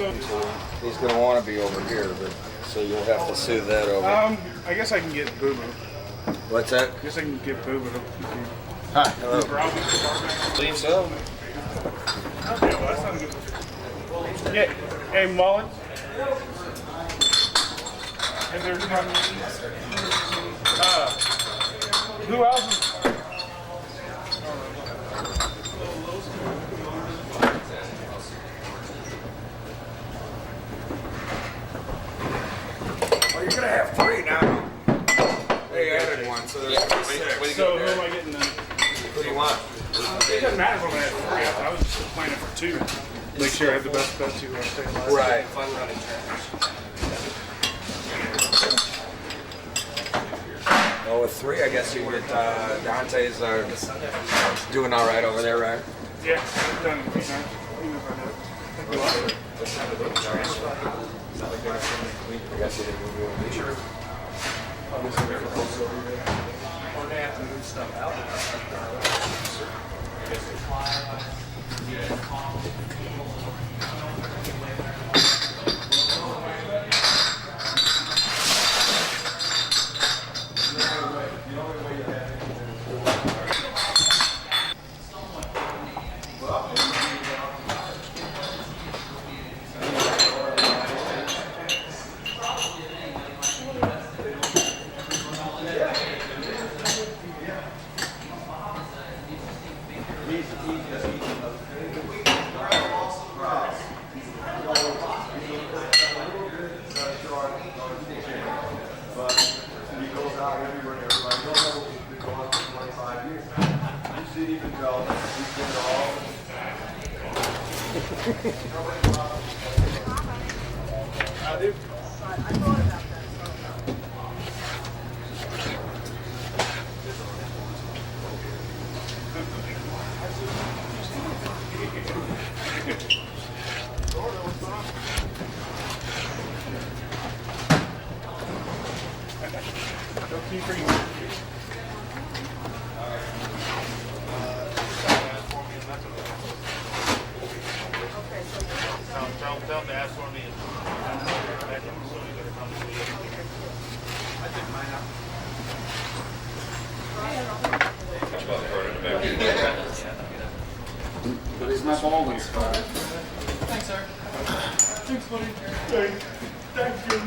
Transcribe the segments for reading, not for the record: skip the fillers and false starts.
So he's going to want to be over here, but so you'll have to sue that over. I guess I can get Boo Boo. What's that? I guess I can get Boo Boo. Hi. Hello. I believe so. Okay, well that's not good. Yeah. Hey, Mullen. And there's who else is? Well, you're going to have 3 now. They added one, so there's 6. So who am I getting then? Who do you want? It doesn't matter if I'm going to have 3. I was just planning for 2. Make sure I have the best bet to stay alive. Right. Well, with 3, I guess you get Dante's doing all right over there, right? Yeah, I've done it a few times. I guess you didn't move it. Sure. Or they have to move stuff out. I do. Tell them to ask for me. I took mine out. It's my balding spot. Thanks, sir. Thanks, buddy. Thanks, Jim.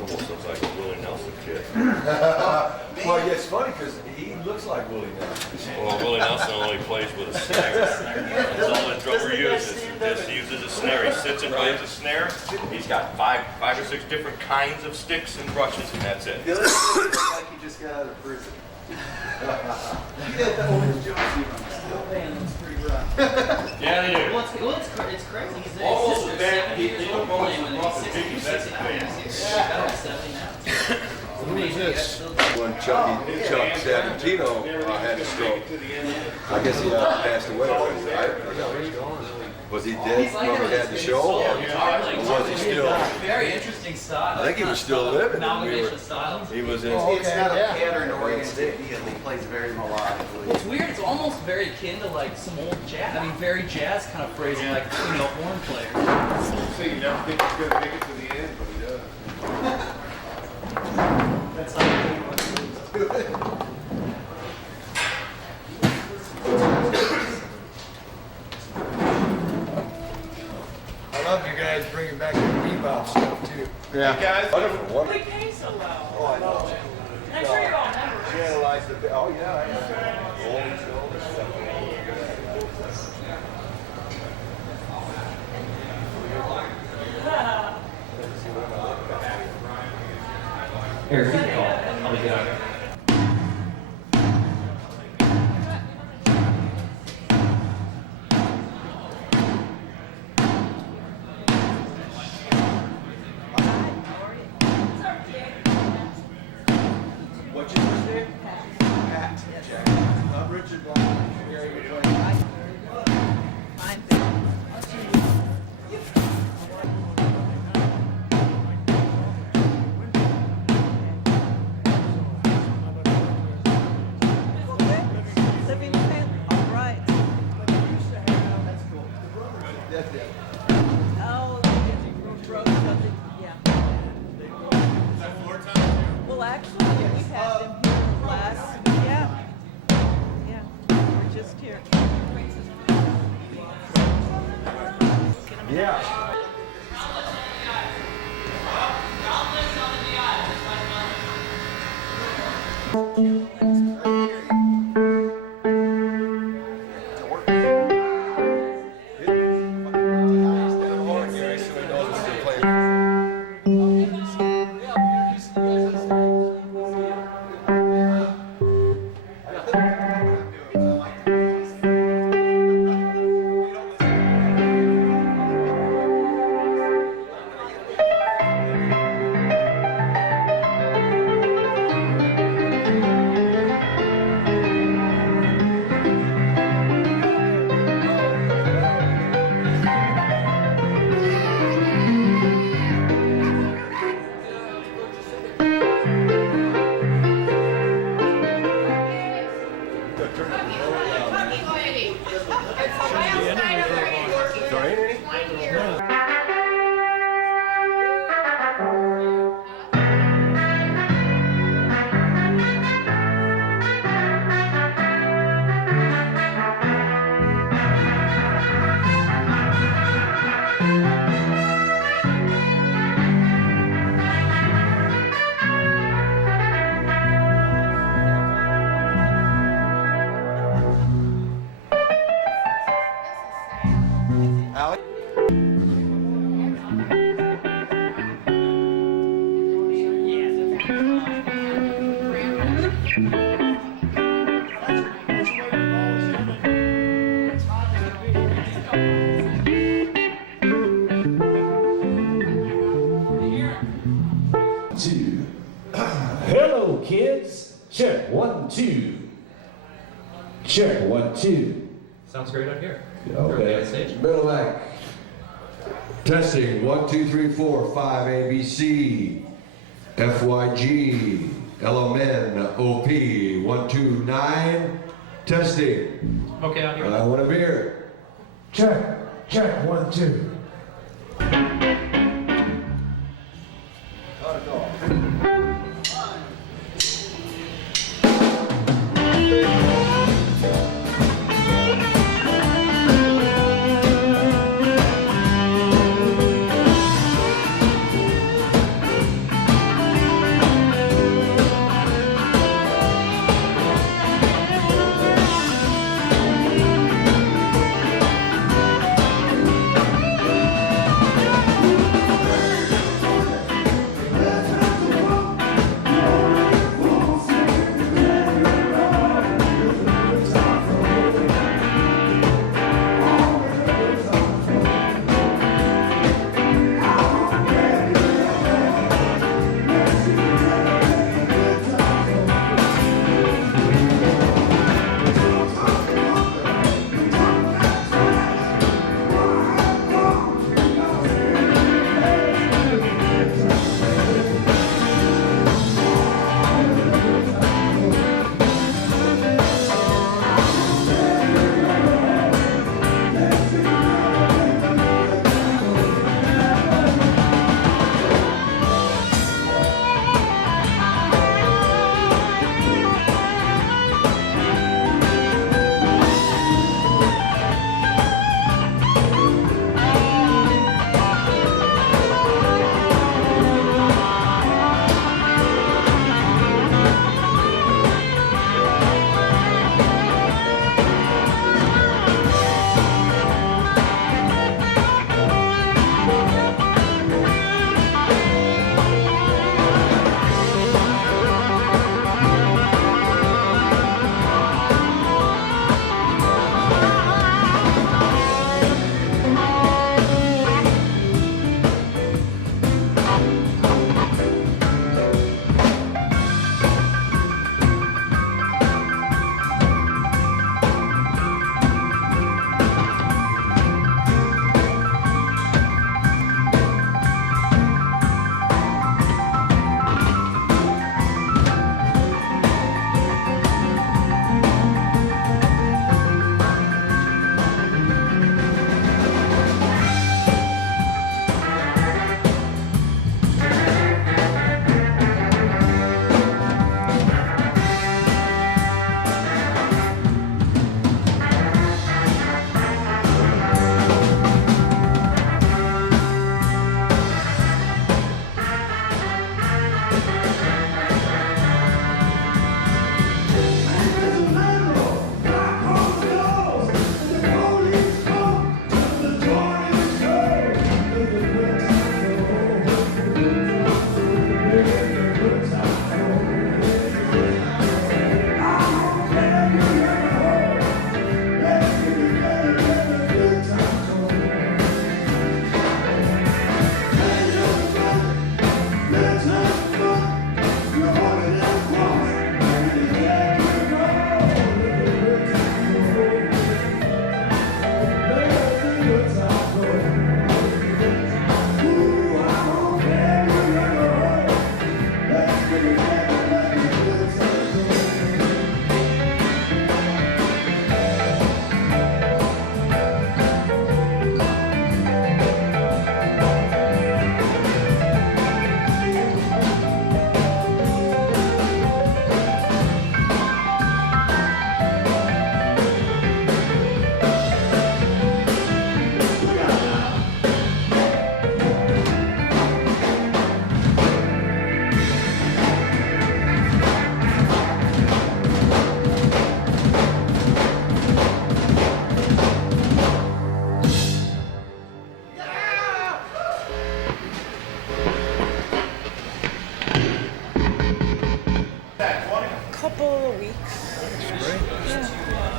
Almost looks like a Willie Nelson kid. Well, yeah, it's funny because he looks like Willie Nelson. Well, Willie Nelson only plays with a snare. That's all the drummer uses. He just uses a snare. He sits and plays a snare. He's got five or six different kinds of sticks and brushes, and that's it. Billy looks like he just got out of prison. You got the orange Josie on. Still paying them pretty rough. Yeah, they do. Well, it's crazy. He's Almost his as bad. sister's 7 years old playing when Almost he's as big as that. 69. He's 70 now. Who is this? When Chuck Savantino had a stroke. I guess he passed away. Was he dead when we had the show? Or was he still? Very interesting style. I think he was still living. Amalgamation style. He was in. It's got a pattern oriented feel. He plays very melodically. Well, it's weird. It's almost very akin to like some old jazz. I mean, very jazz kind of phrasing, like horn players. So you never think he's going to make it to the end, but he does. That's how you do it. I love you guys bringing back the bebop stuff too. Yeah. Hey guys, Wonderful. We pay so well. Oh, I know. I'm sure you all remember. She analyzed the. Oh yeah, I know. Old show stuff. Here, you call. I'll get out. What's your first name? Pat. Jack. Richard Here. Yeah. Two. Hello, kids. Check 1, 2. Check 1, 2. Sounds great up here. Okay. Middle back. Testing 1, 2, 3, 4, 5 ABC. FYG. LMN. OP. 1, 2, 9. Testing. Okay, out here. I want a beer. Check 1, 2.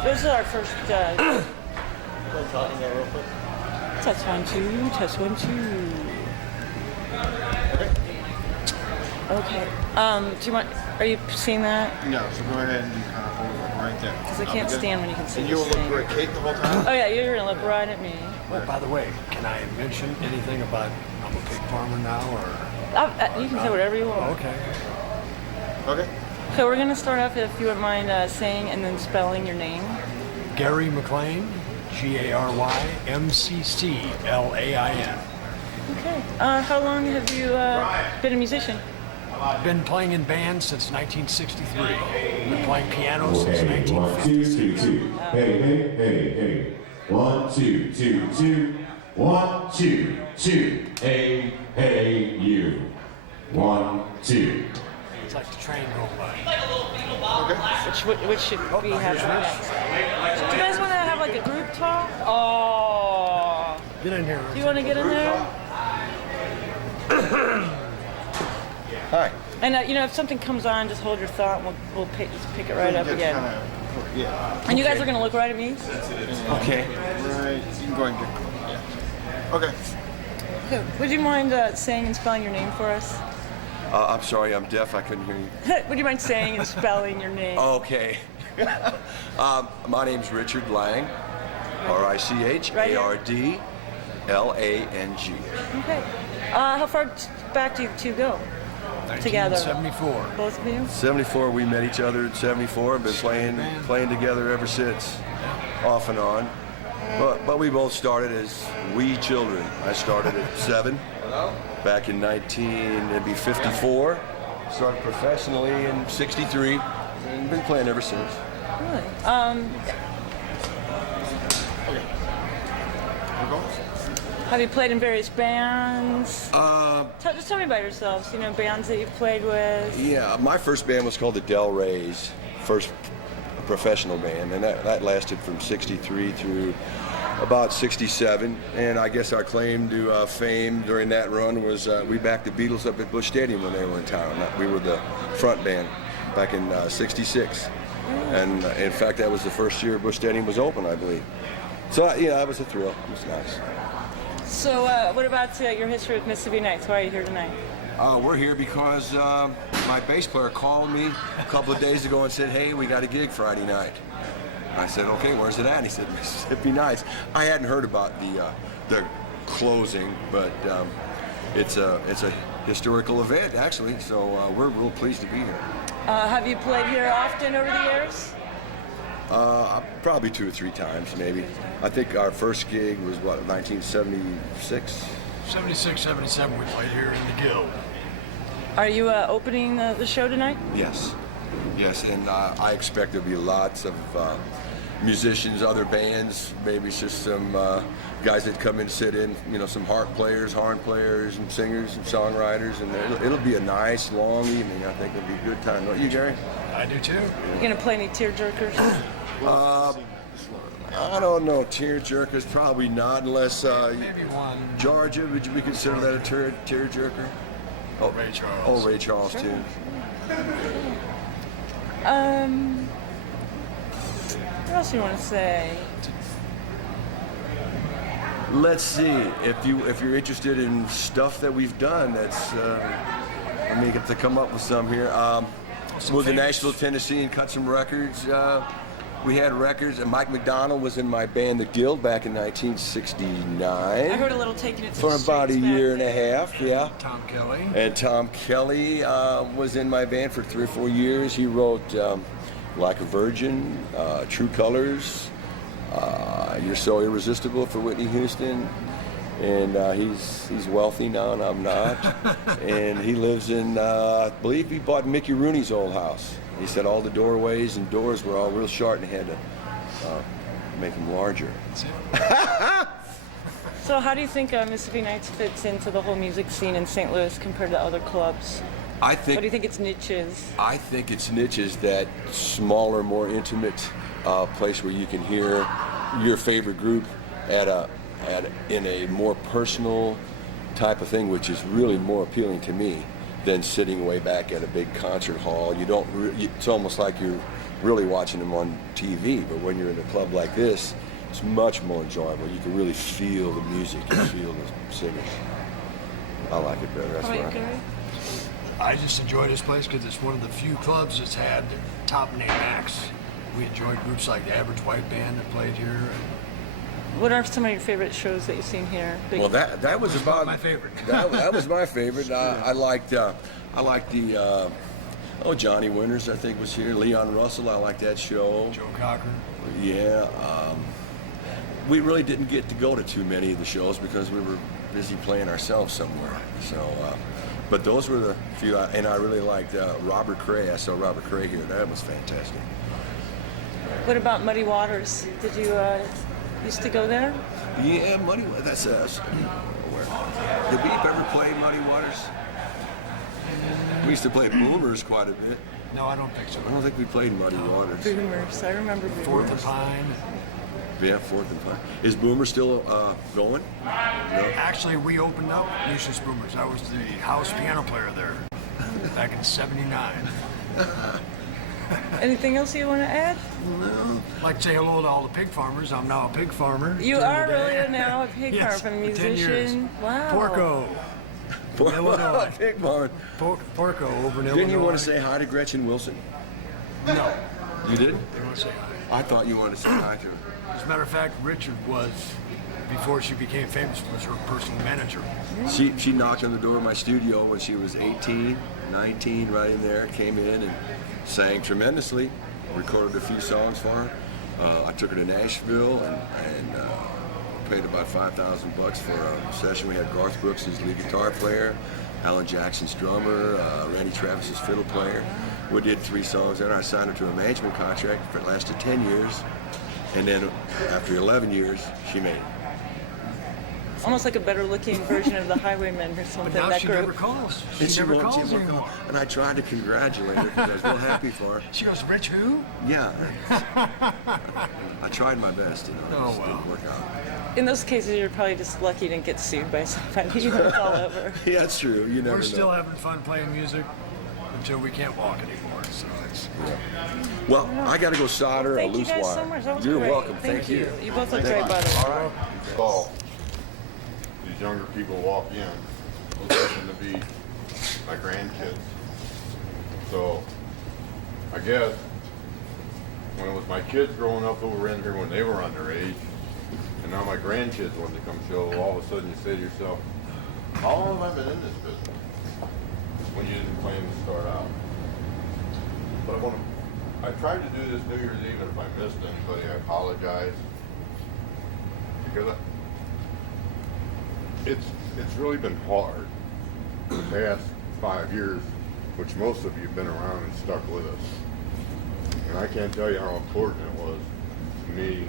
This is our first. Test 1 2. Test 1 2. Okay. Do you want? Are you seeing that? No, so go ahead and kind of hold it right there. Because I can't stand when you can see And the you will look screen. at Kate the whole time? Oh yeah, you're gonna look right at me. Oh, by the way, can I mention anything about I'm a pig farmer now, or? You can say whatever you want. Okay. Okay. So we're gonna start off, if you wouldn't mind saying and then spelling your name. Gary McLean, GaryMcclain. Okay. How long have you been a musician? Been playing in bands since 1963. Been playing piano since Okay, 1 2 2 2. Hey, hey, hey, hey. 1 2 2 2. 1 2 2. Hey, hey, you. 1 2. It's like the train going by. Which should we have next? Do you guys want to have like a group talk? Oh. Get in here. Do you want to get in there? Hi. And if something comes on, just hold your thought and we'll pick it right up again. Yeah. And you guys are going to look right at me? Okay. Right. You can go ahead and get. Yeah. Okay. Okay. Would you mind saying and spelling your name for us? I'm sorry, I'm deaf. I couldn't hear you. Would you mind saying and spelling your name? Okay. My name's Richard Lang, RICHARDLANG. Okay. How far back do you two go? Together. 1974. Both of you? 74, we met each other in 74 and been playing together ever since, off and on. But we both started as wee children. I started at 7, back in 1954. Started professionally in 63, and been playing ever since. Really? Have you played in various bands? Just tell me about yourselves. Bands that you've played with. Yeah, my first band was called the Del Reys, first professional band, and that lasted from 63 through about 67. And I guess our claim to fame during that run was we backed the Beatles up at Busch Stadium when they were in town. We were the front band back in 66. And in fact, that was the first year Busch Stadium was open, I believe. So, that was a thrill. It was nice. So, what about your history with Mississippi Nights? Why are you here tonight? We're here because my bass player called me a couple of days ago and said, hey, we got a gig Friday night. I said, okay, where's it at? And he said, Mississippi Nights. I hadn't heard about the closing, but it's a historical event, actually, so we're real pleased to be here. Have you played here often over the years? Probably 2 or 3 times, maybe. I think our first gig was, 1976? 76, 77, we played here in the Guild. Are you opening the show tonight? Yes, and I expect there'll be lots of musicians, other bands, maybe just some guys that come in and sit in, some harp players, horn players, and singers, and songwriters, and it'll be a nice, long evening. I think it'll be a good time. Don't you, Gary? I do too. You gonna play any tearjerkers? I don't know, tearjerkers, probably not, unless Maybe one. Georgia, would you consider that a tearjerker? Oh, Ray Charles. Oh, Ray Charles, too. What else do you want to say? Let's see. If you're interested in stuff that we've done, that's let me get to come up with some here. Moved to Nashville, Tennessee, and cut some records. We had records, and Mike McDonald was in my band, The Guild, back in 1969. I heard a little Taking It to for the about a Streets year back and a half, yeah. Tom Kelly. And Tom Kelly was in my band for 3 or 4 years. He wrote Like a Virgin, True Colors, You're So Irresistible for Whitney Houston. And he's wealthy now, and I'm not. And he lives in, I believe he bought Mickey Rooney's old house. He said all the doorways and doors were all real short and had to make them larger. So how do you think Mississippi Nights fits into the whole music scene in St. Louis compared to other clubs? I What do you think its niche is? I think its niche is that smaller, more intimate place where you can hear your favorite group in a more personal type of thing, which is really more appealing to me than sitting way back at a big concert hall. It's almost like you're really watching them on TV. But when you're in a club like this, it's much more enjoyable. You can really feel the music and feel the singers. I like it better. That's How where about you, Gary? I just enjoy this place because it's one of the few clubs that's had top name acts. We enjoyed groups like the Average White Band that played here. What are some of your favorite shows that you've seen here? Well, that was about my favorite. that was my favorite. I liked the Johnny Winters, I think, was here. Leon Russell, I liked that show. Joe Cocker. Yeah. We really didn't get to go to too many of the shows because we were busy playing ourselves somewhere. So, but those were the few, and I really liked Robert Cray. I saw Robert Cray here. That was fantastic. What about Muddy Waters? Did you used to go there? Yeah, Muddy. That's us. Where? Did we ever play Muddy Waters? We used to play Boomers quite a bit. No, I don't think so. I don't think we played Muddy Waters. Boomers. I remember Boomers. Fourth and Pine. Yeah, Fourth and Pine. Is Boomer still going? No. Actually, we opened up Lucius Boomers. I was the house piano player there back in '79. Anything else you want to add? I'd like to say hello to all the pig farmers. I'm now a pig farmer. You during are the day. really now a pig farmer, Yes, from a for 10 years. musician. Wow. Porco. Illinois. Big Barn. Porco over in Illinois. Didn't you want to say hi to Gretchen Wilson? No. You did? They want to say hi. I thought you wanted to say hi to her. As a matter of fact, Richard was, before she became famous, was her personal manager. She knocked on the door of my studio when she was 18, 19, right in there, came in and sang tremendously, recorded a few songs for her. I took her to Nashville and paid about $5,000 for a session. We had Garth Brooks, his lead guitar player, Alan Jackson's drummer, Randy Travis's fiddle player. We did 3 songs there. I signed her to a management contract that lasted 10 years. And then after 11 years, she made it. Almost like a better looking version of the Highwaymen or something. But now that she group. never calls. And She never won't- calls won't anymore. call. And I tried to congratulate her because I was real happy for her. She goes, Rich who? Yeah. I tried my best, you know. It Oh, just well. didn't work out. In those cases, you're probably just lucky you didn't get sued by somebody when it's all over. Yeah, that's true. You never We're still know. having fun playing music until we can't walk anymore. So it's Well, I got to go solder Thank a you loose guys wire. so much. That was You're great. welcome. Thank you. You both look great, by the way. All right. So, these younger people walk in, those happen to be my grandkids. So, I guess, when it was my kids growing up who were in here when they were underage, and now my grandkids want to come show, all of a sudden you say to yourself, how long have I been in this business? When you didn't plan to start out. But I tried to do this New Year's Eve, and if I missed anybody, I apologize. Because it's really been hard the past 5 years, which most of you have been around and stuck with us. And I can't tell you how important it was to me,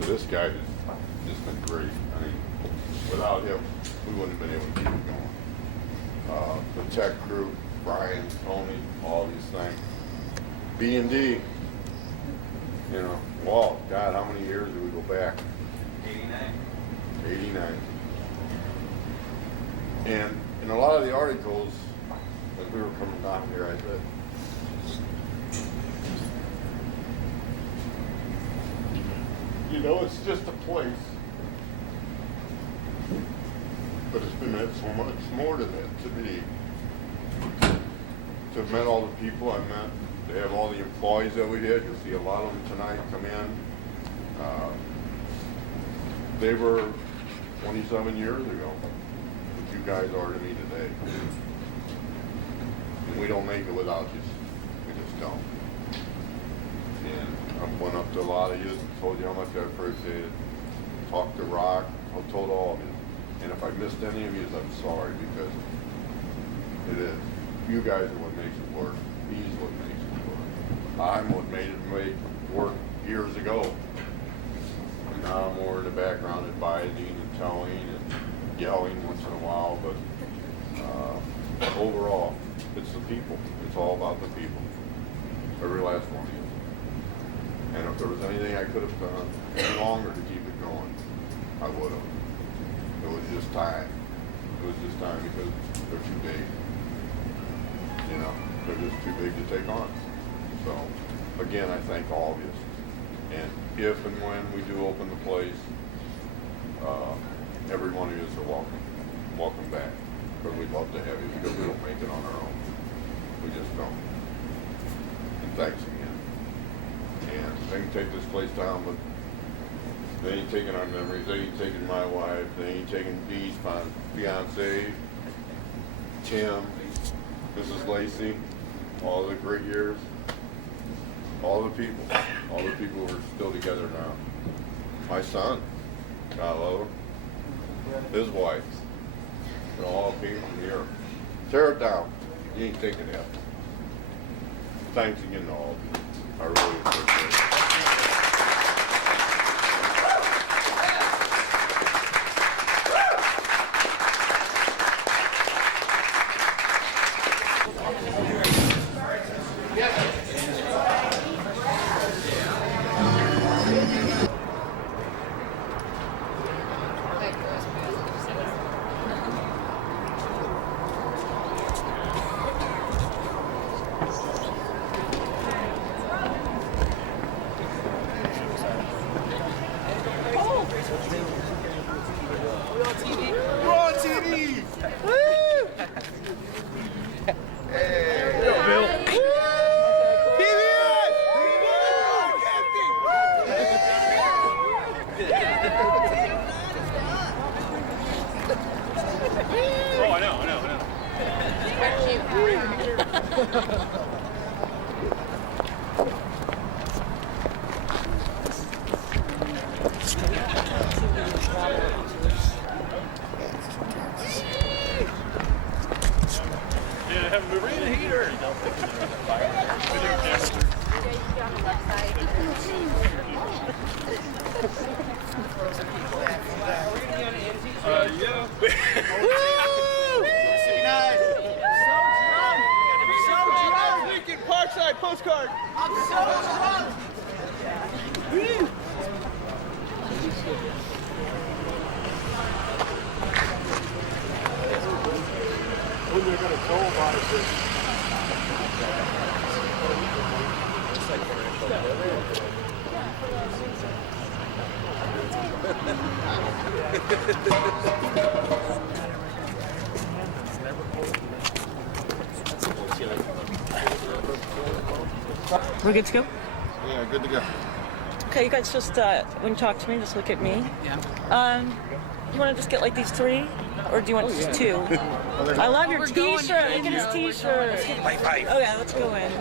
to this guy who's just been great. I mean, without him, we wouldn't have been able to keep it going. The tech group, Brian, Tony, all these things. B&D, you know, Walt, God, how many years do we go back? 89. And in a lot of the articles, as we were coming down here, I said, you know, it's just a place. But it's been meant so much more to that, to me. To have met all the people I met, to have all the employees that we had. You'll see a lot of them tonight come in. They were 27 years ago, what you guys are to me today. And we don't make it without you. We just don't. And I went up to a lot of you, told you how much I appreciate it. Talked to Rock, I told all of you. And if I missed any of you, I'm sorry, because it is. You guys are what makes it work. He's what makes it work. I'm what made it work years ago. And now I'm more in the background advising and telling and yelling once in a while, but overall, it's the people. It's all about the people. Every last one of you. And if there was anything I could have done any longer to keep it going, I would have. It was just time. It was just time because they're too big. You know, they're just too big to take on. So, again, I thank all of you. And if and when we do open the place, every one of you are welcome. Welcome back. But we'd love to have you because we don't make it on our own. We just don't. And thanks again. And they can take this place down, but they ain't taking our memories. They ain't taking my wife. They ain't taking Dee's fiance, Tim, Mrs. Lacey, all the great years, all the people who are still together now. My son, God love him, his wife, they all came from here. Tear it down. You ain't taking it. Thanks again to all of you. I really appreciate it. We're good to go? Yeah, good to go. Okay, you guys just, when you talk to me, just look at me. Yeah. You want to just get like these 3? Or do you want just 2? I love your t-shirt. Look at his t-shirt. Okay, let's go in.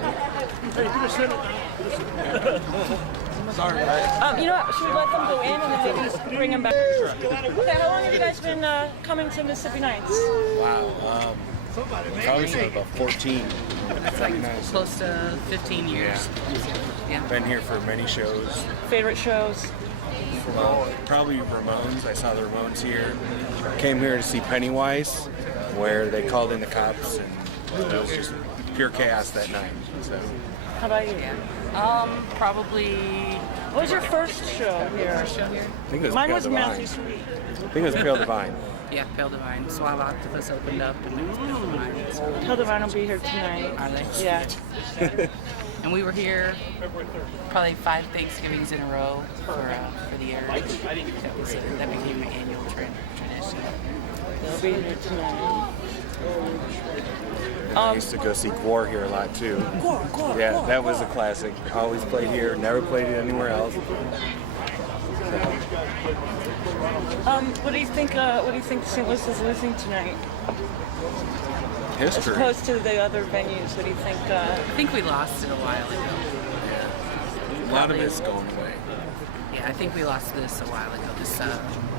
Sorry, guys. You know what? Should we let them go in and then maybe bring them back? Okay, how long have you guys been coming to Mississippi Nights? Wow. Probably for about 14. That's like close to 15 years. Yeah. Been here for many shows. Favorite shows? Probably Ramones. I saw the Ramones here. Came here to see Pennywise, where they called in the cops, and it was just pure chaos that night. So. How about you? Probably. What was your first show here? I think it was Mine Pale was Divine. Matthew Sweet. I think it was Pale Divine. Yeah, Pale Divine. Swab Octopus opened up, and it was Pale Divine. So. Pale Divine will be here tonight. Are they? Yeah. And we were here probably 5 Thanksgivings in a row for the year. That became an annual tradition. They'll be here tonight. I used to go see Gwar here a lot too. Yeah, that was a classic. Always played here, never played it anywhere else. What do you think? What do you think St. Louis is losing tonight? History. As opposed to the other venues, what do you think? I think we lost it a while ago. A lot of it's going away. Yeah, I think we lost this a while ago. This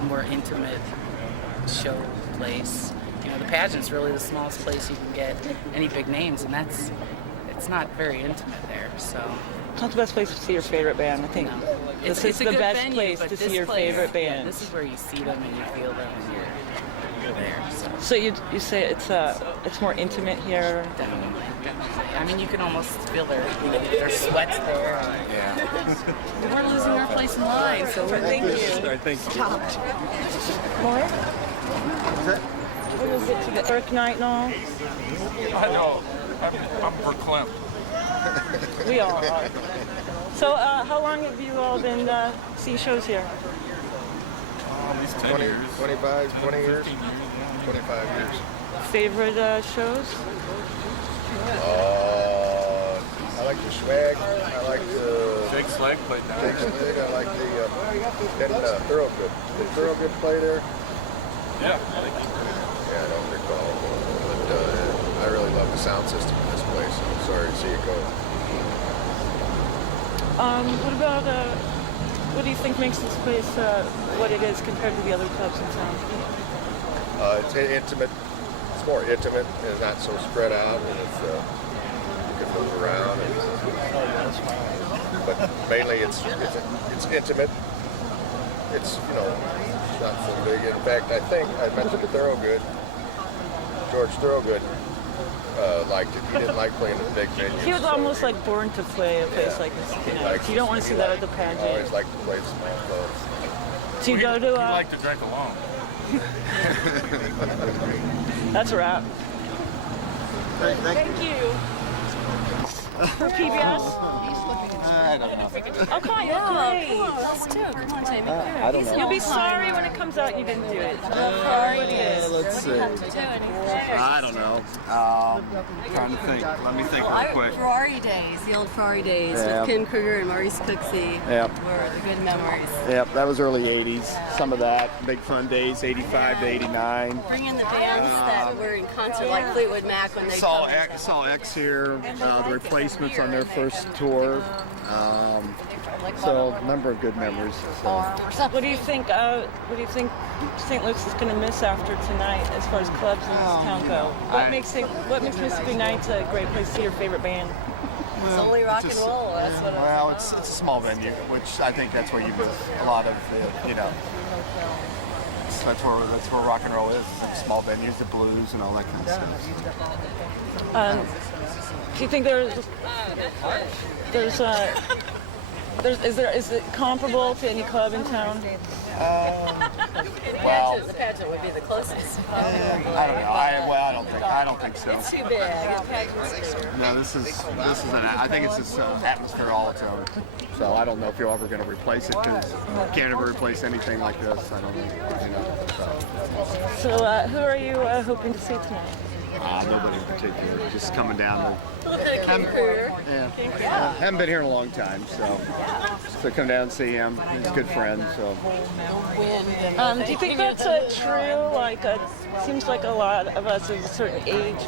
more intimate show place. You know, the pageant's really the smallest place you can get any big names, and it's not very intimate there. So. It's not the best place to see your favorite band, I think. No. This It's is a the good best venue, place but to this see your place- favorite yeah, band. this is where you see them and you feel them and you're there. So you say it's more intimate here. Definitely. I mean, you can almost feel their sweats there. Yeah. We're losing our place in line, so Thank you. I think. More? What was it to the Earth Night and all? I know. I'm verklempt. We all are. So, how long have you all been seeing shows here? At least 10 years. 25, 20 years? 15 years, yeah. 25 years. Favorite shows? I like the swag. I like the Jake Slag played down Jake there. Slag. I like the Thoroughgood. Did Thoroughgood play there? Yeah, I think he did. Yeah, I don't recall. But I really love the sound system in this place. I'm sorry to see it go. What about, what do you think makes this place what it is compared to the other clubs in town? It's intimate. It's more intimate and not so spread out, and it's you can move around. But mainly, it's intimate. It's not so big. In fact, I think I mentioned Thoroughgood. George Thoroughgood liked it. He didn't like playing in big venues. He was almost like born to play a place like this. You don't want to see that at the pageant. I always liked to play small clubs. Do you go to? You like to drink alone. That's a wrap. Thank you. For PBS? I don't know. Oh, come on, you're great. Us too. Come on, Jamie. I don't know. You'll be sorry when it comes out you didn't do it. Everybody is. Let's see. I don't know. Trying to think. Let me think real quick. Ferrari days, the old Ferrari days Yeah. with Ken Kruger and Maurice Cooksey Yep. were the good memories. Yep, that was early 80s. Some of that. Big Fun Days, 85 to 89. Bring in the bands that were in concert like Fleetwood Mac when they Saw X here, the Replacements on their first tour. So a number of good memories. So. What do you think? What do you think St. Luke's is going to miss after tonight, as far as clubs in this town go? What makes Mississippi Nights a great place to see your favorite band? It's only rock and roll. That's what Well, it's a small venue, which I think that's where you miss a lot of the, that's where rock and roll is. It's small venues, the blues, and all that kind of stuff. Do you think is it comparable to any club in town? Well, the pageant would be the closest. I don't know. I don't think so. It's too big. No, this is I think it's this atmosphere all its own. So I don't know if you're ever going to replace it, because you can't ever replace anything like this. I don't know. So who are you hoping to see tonight? Nobody in particular. Just coming down. Look at Ken Kruger. Yeah. Haven't been here in a long time, so come down and see him. He's a good friend. So. Do you think that's true? Like, seems like a lot of us of a certain age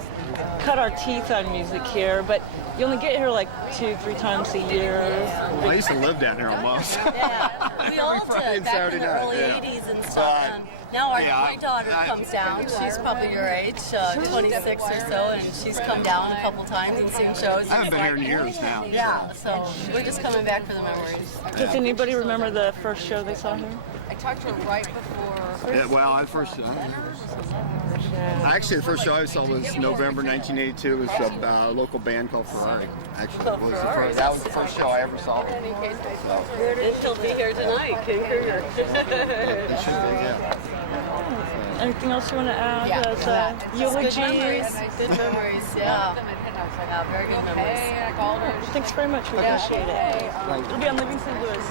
cut our teeth on music here, but you only get here like 2-3 times a year. Well, I used to live down here almost. Yeah, we all did back in the early 80s and stuff. Now my daughter comes down. She's probably your age, 26 or so, and she's come down a couple times and seen shows. I haven't been here in years now. Yeah, so we're just coming back for the memories. Does anybody remember the first show they saw here? I talked to her right before. Yeah, well, actually, the first show I saw was November 1982. It was a local band called Ferrari. Actually, that was the first show I ever saw. And she'll be here tonight, Ken Kruger. It should be, yeah. Anything else you want to add as eulogies? Good memories, yeah. Very good memories. Thanks very much. We appreciate it. We'll be on Living St. Louis.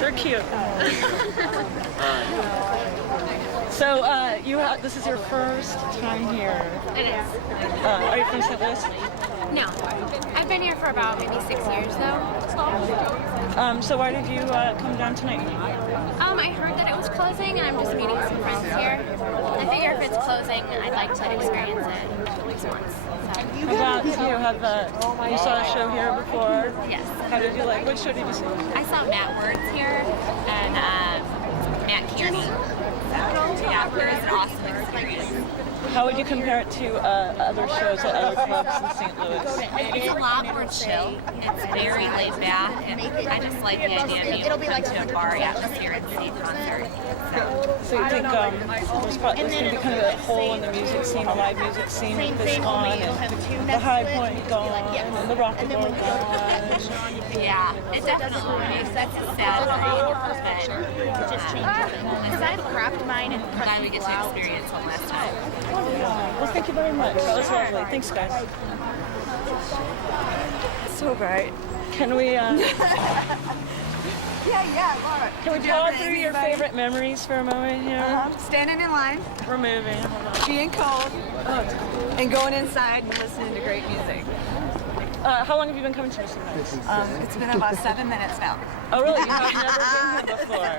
They're cute. So this is your first time here. It is. Are you from St. Louis? No. I've been here for about maybe 6 years though. So why did you come down tonight? I heard that it was closing and I'm just meeting some friends here. I figure if it's closing, I'd like to experience it at least once. So. How about you? You saw a show here before? Yes. How did you like? What show did you see? I saw Matt Words here and Matt Kearney. Yeah, it was an awesome experience. How would you compare it to other shows at other clubs in St. Louis? It's a lot more chill. It's very laid back, and I just like the idea of being able to come to a bar atmosphere and see a concert. So you think there's going to be kind of a hole in the music scene, a live music scene with this on, and the high point gone, and the rockabilly gone? Yeah, it definitely makes sense. It's sad, but just because I've crapped mine and glad we get to experience one last time. Well, thank you very much. That was lovely. Thanks, guys. So bright. Can we, Yeah, Laura. can we talk through your favorite memories for a moment here? Standing in line. We're moving. Hold on. Being cold. And going inside and listening to great music. How long have you been coming to Mississippi Nights? It's been about 7 minutes now. Oh, really? You have never been here before?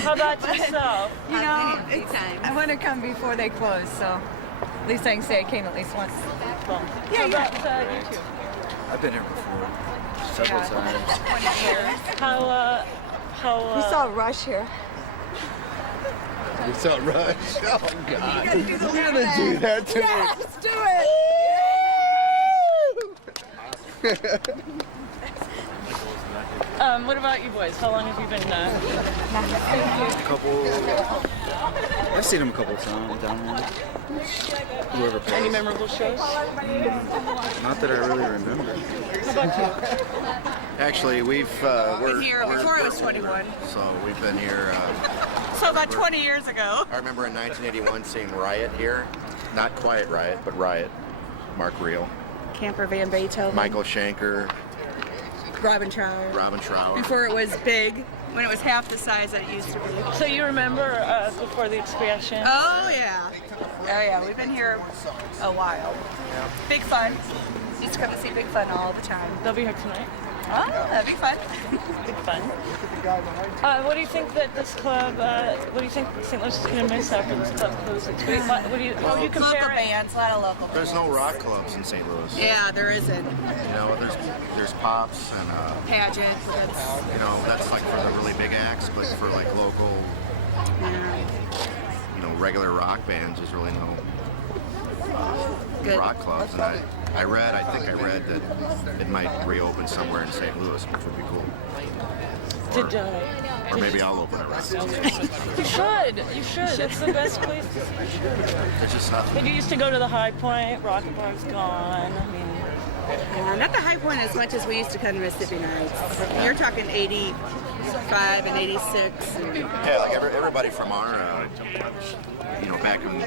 How about yourself? You know, I want to come before they close, so at least I can say I came at least once. Cool. How about you two? I've been here before, several times. 20 years. How We saw Rush here. We saw Rush. Oh, God. You're gonna do that to me. Yeah, let's do it. What about you boys? How long have you been? A couple. I've seen him a couple of times down there. Whoever plays. Any memorable shows? Not that I really remember. How about you? Actually, we're here before I was 21. So we've been here. So about 20 years ago. I remember in 1981 seeing Riot here. Not Quiet Riot, but Riot. Mark Reel. Camper Van Beethoven. Michael Schenker. Robin Trout. Before it was big, when it was half the size that it used to be. So you remember before the expansion? Oh yeah. Oh yeah, we've been here a while. Big Fun. Used to come to see Big Fun all the time. They'll be here tonight. Oh, that'd be fun. Big Fun. What do you think that this club, what do you think St. Louis is going to miss after this club closes? How do you compare Local it? bands, a lot of local bands. There's no rock clubs in St. Louis. Yeah, there isn't. You know, there's pops and Pageant. That's, you know, that's like for the really big acts, but for like local, you know, regular rock bands, there's really no rock clubs. And I think I read that it might reopen somewhere in St. Louis, which would be cool. Or maybe I'll open it. You should. It's the best place to see. There's just nothing. And you used to go to the High Point. Rock and Bar's gone. I mean, not the High Point as much as we used to come to Mississippi Nights. You're talking 85 and 86. Yeah, like everybody from our, you know, back in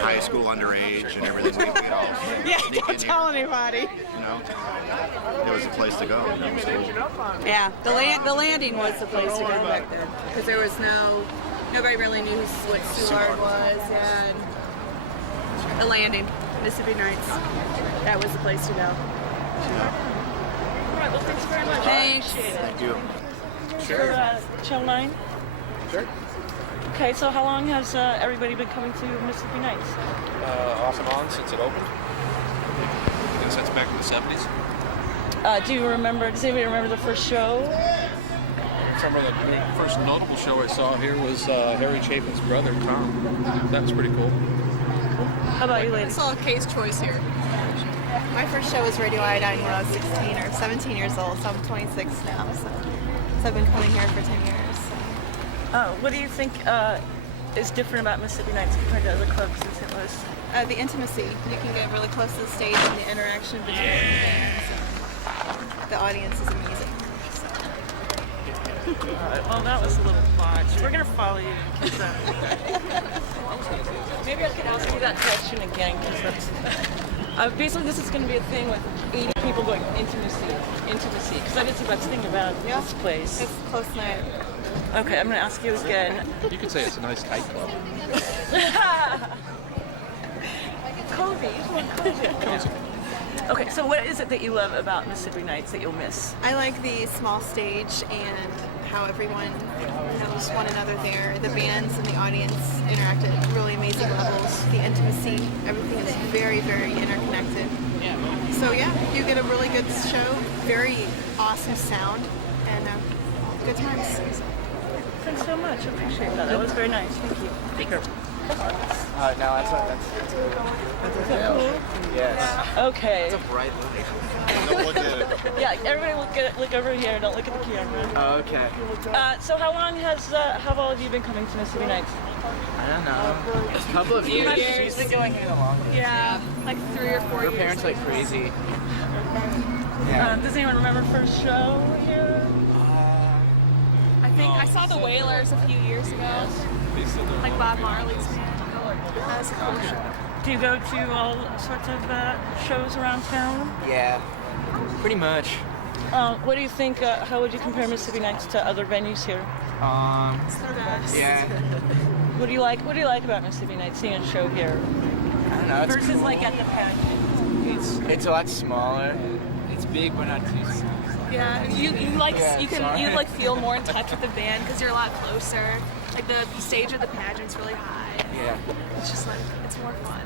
high school, underage, and everything. We all Yeah, don't tell anybody. You know, it was a place to go. You know, it was cool. Yeah, the landing was the place to go back then because there was nobody really knew what Soulard was, and the landing, Mississippi Nights, that was the place to go. all right, well, thanks very much. Thanks. Thank you. For Show 9? Sure. Okay, so how long has everybody been coming to Mississippi Nights? Off and on since it opened. I guess that's back in the 70s. Does anybody remember the first show? I remember the first notable show I saw here was Harry Chapin's brother, Tom. That was pretty cool. How about you, ladies? I saw Kay's Choice here. My first show was Radio Iodine when I was 16 or 17 years old, so I'm 26 now. So I've been coming here for 10 years. What do you think is different about Mississippi Nights compared to other clubs in St. Louis? The intimacy. You can get really close to the stage and the interaction between the bands. The audience is amazing. Alright, well that was a little botched. We're gonna follow you. Maybe I could ask you that question again, because that's... basically this is going to be a thing with 80 people going intimacy, because that is the best thing about this place. It's close knit. Okay, I'm going to ask you again. You could say it's a nice tight club. Cozy, you want cozy. Okay, so what is it that you love about Mississippi Nights that you'll miss? I like the small stage and how everyone knows one another there. The bands and the audience interact at really amazing levels. The intimacy, everything is very, very interconnected. So yeah, you get a really good show, very awesome sound, and good times. Thanks so much. I appreciate that. That was very nice. Thank you. Thank you. No, that's cool? Yes. Okay. It's a bright light. Don't look at it. Yeah, everybody look over here. Don't look at the camera. Oh, okay. So how long have all of you been coming to Mississippi Nights? I don't know. A couple of years. She's been going here the longest. Yeah, like 3 or 4 years. Her parents like crazy. Does anyone remember first show here? I think I saw the Wailers a few years ago. Like Bob Marley's band. That was a cool show. Do you go to all sorts of shows around town? Yeah, pretty much. What do you think? How would you compare Mississippi Nights to other venues here? It's the best. Yeah. What do you like? What do you like about Mississippi Nights? Seeing a show here I don't know. It's versus cool. like at the pageant. It's a lot smaller. It's big, but not too small. Yeah, you like feel more in touch with the band because you're a lot closer. Like the stage of the pageant's really high. Yeah. It's just like it's more fun.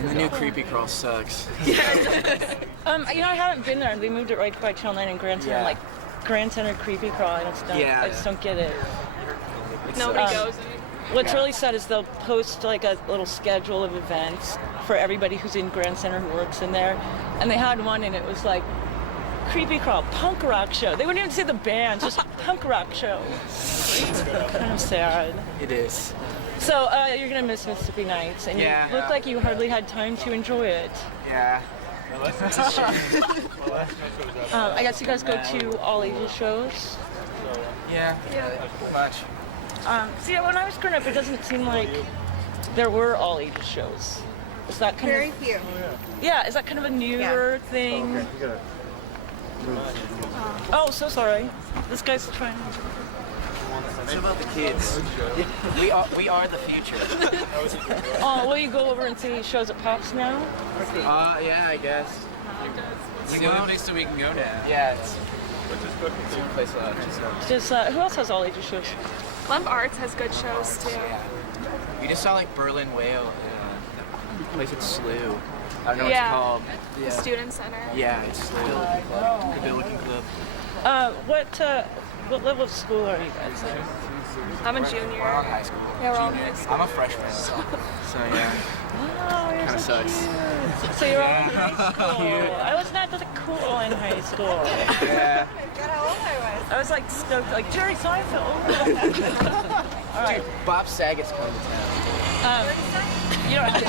And the new Creepy Crawl sucks. You know, I haven't been there. They moved it right by Channel 9 and Grand Center. Yeah. Like Grand Center Creepy Crawl. I just don't get it. Nobody goes. What's really sad is they'll post like a little schedule of events for everybody who's in Grand Center who works in there, and they had one and it was like Creepy Crawl punk rock show. They wouldn't even say the band, just punk rock show. Kind of sad. It is. So you're gonna miss Mississippi Nights, and you look like you hardly had time to enjoy it. Yeah. I guess you guys go to all ages shows. Yeah. Much. See, when I was growing up, it doesn't seem like there were all ages shows. Is that kind Very of few. Yeah, is that kind of a newer thing? Oh, so sorry. This guy's trying. What about the kids? We are the future. Oh, will you go over and see shows at Pops now? Yeah, I guess. It's the only place that we can go now. Yeah, it's the only place Just who else has all ages shows? Lump Arts has good shows too. We just saw like Berlin Whale, the place at SLU. I don't know what it's called. The Student Center. Yeah, it's SLU. The Billiken Club. What level of school are you guys in? I'm a junior. We're all high school. Yeah, we're all in high school. I'm a freshman, so yeah. Oh, you're Kind of so sucks. cute. So you're all in high school. I was not that cool in high school. Yeah. Forgot how old I was. I was like stoked, like Jerry Seinfeld. All right. Dude, Bob Saget's coming to town. You don't have to.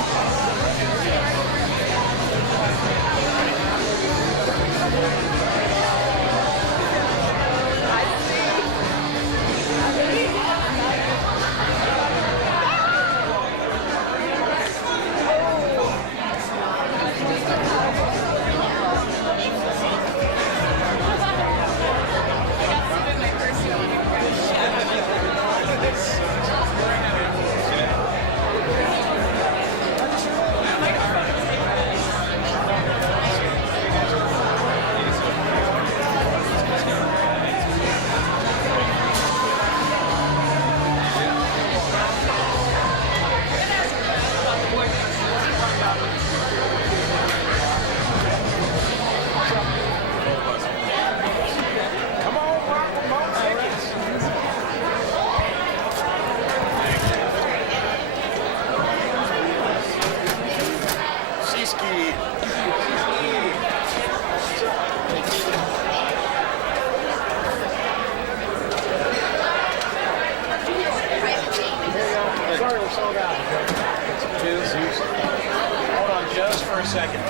Hold on just for a second.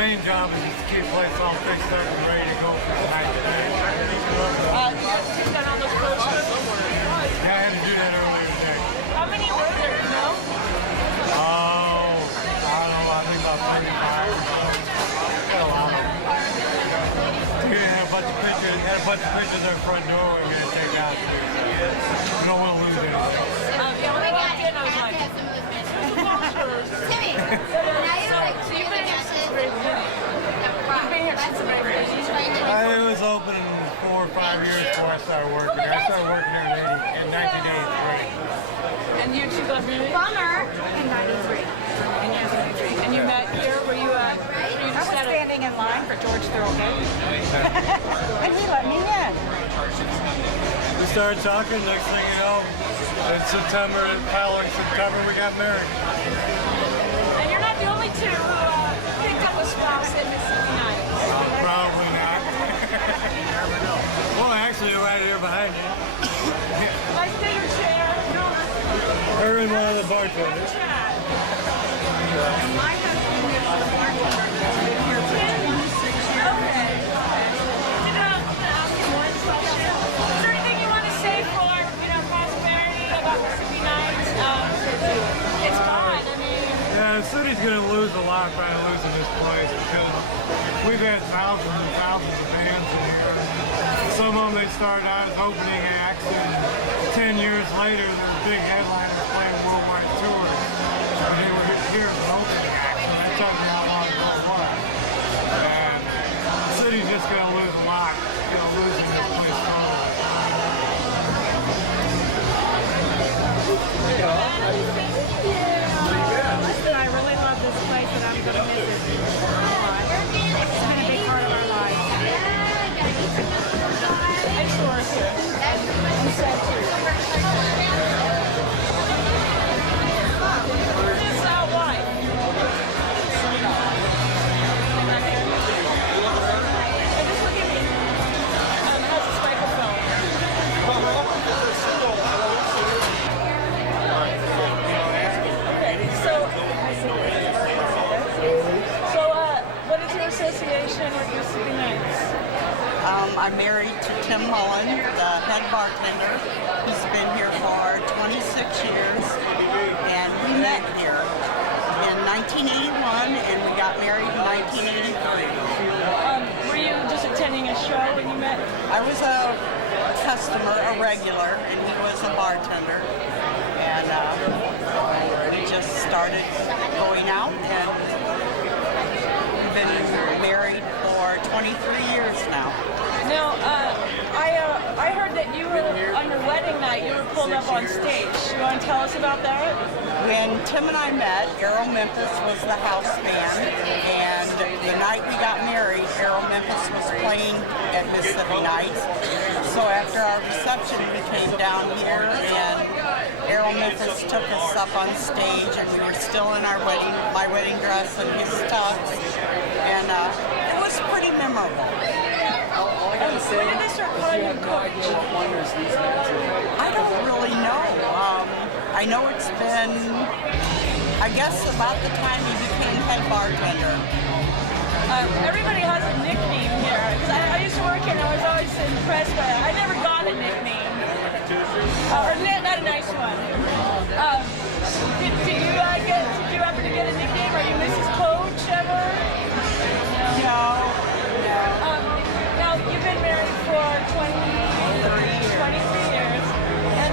main job is just to keep the place all fixed up and ready to go for the night today. You've done all those posters? Yeah, I had to do that earlier today. How many were there, you know? Oh, I don't know, I think about 35. Got a lot of them. We had a bunch of pictures at the front door we were going to take out. We don't want to lose anything. Yeah, when I walked in, I was like, Timmy, now you're like two of the matches. It was open 4 or 5 years before I started working there. I started working there in 1983. and you two got married? Bummer. In 93. And you met here where you at? I was standing in line for George Thorogood. And he let me in. We started talking, next thing you know, in September, following September, we got married. And you're not the only two who picked up a spouse at Mississippi Nights. Probably not. Well, actually, right here behind you. I stay your chair. Her and one of the bartenders. My husband is the bartender. He's been here for 26 years. Okay. Did I ask you one question? Is there anything you want to say for, prosperity about Mississippi Nights? It's gone. I mean, Yeah, the city's going to lose a lot by losing this place because we've had thousands and thousands of bands in here. Some of them, they started out as opening acts, and 10 years later, they're big headliners playing worldwide tours. And they were here as an opening act, and that tells you how long ago it was. And the city's just going to lose a lot, losing this place totally. Listen, I really love this place and I'm going to miss it a lot. It's been a big part of our lives. thanks for us here. You said too. Just why? Just look at me. How's this microphone? So, what is your association with Mississippi Nights? I'm married to Tim Mullen, the head bartender. He's been here for 26 years, and we met here in 1981, and we got married in 1983. Were you just attending a show when you met? I was a customer, a regular, and he was a bartender. And we just started going out, and we've been married for 23 years now. Now, I heard that you were, on your wedding night, you were pulled up on stage. You want to tell us about that? When Tim and I met, Aero Memphis was the house band, and the night we got married, Aero Memphis was playing at Mississippi Nights. So after our reception, we came down here, and Aero Memphis took us up on stage, and we were still in my wedding dress and his tux, and it was pretty memorable. When did they start calling you coach? I don't really know. I know it's been, I guess, about the time he became head bartender. Everybody has a nickname here. I used to work here and I was always impressed by it. I never got a nickname. Or not a nice one. Did you happen to get a nickname? Are you Mrs. Coach ever? No. Now, you've been married for 23 years. And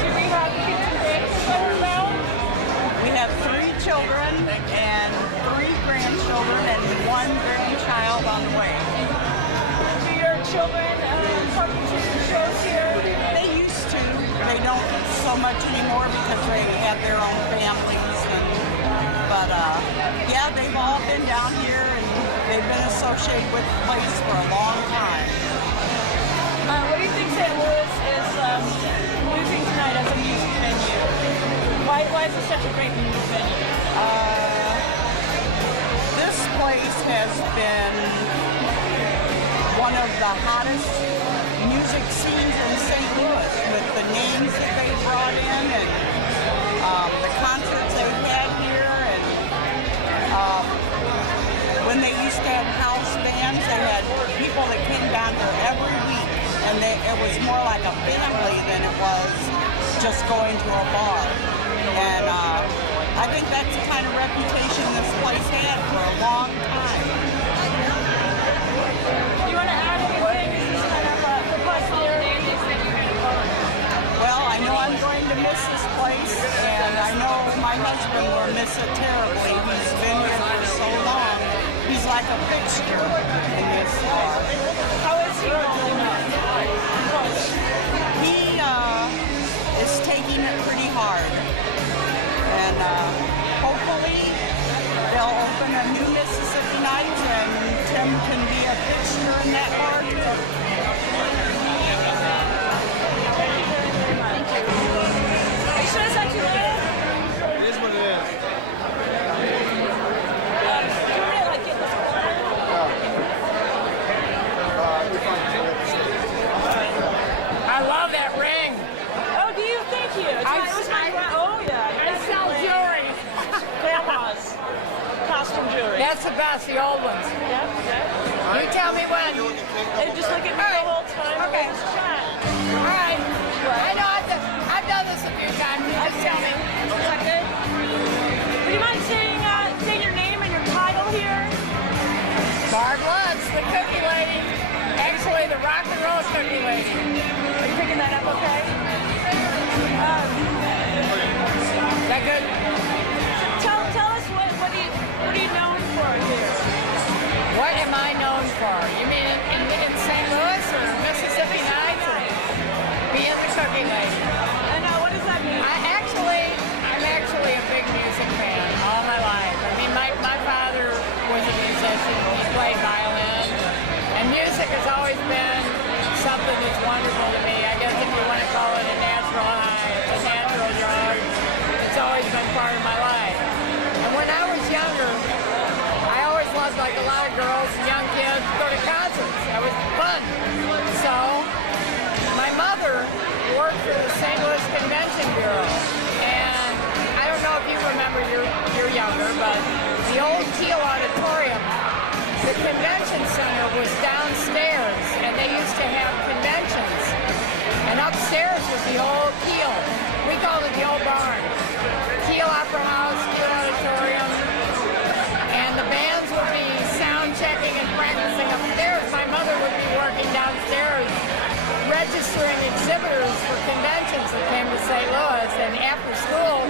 do we have kids and grandchildren now? We have 3 children and 3 grandchildren and 1 grandchild on the way. Do your children come to shows here? They used to. They don't so much anymore because they have their own families. But yeah, they've all been down here and they've been associated with the place for a long time. What do you think St. Louis is losing tonight as a music venue? Why is it such a great music venue? This place has been one of the hottest music scenes in St. Louis with the names that they brought in and the concerts they've had here, and used to have house bands that had people that came down here every week, and it was more like a family than it was just going to a bar. And I think that's the kind of reputation this place had for a long time. Do you want to add anything? This is kind of the possibility. Well, I know I'm going to miss this place, and I know my husband will miss it terribly. He's been here for so long. He's like a fixture in this bar. How is he holding up? He is taking it pretty hard, and hopefully they'll open a new Mississippi Nights, and Tim can be a fixture in that bar too. Are you sure it's not too late? It is what it is. Do you want me to like get this I love that ring. Oh, do you? Thank you. Oh, yeah. I sell jewelry. Grandma's costume jewelry. That's the best, the old ones. Yep, yep. You tell me when. And just look at me the whole time. Okay. All right. I know I've done this a few times. You just tell me. Is that good? Would you mind saying your name and your title here? Barb Lutz, the cookie lady. Actually, the rock and roll cookie lady. Are you picking that up okay? Is that good? Tell us what are you known for here? What am I known for? You mean in St. Louis or Mississippi Nights or being the cookie lady? And what does that mean? I'm actually a big music fan all my life. I mean, my father was a musician. He played violin. And music has always been something that's wonderful to me. I guess if you want to call it a natural high, a natural drug, it's always been part of my life. And when I was younger, I always loved, like a lot of girls and young kids, to go to concerts. That was fun. So, my mother worked for the St. Louis Convention Bureau. And I don't know if you remember, you're younger, but the old Teal Auditorium, the convention center was downstairs, and they used to have conventions. And upstairs was the old Teal. We called it the old barn. Teal Opera House, Teal Auditorium. And the bands would be sound checking and practicing upstairs. My mother would be working downstairs, registering exhibitors for conventions that came to St. Louis. And after school,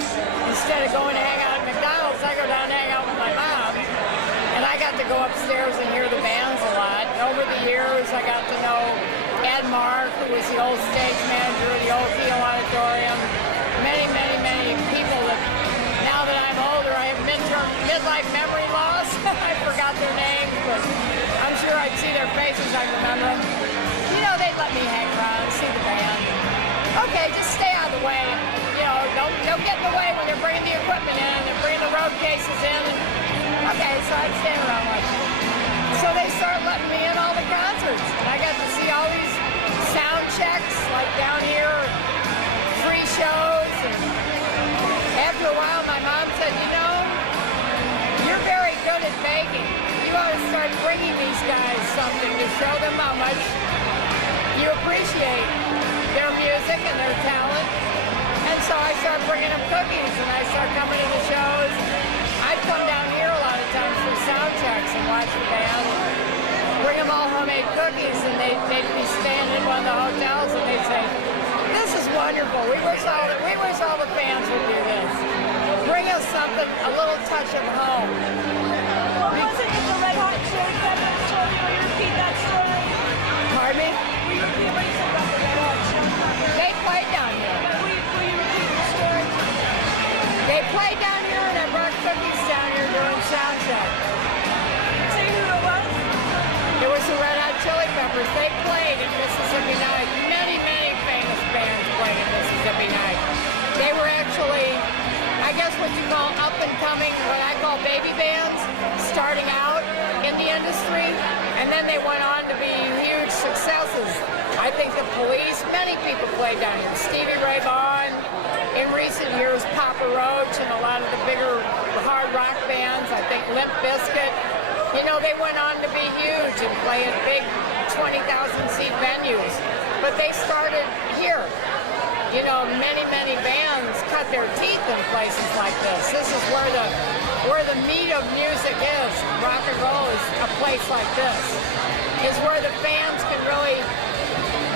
instead of going to hang out at McDonald's, I go down and hang out with my mom. And I got to go upstairs and hear the bands a lot. And over the years, I got to know Ed Mark, who was the old stage manager of the old Teal Auditorium. Many, many, many people that, now that I'm older, I have midlife memory loss. I forgot their names, but I'm sure I'd see their faces, I remember them. You know, they'd let me hang around and see the band. Okay, just stay out of the way. You know, don't get in the way when they're bringing the equipment in and they're bringing the road cases in. Okay, so I'd stand around like that. So they started letting me in all the concerts. And I got to see all these sound checks, like down here, free shows. And after a while, my mom said, you know, you're very good at baking. You ought to start bringing these guys something to show them how much you appreciate their music and their talent. And so I started bringing them cookies, and I started coming to the shows. I'd come down here a lot of times for sound checks and watch the band. Bring them all homemade cookies, and they'd be staying in one of the hotels, and they'd say, "This is wonderful. We wish all the fans would do this. Bring us something, a little touch of home." What was it that the Red Hot Chili Peppers told you? Will you repeat that story? Pardon me? Will you repeat what you said about the Red Hot Chili Peppers? They played down here. Will you repeat the story? They played down here, and I brought cookies down here during sound check. Say who it was? It was the Red Hot Chili Peppers. They played at Mississippi Nights. Many, many famous bands played at Mississippi Nights. They were actually, I guess what you call up and coming, what I call baby bands, starting out in the industry, and then they went on to be huge successes. I think the Police, many people played down here. Stevie Ray Vaughan, in recent years, Papa Roach, and a lot of the bigger hard rock bands. I think Limp Bizkit. You know, they went on to be huge and play at big 20,000 seat venues, but they started here. You know, many bands cut their teeth in places like this. This is where the meat of music is. Rock and roll is a place like this. Is where the fans can really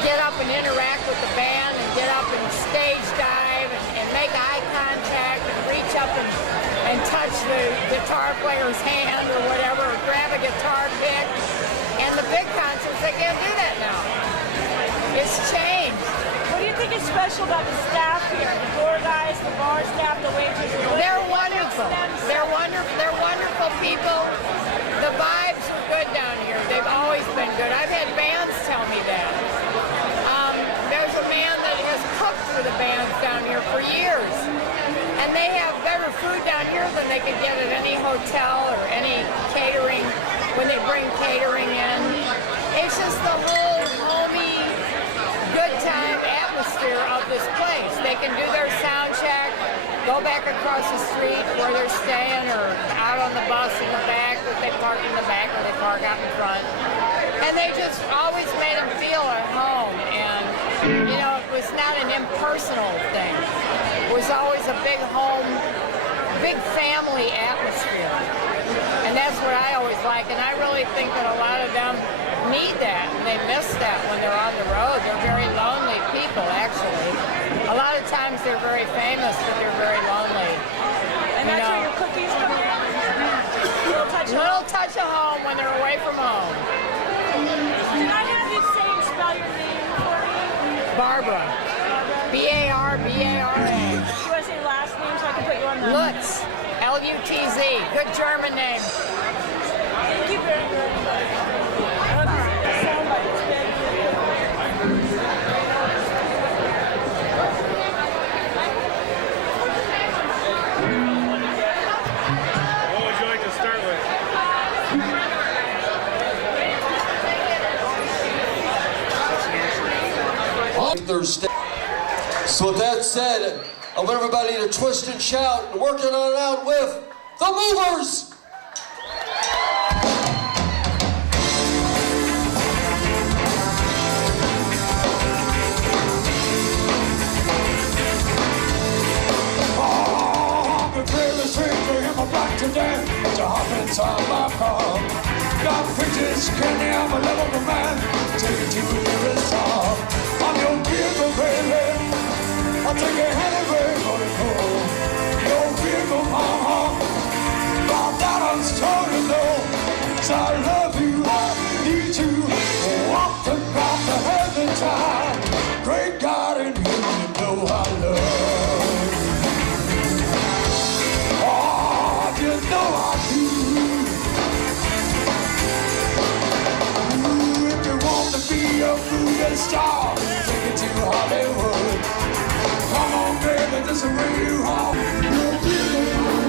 get up and interact with the band and get up and stage dive and make eye contact and reach up and touch the guitar player's hand or whatever, or grab a guitar pick. And the big concerts, they can't do that now. It's changed. What do you think is special about the staff here? The door guys, the bar staff, the waiters? They're wonderful. They're wonderful people. The vibes are good down here. They've always been good. I've had bands tell me that. There's a man that has cooked for the bands down here for years. And they have better food down here than they could get at any hotel or any catering when they bring catering in. It's just the whole homey, good time atmosphere of this place. They can do their sound check, go back across the street where they're staying or out on the bus in the back, if they park in the back or they park out in front. And they just always made them feel at home. And, you know, it was not an impersonal thing. It was always a big home, big family atmosphere. And that's what I always like. And I really think that a lot of them need that. And they miss that when they're on the road. They're very lonely people, actually. A lot of times they're very famous, but they're very lonely. And that's where your cookies come in? Little touch of home when they're away from home. Can I have you say and spell your name for me? Barbara. B-A-R-B-A-R-A. Do you want to say last name so I can put you on the... Lutz. L-U-T-Z. Good German name. Thank you very much. What would you like to start with? On Thursday. So with that said, I want everybody to twist and shout and work it on out with the Movers! Today, to hop inside my car. Got preachers, candy, I'm a little man. Take it to the nearest top. I'm your vehicle, baby. I'll take you anywhere you wanna go. Your vehicle, Bob Dylan's told you no. 'Cause I love you, I need you. Walk the ground to have the time. Great God in heaven, you know I love you. You know I do. Ooh, if you want to be a movie star, take it to Hollywood. Come on, baby, this is where you are. You're beautiful.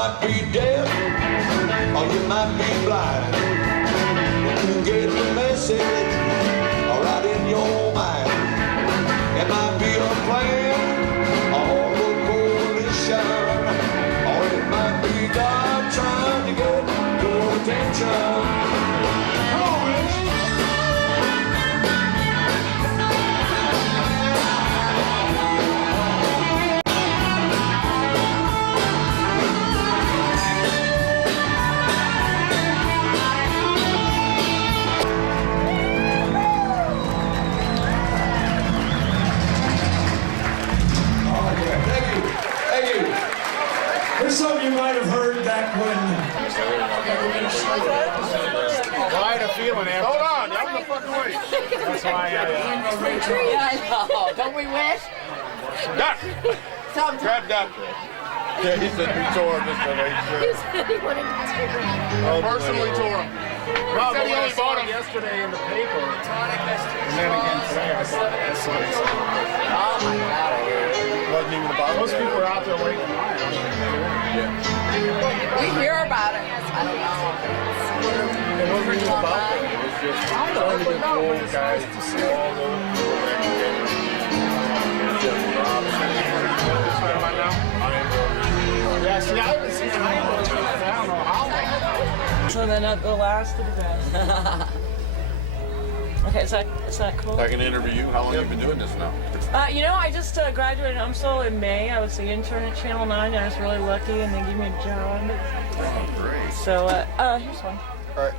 might be dead, or you might be blind. You get the message right in your mind. It might be a plan or a coalition, or it might be God trying to get your attention. Here's something you might have heard back when. Well, I had a feeling after. Hold on, I'm the fucking way. That's why I know. Don't we wish? Duck! Grab Duck. Yeah, he said we tore him just to make sure. He said he wanted to Personally tore him. Rob, Said he only bought him yesterday in the paper. And then again today, I saw that. That's what he said. Oh my God. Wasn't even about Most people are out there waiting. We hear about it. I don't know. It wasn't even about that. It was just trying to get old guys to see all the Yeah, see, I haven't seen him. I don't know how long. So then at the last of the best. Okay, is that cool? I can interview you. How long have you been doing this now? You know, I just graduated in UMSL in May. I was the intern at Channel 9, and I was really lucky, and they gave me a job. Oh, great. So, here's one. All right.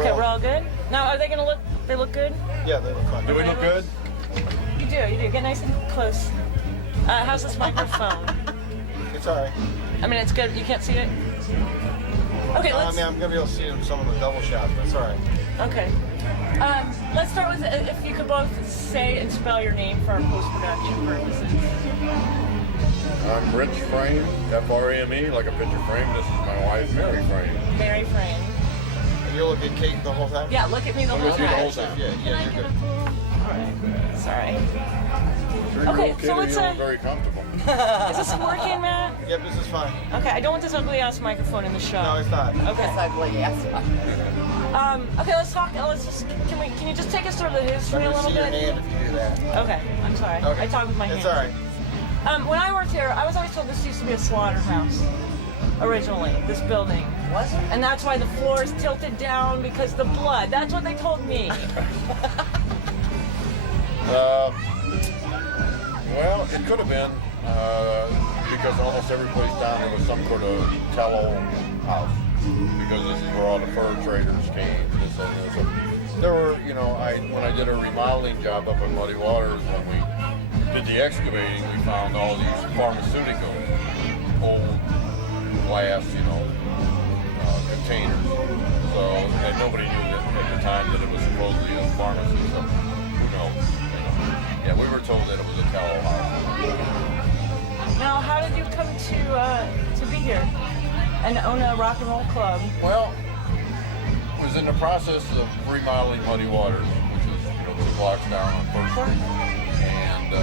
Okay, we're all good? Now, are they going to look, they look good? Yeah, they look fine. Do we look good? You do. Get nice and close. How's this microphone? It's all right. I mean, it's good. You can't see it? Okay, let's... I mean, I'm going to be able to see some of the double shots, but it's all right. Okay. Let's start with, if you could both say and spell your name for our post-production purposes. I'm Rich Frame, F-R-A-M-E, like a picture frame. This is my wife, Mary Frame. Mary Frame. And you'll look at Kate the whole time? Yeah, look at me the whole time. Yeah, you're good. Alright. Sorry. Sure, okay, so let's very comfortable. Is this working, Matt? Yep, this is fine. Okay, I don't want this ugly ass microphone in the show. No, it's not. Okay. This ugly ass. Okay, let's talk. Let's just. Can you just take us through the history a little see your bit? hand if you do that. Okay, I'm sorry. Okay. I talk with my hands. It's all right. When I worked here, I was always told this used to be a slaughterhouse. Originally, this building. Was it? And that's why the floor is tilted down because the blood. That's what they told me. Well, it could have been because almost every place down there was some sort of tallow house because this is where all the fur traders came. This and this. There were, when I did a remodeling job up in Muddy Waters, when we did the excavating, we found all these pharmaceutical old glass, containers. So and nobody knew that at the time that it was supposedly a pharmacy. So who knows? Yeah, we were told that it was a tallow house. Now, how did you come to be here and own a rock and roll club? Well, I was in the process of remodeling Muddy Waters, which is 2 blocks down on First Street, and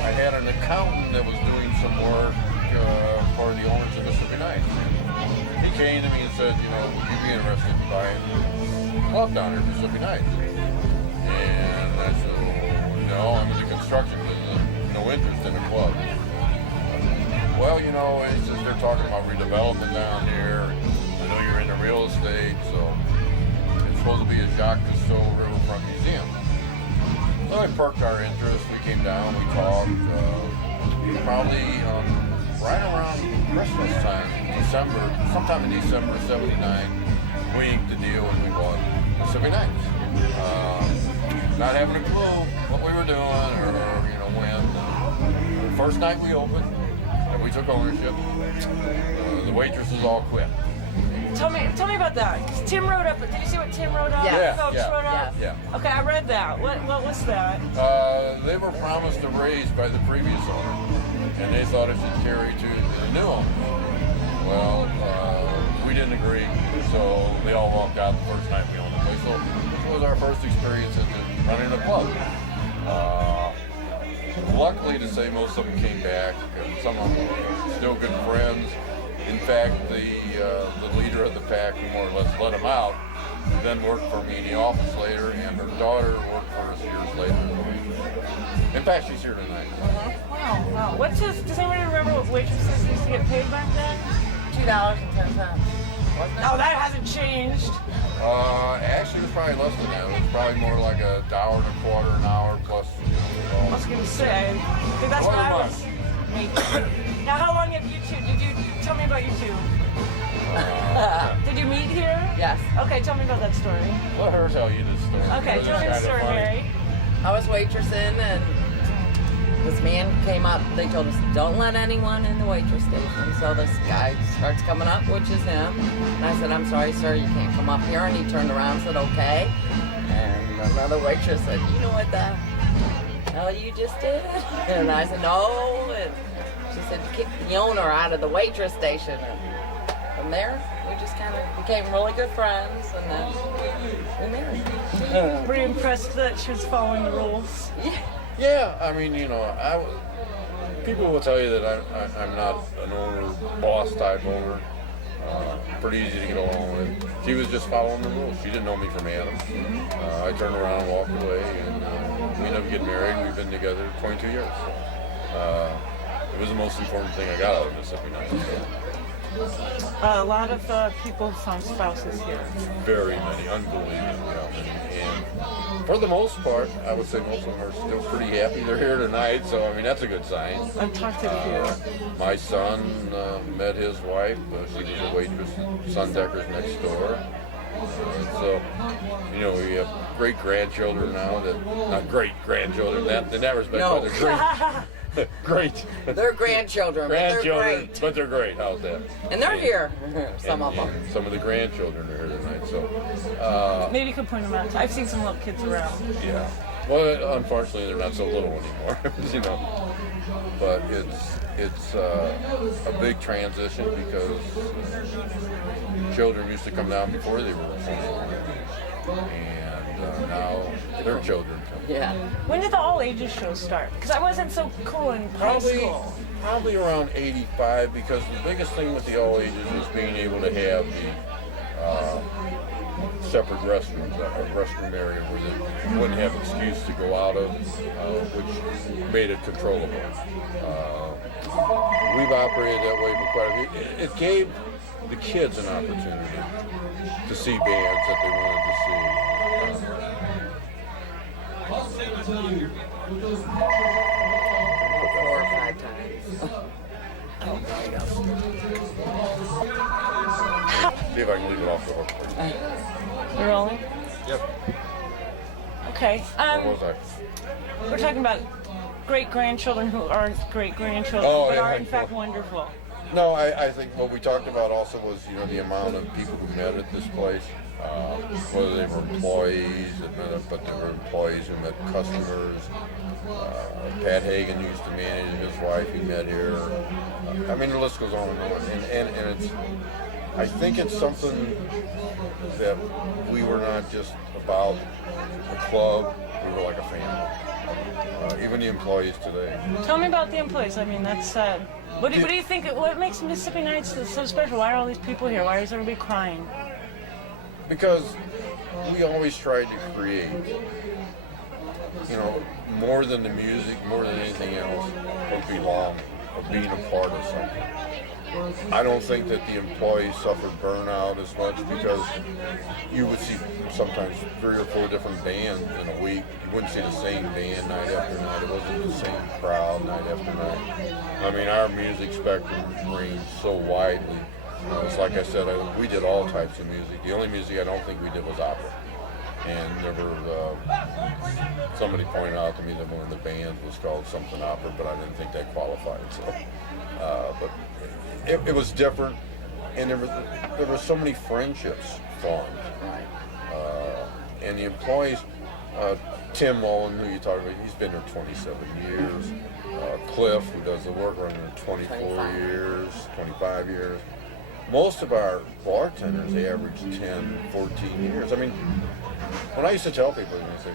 I had an accountant that was doing some work for the owners of Mississippi Nights. He came to me and said, would you be interested in buying a club down here, Mississippi Nights? And I said, no, I'm in the construction business, no interest in a club. Well, it's just they're talking about redevelopment down here. I know you're into real estate, so it's supposed to be a Jacques Cousteau riverfront museum. So I perked our interest. We came down, we talked. Probably right around Christmas time, sometime in December of '79, we inked the deal and we bought Mississippi Nights. Not having a clue what we were doing or when. The first night we opened and we took ownership, the waitresses all quit. Tell me about that. 'Cause Tim wrote up. Did you see what Tim wrote up? Yeah. Folks wrote up? Yeah. Okay, I read that. What was that? They were promised a raise by the previous owner, and they thought it should carry to the new owner. Well, we didn't agree, so they all walked out the first night we owned the place. So this was our first experience at running a club. luckily to say, most of them came back. And some of them are still good friends. In fact, the leader of the pack, who more or less let him out, then worked for me in the office later, and her daughter worked for us years later. In fact, she's here tonight. Wow. What's his? Does anybody remember what waitresses used to get paid back then? $2.10. Oh, that hasn't changed. Actually, it was probably less than that. It was probably more like $1.25 an hour plus. I was gonna say, I think that's what I was making. Now, how long have you two? Did you tell me about you two? Did you meet here? Yes. Okay, tell me about that story. Let her tell you this story. Okay, tell me the story, Mary. I was waitressing, and this man came up. They told us, don't let anyone in the waitress station. So this guy starts coming up, which is him. And I said, I'm sorry, sir, you can't come up here. And he turned around and said, okay. And another waitress said, you know what the hell you just did? And I said, no. And she said, you kicked the owner out of the waitress station. And from there, we just kind of became really good friends, and then we married. Were you impressed that she was following the rules? Yeah, I mean, people will tell you that I'm not an owner, boss type owner. Pretty easy to get along with. She was just following the rules. She didn't know me from Adam. I turned around and walked away, and we ended up getting married. We've been together 22 years. So, it was the most important thing I got out of Mississippi Nights. A lot of people found spouses here. Very many, unbelievably many. And for the most part, I would say most of them are still pretty happy they're here tonight, so I mean, that's a good sign. I've talked to a few. My son met his wife. She was a waitress at Sundecker's next door. So, we have great-grandchildren now not great-grandchildren in that respect, No. but they're great. They're grandchildren, but they're great. But they're great. How's that? And they're here, some of them. Some of the grandchildren are here tonight, so. Maybe you could point them out. I've seen some little kids around. Yeah. Well, unfortunately, they're not so little anymore, But it's a big transition because children used to come down before they were 21, and now their children come. Yeah. When did the all ages show start? Because I wasn't so cool in high school. Probably around 85, because the biggest thing with the all ages is being able to have the separate restrooms, a restroom area where they wouldn't have excuse to go out of, which made it controllable. We've operated that way for quite a few. It gave the kids an opportunity to see bands that they wanted to see. 4 or 5 times. See if I can leave it off the hook for you. You're rolling? Yep. Okay. What was I? We're talking about great-grandchildren who aren't great-grandchildren, but are in fact wonderful. No, I think what we talked about also was, the amount of people who met at this place, whether they were employees that met up, but they were employees who met customers. Pat Hagen used to manage his wife, he met here. I mean, the list goes on and on. And it's, I think it's something that we were not just about a club, we were like a family. Even the employees today. Tell me about the employees. I mean, that's sad. What do you think? What makes Mississippi Nights so special? Why are all these people here? Why is everybody crying? Because we always tried to create, more than the music, more than anything else, of belonging, of being a part of something. I don't think that the employees suffered burnout as much because you would see sometimes 3 or 4 different bands in a week. You wouldn't see the same band night after night. It wasn't the same crowd night after night. I mean, our music spectrum ranged so widely. It's like I said, we did all types of music. The only music I don't think we did was opera. And there were, somebody pointed out to me that one of the bands was called something opera, but I didn't think that qualified. So, but it was different, and there were so many friendships formed. And the employees, Tim Mullen, who you talked about, he's been there 27 years. Cliff, who does the work, running there 24 years, 25 years. Most of our bartenders, they average 10, 14 years. I mean, when I used to tell people, they say,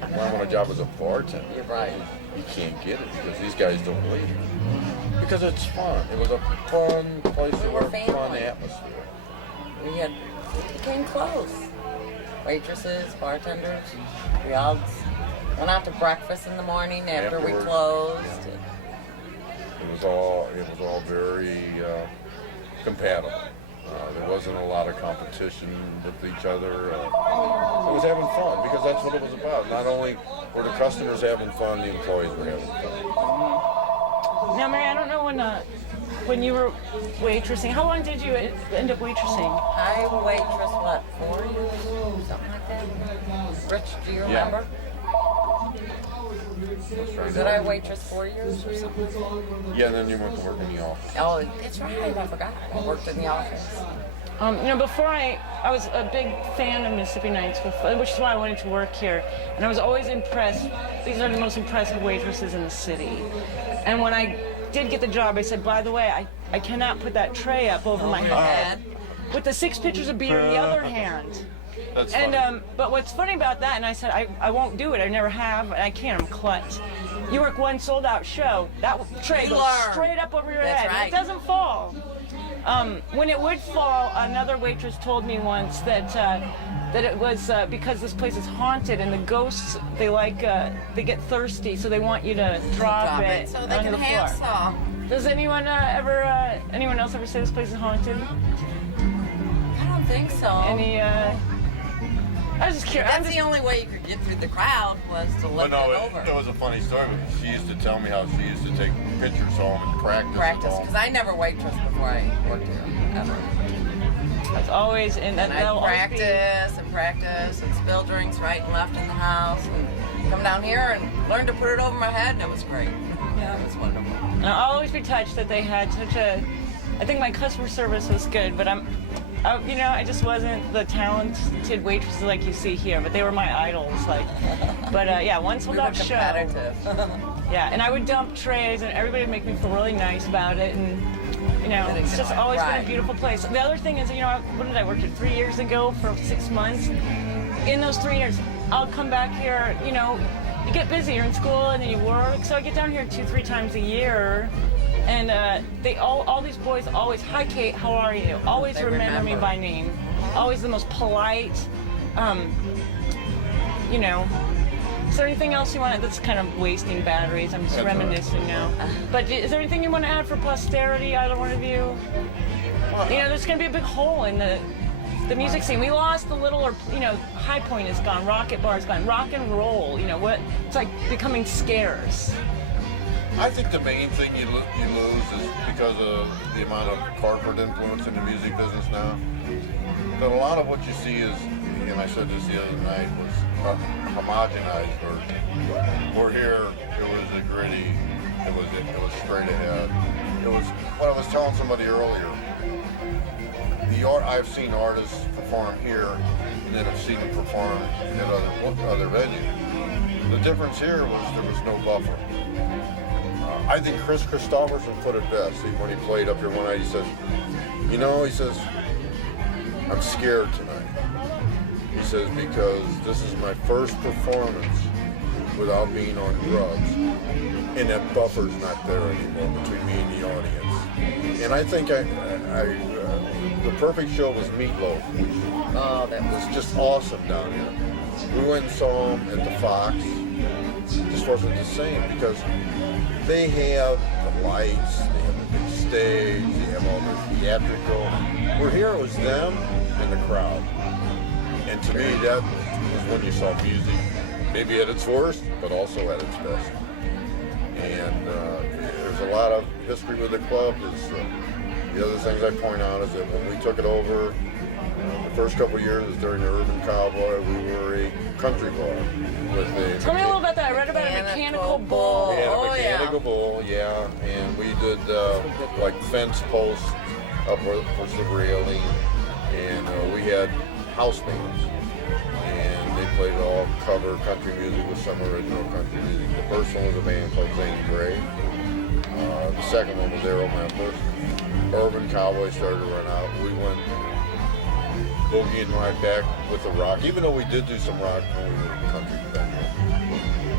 when I want a job as a bartender, You're right. you can't get it because these guys don't wait. Because it's fun. It was a fun place to work, fun atmosphere. We became close. Waitresses, bartenders. We all went out to breakfast in the morning after we closed. It was all very compatible. There wasn't a lot of competition with each other. It was having fun because that's what it was about. Not only were the customers having fun, the employees were having fun. Now, Mary, I don't know when you were waitressing. How long did you end up waitressing? I waitress, 4 years? Something like that. Rich, do you remember? Did I waitress 4 years or something? Yeah, and then you went to work in the office. Oh, that's right. I forgot. I worked in the office. Before I was a big fan of Mississippi Nights, which is why I wanted to work here. And I was always impressed. These are the most impressive waitresses in the city. And when I did get the job, I said, by the way, I cannot put that tray up over my head with the 6 pitchers of beer in the other hand. That's and funny. But what's funny about that, and I said I won't do it. I never have, and I can't. I'm clutch. You work one sold-out show, that tray goes straight up over your head. Right. It doesn't fall. When it would fall, another waitress told me once that it was because this place is haunted and the ghosts they get thirsty, so they want you to drop it so they onto can the floor. have some. Does anyone anyone else ever say this place is haunted? I don't think so. I was just curious. That's the only way you could get through the crowd was to lift it over. It was a funny story because she used to tell me how she used to take pictures home and practice. Because I never waitressed before I worked here, ever. That's always and I'd practice and spill drinks right and left in the house and come down here and learn to put it over my head, and it was great. Yeah, it was wonderful. And I'll always be touched that they had such a. I think my customer service was good, but I just wasn't the talented waitresses like you see here, but they were my idols. One sold out show. Yeah, and I would dump trays, and everybody would make me feel really nice about it, and it's just always been a beautiful place. The other thing is, what did I work here 3 years ago for 6 months? In those 3 years, I'll come back here. You get busy. You're in school, and then you work. So I get down here 2-3 times a year. And all these boys always, hi Kate, how are you? Always remember me by name. Always the most polite. Is there anything else you want? That's kind of wasting batteries. I'm just reminiscing now. But is there anything you want to add for posterity, either one of you? There's going to be a big hole in the music scene. We lost the little, High Point is gone, Rocket Bar is gone, rock and roll. It's like becoming scarce. I think the main thing you lose is because of the amount of corporate influence in the music business now. But a lot of what you see is, and I said this the other night, was homogenized. We're here, it was a gritty, it was straight ahead. It was what I was telling somebody earlier. I've seen artists perform here, and then I've seen them perform at other venues. The difference here was there was no buffer. I think Chris Christopherson put it best when he played up here one night. He says, I'm scared tonight. He says, because this is my first performance without being on drugs, and that buffer's not there anymore between me and the audience. And I think the perfect show was Meatloaf. That was just awesome down here. We went and saw him at the Fox. It just wasn't the same because they have the lights, they have the big stage, they have all the theatrical. Where here it was them and the crowd. And to me, that was when you saw music, maybe at its worst, but also at its best. And there's a lot of history with the club. The other things I point out is that when we took it over, the first couple of years during the Urban Cowboy, we were a country bar. Tell me a little about that. I read about a mechanical bull. We had a mechanical bull, yeah. And we did fence posts up for the railing. And we had house bands. And they played all cover country music with some original country music. The first one was a band called Zane Grey. The second one was Errol Memphis. Urban Cowboy started to run out. We went boogieing right back with the rock, even though we did do some rock when we were country convention.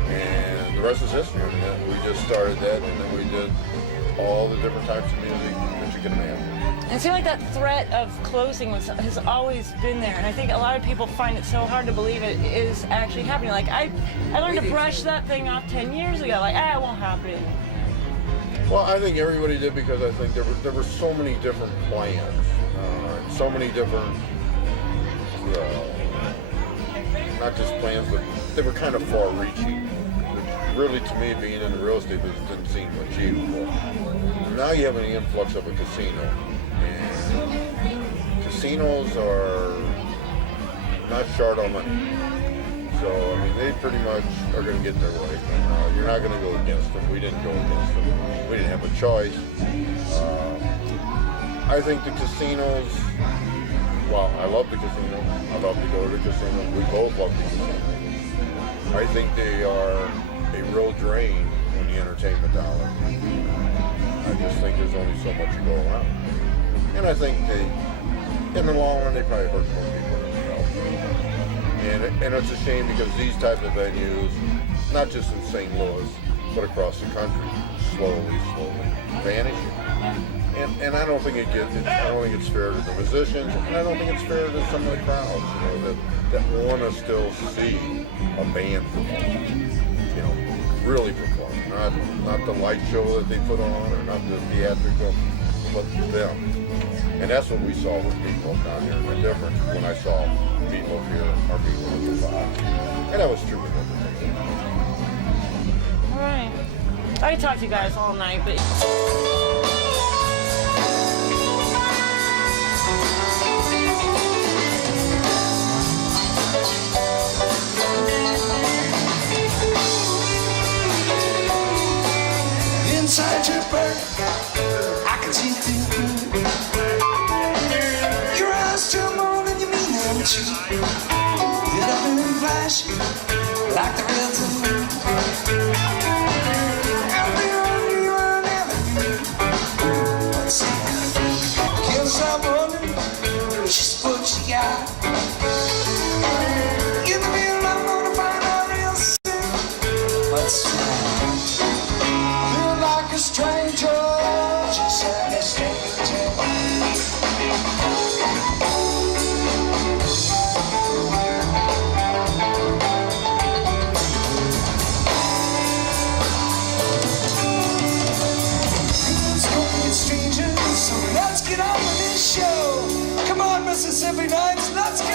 And the rest is history. I mean, we just started that, and then we did all the different types of music that you can imagine. I feel like that threat of closing has always been there, and I think a lot of people find it so hard to believe it is actually happening. Like, I learned to brush that thing off 10 years ago. Like, it won't happen. Well, I think everybody did because I think there were so many different plans, so many different, not just plans, but they were kind of far-reaching. Really, to me, being in the real estate business didn't seem achievable. Now you have an influx of a casino, and casinos are not short on money. So, I mean, they pretty much are going to get their way. You're not going to go against them. We didn't go against them. We didn't have a choice. I think the casinos, well, I love the casino. I love to go to the casino. We both love the casino. I think they are a real drain on the entertainment dollar. I just think there's only so much to go around. And I think in the long run, they probably hurt more people than they help. And it's a shame because these types of venues, not just in St. Louis, but across the country, slowly vanishing. And I don't think it's fair to the musicians, and I don't think it's fair to some of the crowds, that want to still see a band perform, really perform, not the light show that they put on, or not the theatrical, but them. And that's what we saw with Meatloaf down here. The difference when I saw Meatloaf here or Meatloaf at the Fox. And that was true with everything. All right. I could talk to you guys all night, but... Inside your bird, I can see through. Your eyes turn more than you mean them to. Lit up and flashing like the reds of the moon. Out there on your own avenue. Let's see. Can't stop wondering just what you got. In the middle, I'm gonna find out real soon. Let's try. Like a stranger, just like a stranger. It's going to get stranger, so let's get on with this show. Come on, Mississippi Nights, let's go!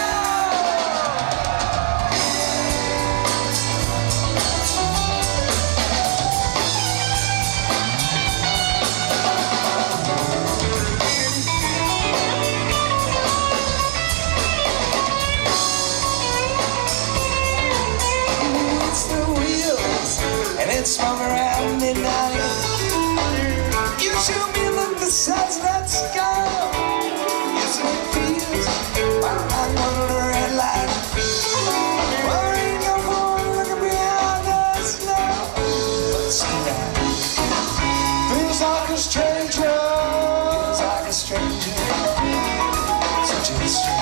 It's from around midnight. You show me look the size of that sky. Yes, it feels I'm under the red light. Well, ain't no more looking behind us now. But still, feels like a stranger. Feels like a stranger. Such a stranger.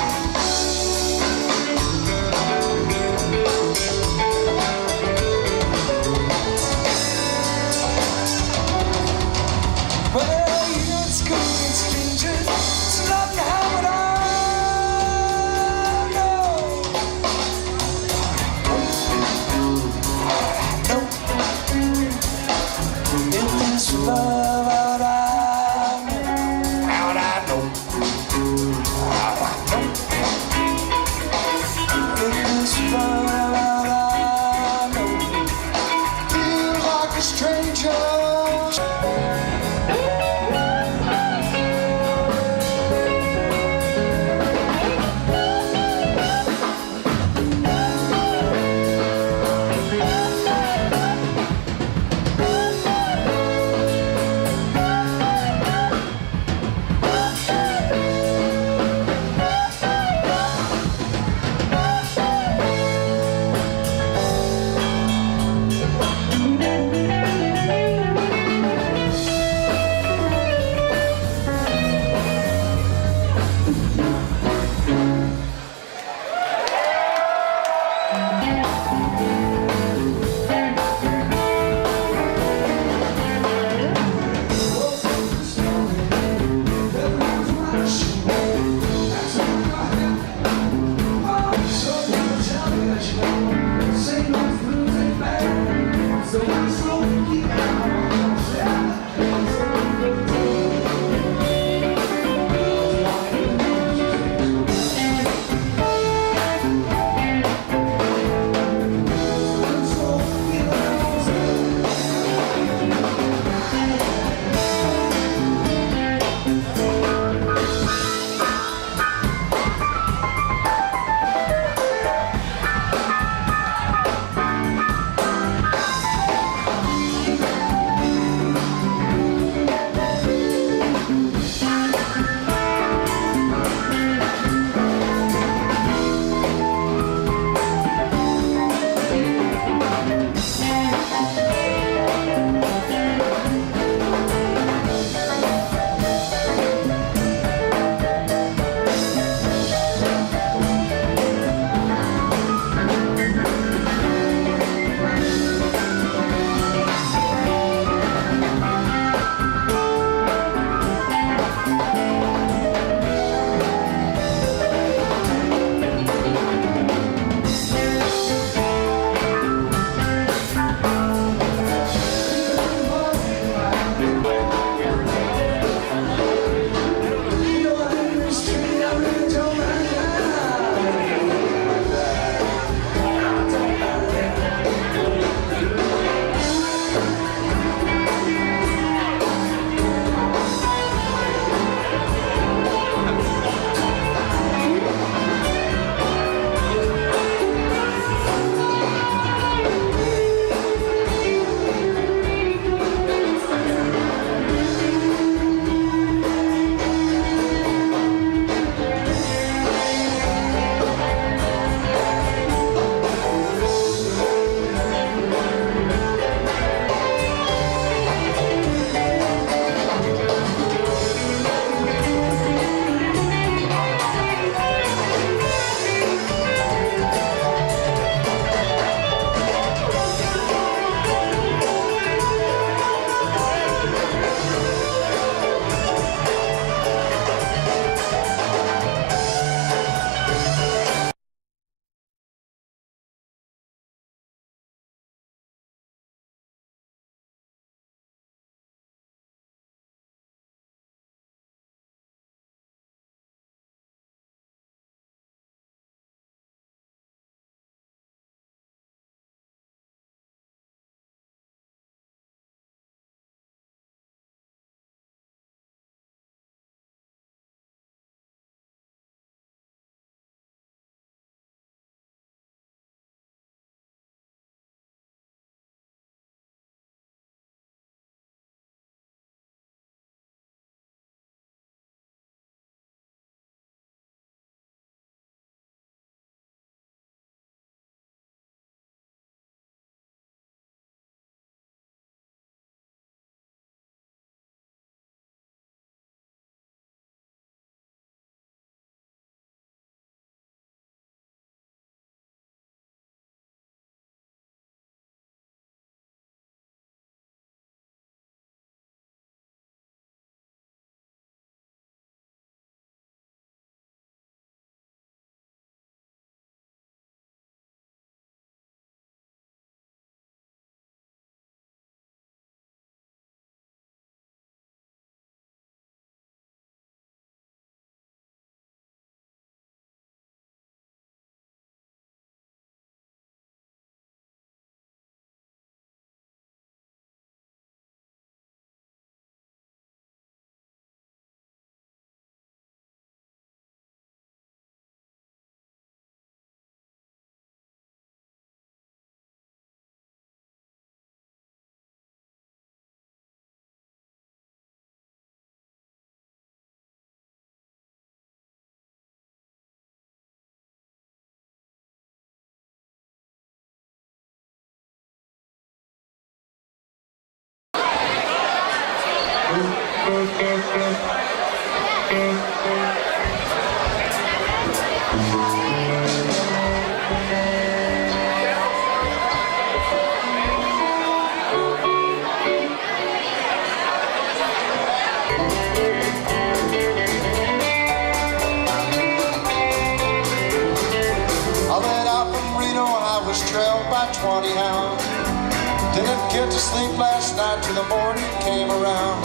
get to sleep last night till the morning came around.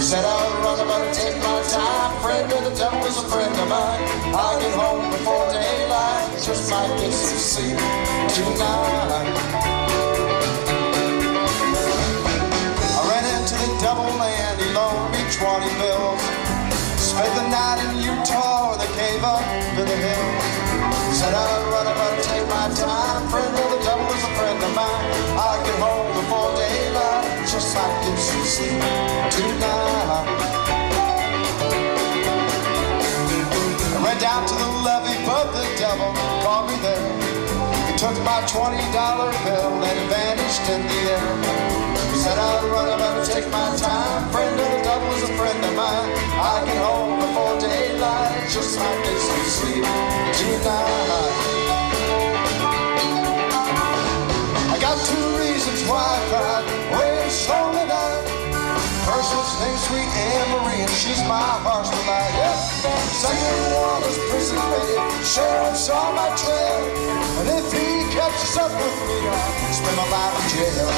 Said I would run about and take my time. Friend of the devil is a friend of mine. I'll get home before daylight. Just might get some sleep tonight. I ran into the devil and he loaned me 20 bills. Spent the night in Utah where they cave up to the hills. Said I would run about and take my time. Friend of the devil is a friend of mine. I'll get home before daylight. Just might get some sleep tonight. I went down to the levee, but the devil caught me there. He took my $20 bill and it vanished in the air. He said I'd run about and take my time. Friend of the devil is a friend of mine. I get home before daylight. Just might get some sleep tonight. I got 2 reasons why I cried. Way slowly down. First was named Sweet Anne-Marie, and she's my heart's delight. Yeah. Second one was prison rated. Sheriff saw my trail, and if he catches up with me, I'll spend my life in jail.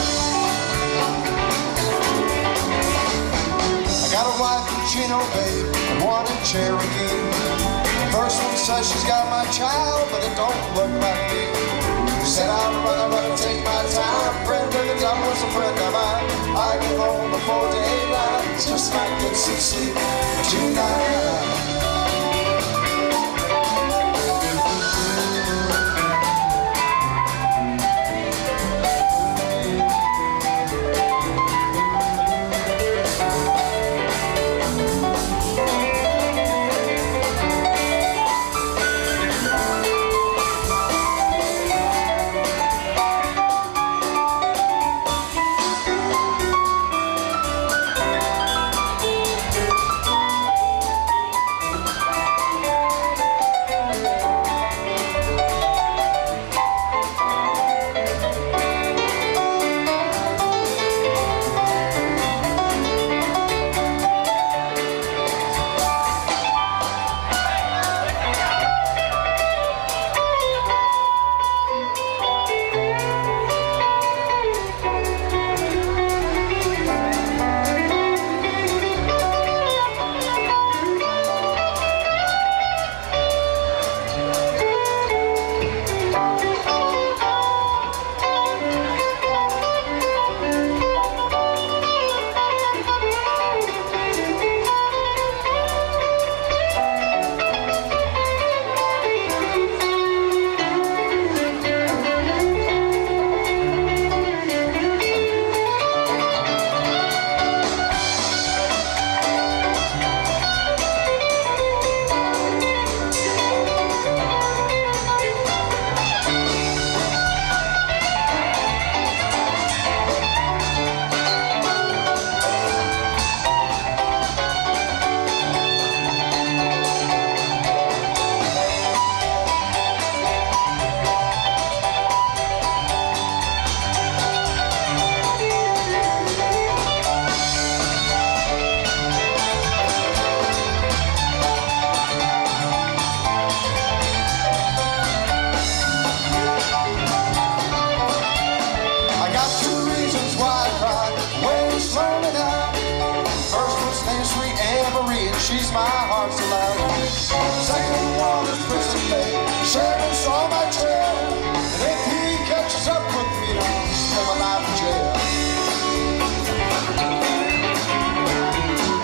I got a wife in Chino, babe, and one in Cherokee. The first one says she's got my child, but it don't look like me. Said I'd rather take my time. Friend of the devil is a friend of mine. I get home before daylight. Just might get some sleep tonight. She's my heart's alive. Second one is prison babe. Sheriff saw my trail, and if he catches up with me, I'll spend my life in jail.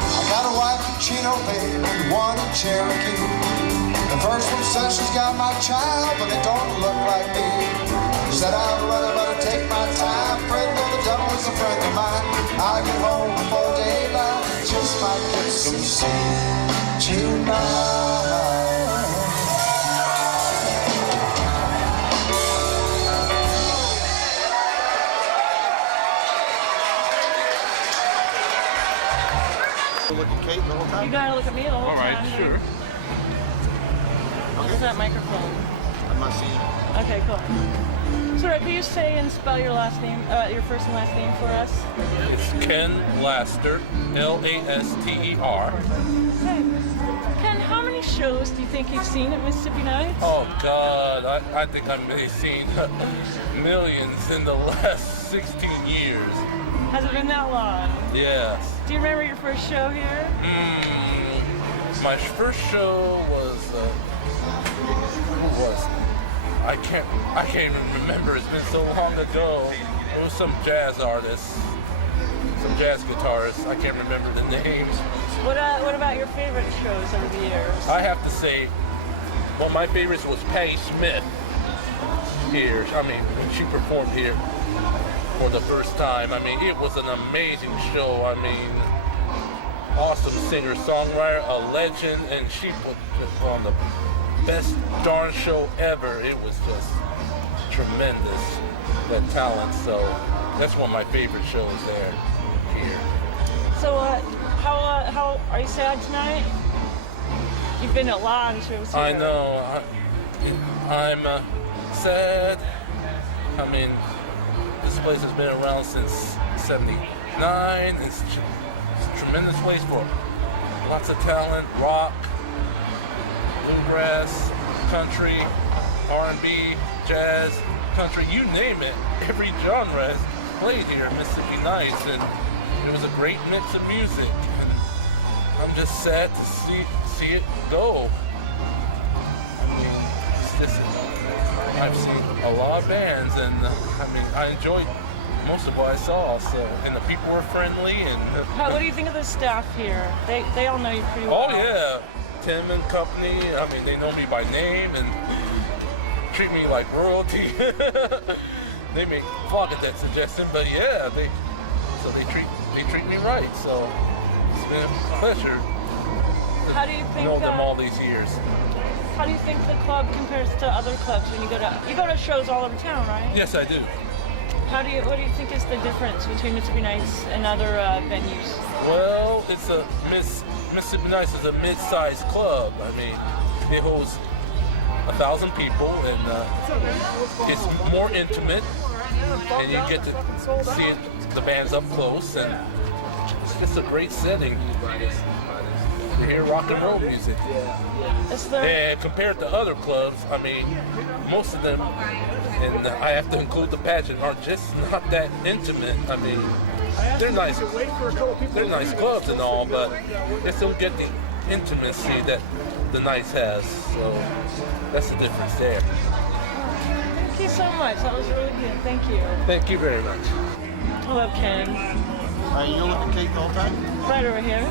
I got a wife in Chino, babe, and one in Cherokee. The first one says she's got my child, but it don't look like me. Said I'd rather take my time. Friend of the devil is a friend of mine. I get home before daylight. Just might get some sleep tonight. Look at Kate the whole time. You gotta look at me the whole All right, time. sure. What is that microphone? I'm not seeing it. Okay, cool. So, can you say and spell your last name, your first and last name for us? It's Ken Laster, L-A-S-T-E-R. Okay. Ken, how many shows shows do you think you've seen at Mississippi Nights? Oh God, I think I may have seen millions in the last 16 years. Has it been that long? Yes. Do you remember your first show here? My first show was, who was it? I can't even remember. It's been so long ago. It was some jazz artist, some jazz guitarist. I can't remember the names. What about your favorite shows over the years? I have to say, one of my favorites was Patti Smith here. I mean, when she performed here for the first time. I mean, it was an amazing show. I mean, awesome singer-songwriter, a legend, and she put on the best darn show ever. It was just tremendous, that talent. So that's one of my favorite shows there, here. So how are you sad tonight? You've been at a lot of shows here. I know. I'm sad. I mean, this place has been around since '79. It's a tremendous place for lots of talent, rock, bluegrass, country, R&B, jazz, country, you name it. Every genre has played here at Mississippi Nights, and it was a great mix of music. And I'm just sad to see it go. I mean, it's just, I've seen a lot of bands, and I mean, I enjoyed most of what I saw. So, and the people were friendly. And what do you think of the staff here? They all know you pretty well. Oh yeah, Tim and company. I mean, they know me by name and treat me like royalty. They may flock at that suggestion, but yeah, they treat me right. So it's been a pleasure. How do you think know them all these years? How do you think the club compares to other clubs when you go to shows all over town, right? Yes, I do. What do you think is the difference between Mississippi Nights and other venues? Well, it's Mississippi Nights is a mid-sized club. I mean, it holds 1,000 people, and it's more intimate, and you get to see the bands up close, and it's just a great setting. You hear rock and roll music. And compared to other clubs, I mean, most of them, and I have to include the pageant, are just not that intimate. I mean, they're nice clubs and all, but they still get the intimacy that the Nights has. So that's the difference there. Thank you so much. That was really good. Thank you. Thank you very much. Hello, Ken. Are you looking cake the whole time? Right over here.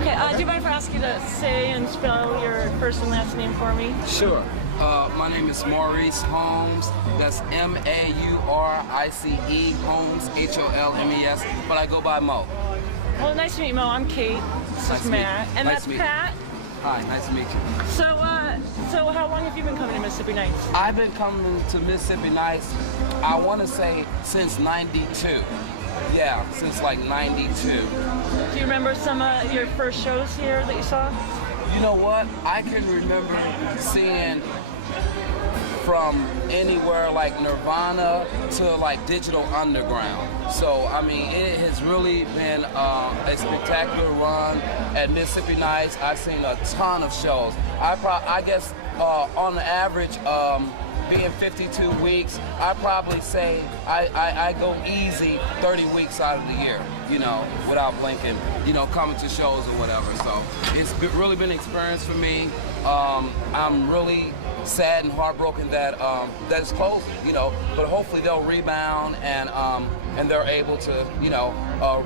Okay, do you mind if I ask you to say and spell your first and last name for me? Sure. My name is Maurice Holmes. That's Maurice, Holmes, Holmes, but I go by Mo. Well, nice to meet you, Mo. I'm Kate. This is Matt. And that's Pat. Hi, nice to meet you. So how long have you been coming to Mississippi Nights? I've been coming to Mississippi Nights, I want to say, since '92. Yeah, since like '92. Do you remember some of your first shows here that you saw? You know what? I can remember seeing from anywhere like Nirvana to like Digital Underground. So, I mean, it has really been a spectacular run at Mississippi Nights. I've seen a ton of shows. I guess on average, being 52 weeks, I probably say I go easy 30 weeks out of the year, you know, without blinking, you know, coming to shows or whatever. So it's really been an experience for me. I'm really sad and heartbroken that that it's closed, you know, but hopefully they'll rebound and they're able to, you know,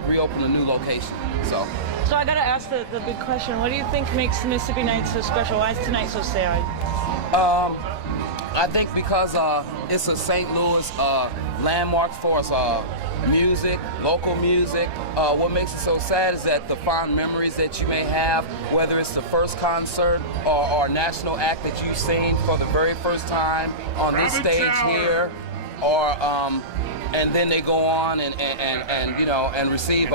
reopen a new location. So I gotta ask the big question. What do you think makes Mississippi Nights so special? Why is tonight so sad? I think because it's a St. Louis landmark for us, music, local music. What makes it so sad is that the fond memories that you may have, whether it's the first concert or national act that you've seen for the very first time on this stage here, or and then they go on and you know, and receive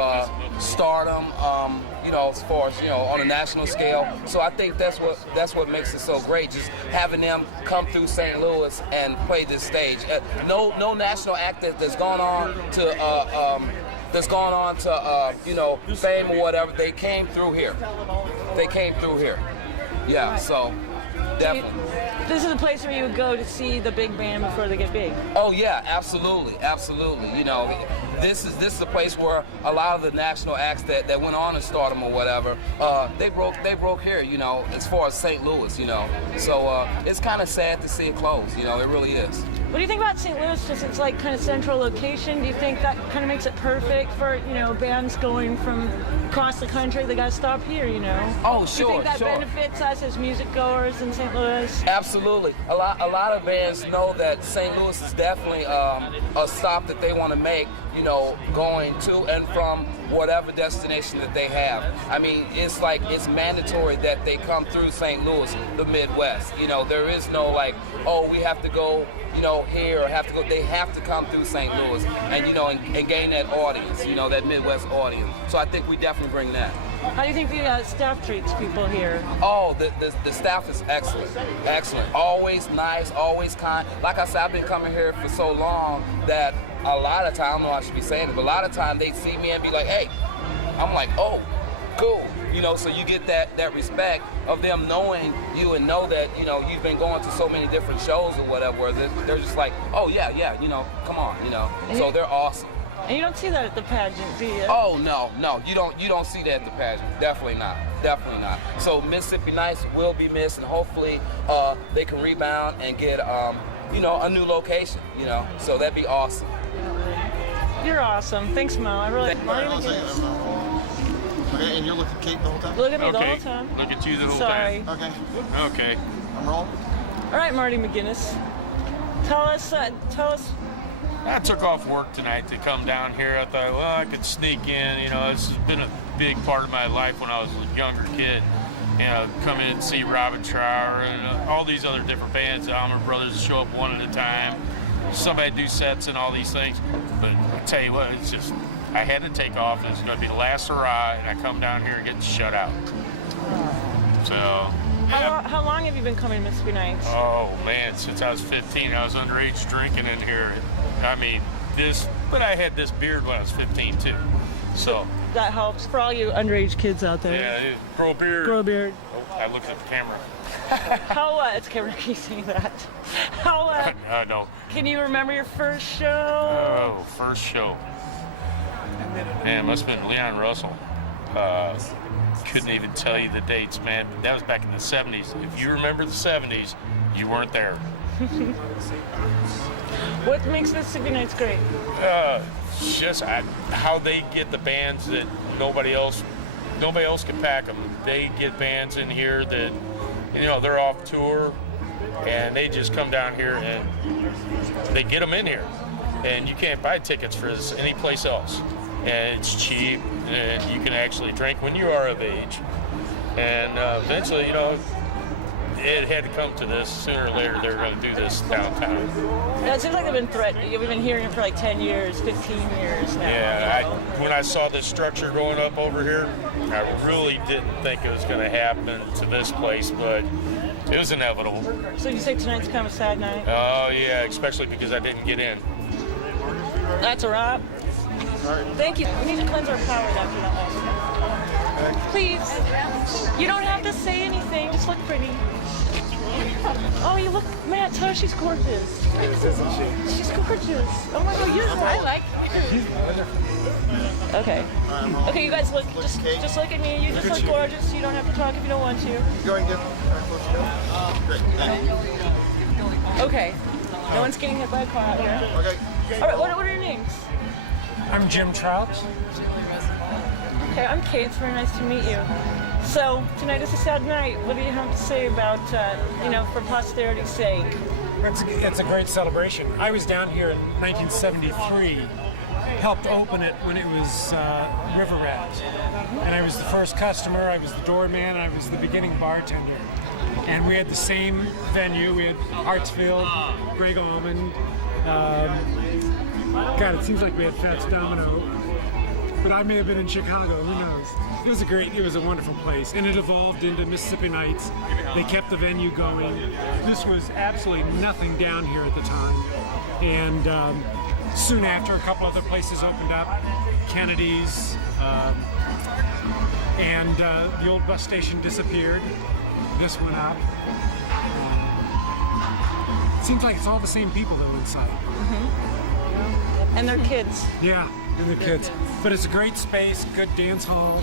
stardom, you know, as far as, you know, on a national scale. So I think that's what makes it so great, just having them come through St. Louis and play this stage. No national act that's gone on to you know, fame or whatever. They came through here. Yeah, so definitely. This is a place where you would go to see the big band before they get big. Oh yeah, absolutely. You know, this is a place where a lot of the national acts that went on in stardom or whatever, they broke here. You know, as far as St. Louis, you know. So it's kind of sad to see it close. You know, it really is. What do you think about St. Louis? Just it's like kind of central location. Do you think that kind of makes it perfect for bands going from across the country? They got to stop here, you know. Oh, sure. Do you think that benefits us as music goers in St. Louis? Absolutely. A lot of bands know that St. Louis is definitely a stop that they want to make. You know, going to and from whatever destination that they have. I mean, it's mandatory that they come through St. Louis, the Midwest. You know, there is no like, oh, we have to go, you know, here or have to go. They have to come through St. Louis and, you know, and gain that audience, you know, that Midwest audience. So I think we definitely bring that. How do you think the staff treats people here? Oh, the staff is excellent. Excellent. Always nice, always kind. Like I said, I've been coming here for so long that a lot of time, I don't know I should be saying it, but a lot of time they see me and be like, hey, I'm like, oh, cool. You know, so you get that respect of them knowing you and know that, you know, you've been going to so many different shows or whatever, where they're just like, oh, yeah, you know, come on, you know. So they're awesome. And you don't see that at the pageant, do you? Oh, no, you don't see that at the pageant. Definitely not. So Mississippi Nights will be missed, and hopefully they can rebound and get, you know, a new location, you know. So that'd be awesome. You're awesome. Thanks, Mo. I really Okay, and you're looking at Kate the whole time? Look at me the whole time. Look at you the whole Sorry. time. Okay. I'm rolling. All right, Marty McGinnis. Tell us. I took off work tonight to come down here. I thought, well, I could sneak in. You know, this has been a big part of my life when I was a younger kid. You know, come in and see Robin Trower and all these other different bands. The Almer Brothers show up one at a time. Somebody do sets and all these things. But I tell you what, it's just, I had to take off. It's going to be the last hurrah, and I come down here and get shut out. So. How long have you been coming to Mississippi Nights? Oh man, since I was 15, I was underage drinking in here. I mean, but I had this beard when I was 15 too. So. That helps for all you underage kids out there. Yeah, grow a beard. Grow a beard. Oh, I looked at the camera. It's camera keep saying that. No. Can you remember your first show? Oh, first show. Man, it must have been Leon Russell. Couldn't even tell you the dates, man. But that was back in the 70s. If you remember the 70s, you weren't there. What makes Mississippi Nights great? Just how they get the bands that nobody else can pack them. They get bands in here that, you know, they're off tour, and they just come down here and they get them in here. And you can't buy tickets for this anyplace else. And it's cheap, and you can actually drink when you are of age. And eventually, you know, it had to come to this. Sooner or later, they're going to do this downtown. Yeah, it seems like they've been threatening. We've been hearing it for like 10 years, 15 years now. Yeah, when I saw this structure going up over here, I really didn't think it was going to happen to this place, but it was inevitable. So you say tonight's kind of a sad night? Oh, yeah, especially because I didn't get in. That's a wrap. Thank you. We need to cleanse our palate after that last. Please. You don't have to say anything. Just look pretty. Oh, you look, Matt, tell her she's gorgeous. Isn't she? She's gorgeous. Oh my God, you're I like you. Okay. Okay, you guys look, just look at me. You just look gorgeous. You don't have to talk if you don't want to. Go and get close to go. Great. Thanks. Okay. No one's getting hit by a car out here. Okay. All right, what are your names? I'm Jim Trout. Okay, I'm Kate. It's very nice to meet you. So, tonight is a sad night. What do you have to say about, for posterity's sake? It's a great celebration. I was down here in 1973, helped open it when it was River Rat. And I was the first customer, I was the doorman, I was the beginning bartender. And we had the same venue. We had Hartsfield, Greg Allman. God, it seems like we had Fats Domino. But I may have been in Chicago, who knows? It was a wonderful place. And it evolved into Mississippi Nights. They kept the venue going. This was absolutely nothing down here at the time. And soon after, a couple other places opened up. Kennedy's, and the old bus station disappeared. this one up. It seems like it's all the same people that live inside. And their kids. Yeah, and the kids. But it's a great space, good dance hall.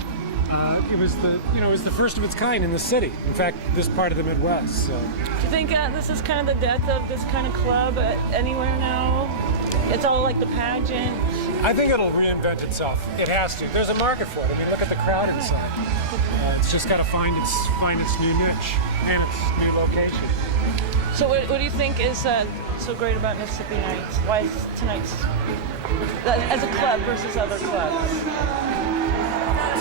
It was the first of its kind in the city. In fact, this part of the Midwest. So. Do you think this is kind of the death of this kind of club anywhere now? It's all like the pageant. I think it'll reinvent itself. It has to. There's a market for it. I mean, look at the crowd inside. It's just got to find its new niche and its new location. So what do you think is so great about Mississippi Nights? Why is tonight's as a club versus other clubs?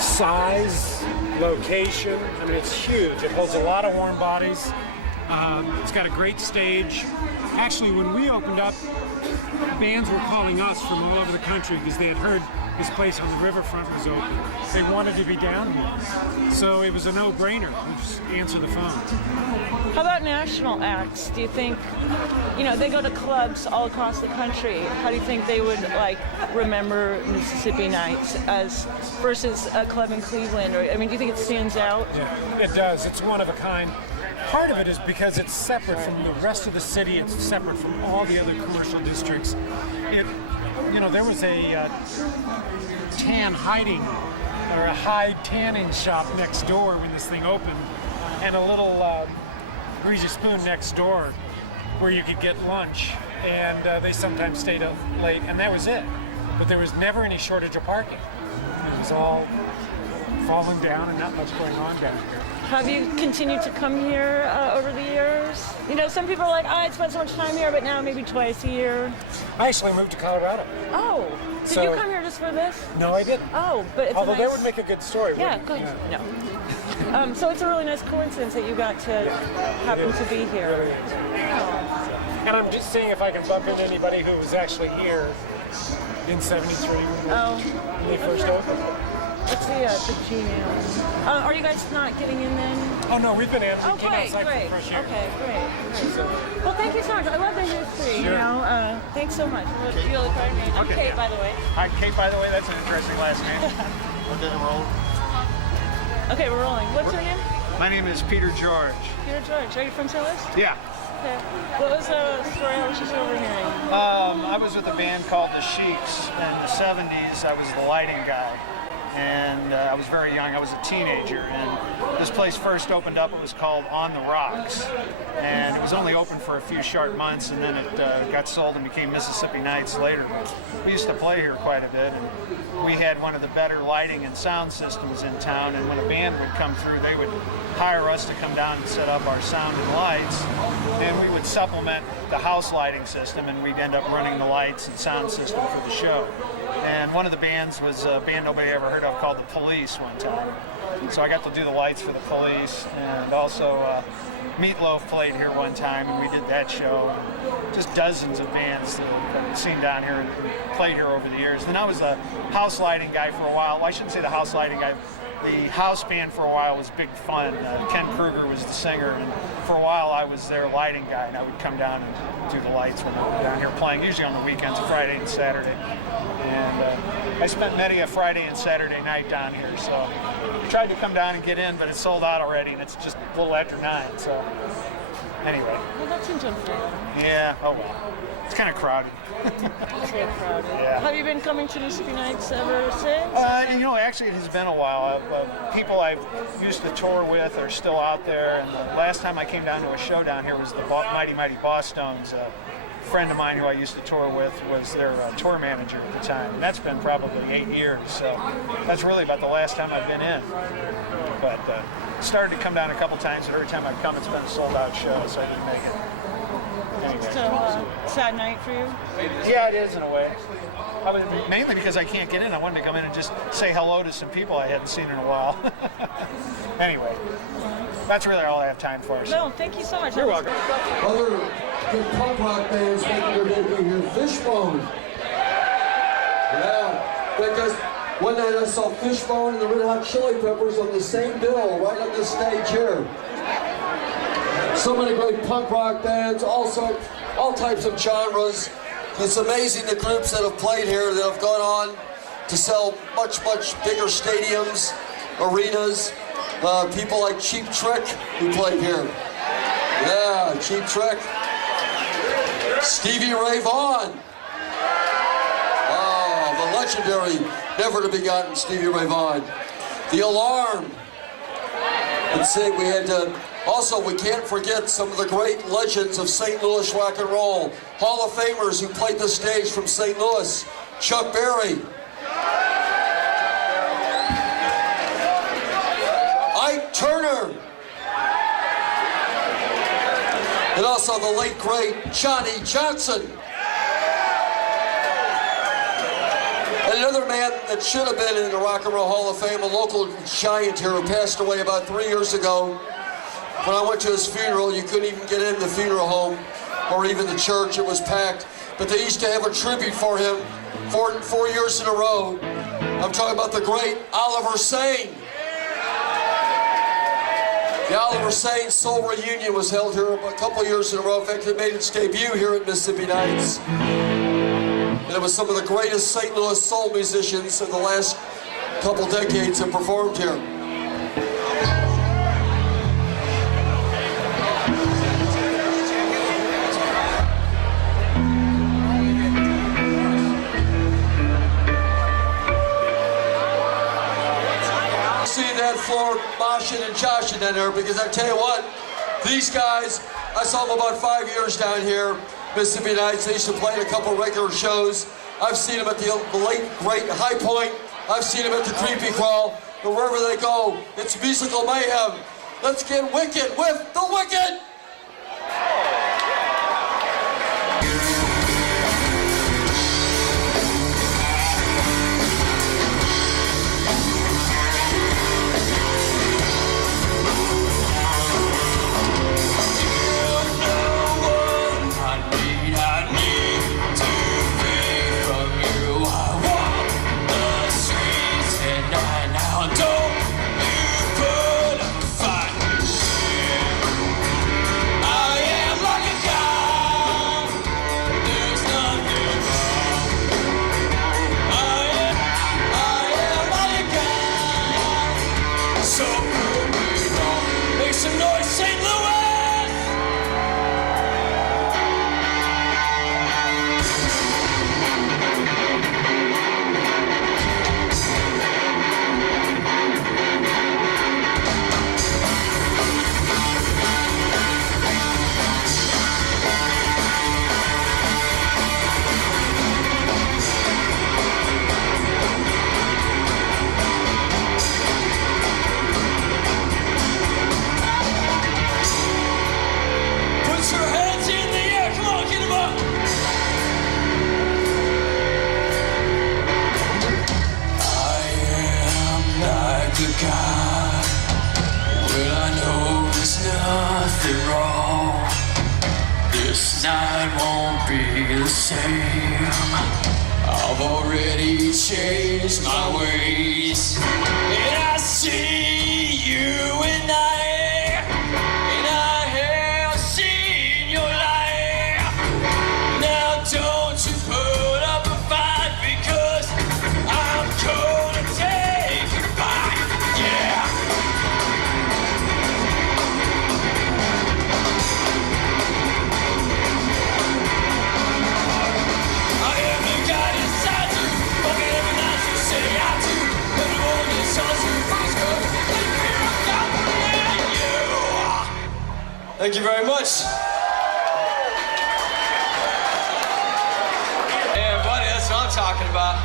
Size, location. I mean, it's huge. It holds a lot of warm bodies. It's got a great stage. Actually, when we opened up, bands were calling us from all over the country because they had heard this place on the riverfront was open. They wanted to be down here. So it was a no-brainer. We just answer the phone. How about national acts? Do you think, they go to clubs all across the country. How do you think they would remember Mississippi Nights as versus a club in Cleveland? Or, do you think it stands out? Yeah, it does. It's one of a kind. Part of it is because it's separate from the rest of the city. It's separate from all the other commercial districts. There was a tan hiding or a hide tanning shop next door when this thing opened, and a little greasy spoon next door where you could get lunch, and they sometimes stayed up late, and that was it. But there was never any shortage of parking. It was all falling down and not much going on down here. Have you continued to come here over the years? Some people are like, I spent so much time here, but now maybe twice a year. I actually moved to Colorado. Oh, did you come here just for this? No, I didn't. Oh, but it's although that would make a good story. Yeah, good. Yeah. No. So it's a really nice coincidence that you got to happen to be here. Really is. And I'm just seeing if I can bump into anybody who was actually here in '73 when they first opened. Let's see the Gmail. Are you guys not getting in then? Oh no, we've been in. Oh, great. Okay, great. Well, thank you so much. I love the history. Sure. Thanks so much. You'll look right at me. I'm Kate, by the way. Hi, Kate, by the way. That's an interesting last name. Okay, roll. Okay, we're rolling. What's your name? My name is Peter George. Peter George. Are you from St. Louis? Yeah. Okay. What was the story I was just overhearing? I was with a band called the Sheiks in the 70s. I was the lighting guy. And I was very young. I was a teenager. And this place first opened up. It was called On the Rocks. And it was only open for a few short months, and then it got sold and became Mississippi Nights later. We used to play here quite a bit, and we had one of the better lighting and sound systems in town. And when a band would come through, they would hire us to come down and set up our sound and lights. And we would supplement the house lighting system, and we'd end up running the lights and sound system for the show. And one of the bands was a band nobody ever heard of called The Police one time. So I got to do the lights for The Police, and also Meatloaf played here one time, and we did that show. Just dozens of bands that we've seen down here and played here over the years. Then I was the house lighting guy for a while. Well, I shouldn't say the house lighting guy. The house band for a while was big fun. Ken Kruger was the singer, and for a while I was their lighting guy, and I would come down and do the lights when they were down here playing, usually on the weekends, Friday and Saturday. And I spent many a Friday and Saturday night down here, so I tried to come down and get in, but it's sold out already, and it's just a little after 9, so anyway. Well, that seems unfair. Yeah, oh well. It's kind of crowded. It's so crowded. Yeah. Have you been coming to Mississippi Nights ever since? Actually, it has been a while. People I used to tour with are still out there, and the last time I came down to a show down here was the Mighty Mighty Bosstones. A friend of mine who I used to tour with was their tour manager at the time, and that's been probably 8 years, so that's really about the last time I've been in. But started to come down a couple times, and every time I've come, it's been a sold-out show, so I didn't make it. Anyway. So, sad night for you? Yeah, it is in a way. Mainly because I can't get in. I wanted to come in and just say hello to some people I hadn't seen in a while. Anyway, that's really all I have time for. So. No, thank you so much. You're welcome. Other good punk rock bands making their debut here. Fishbone. Yeah. Because one night I saw Fishbone and the Red Hot Chili Peppers on the same bill right on this stage here. So many great punk rock bands, also all types of genres. It's amazing the groups that have played here that have gone on to sell much, much bigger stadiums, arenas. People like Cheap Trick who played here. Yeah, Cheap Trick. Stevie Ray Vaughan. Oh, the legendary, never to be forgotten Stevie Ray Vaughan. The Alarm. Let's see, we had also, we can't forget some of the great legends of St. Louis rock and roll. Hall of Famers who played the stage from St. Louis. Chuck Berry. Ike Turner. And also the late, great Johnny Johnson. And another man that should have been in the Rock and Roll Hall of Fame, a local giant here who passed away about 3 years ago. When I went to his funeral, you couldn't even get in the funeral home or even the church. It was packed. But they used to have a tribute for him 4 years in a row. I'm talking about the great Oliver Sane. The Oliver Sane Soul Reunion was held here a couple years in a row. In fact, it made its debut here at Mississippi Nights. And it was some of the greatest St. Louis soul musicians of the last couple decades that performed here. That floor moshing and joshing down there, because I tell you what, these guys, I saw them about 5 years down here, Mississippi Nights. They used to play in a couple regular shows. I've seen them at the late, great High Point. I've seen them at the Creepy Crawl. But wherever they go, it's musical mayhem. Let's get wicked with the Wicked! I've already changed my ways, and I see you and I have seen your life. Now don't you put up a fight, because I'm gonna take your fight, yeah. Thank you very much. Yeah, buddy, that's what I'm talking about.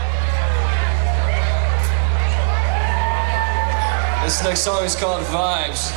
This next song is called Vibes.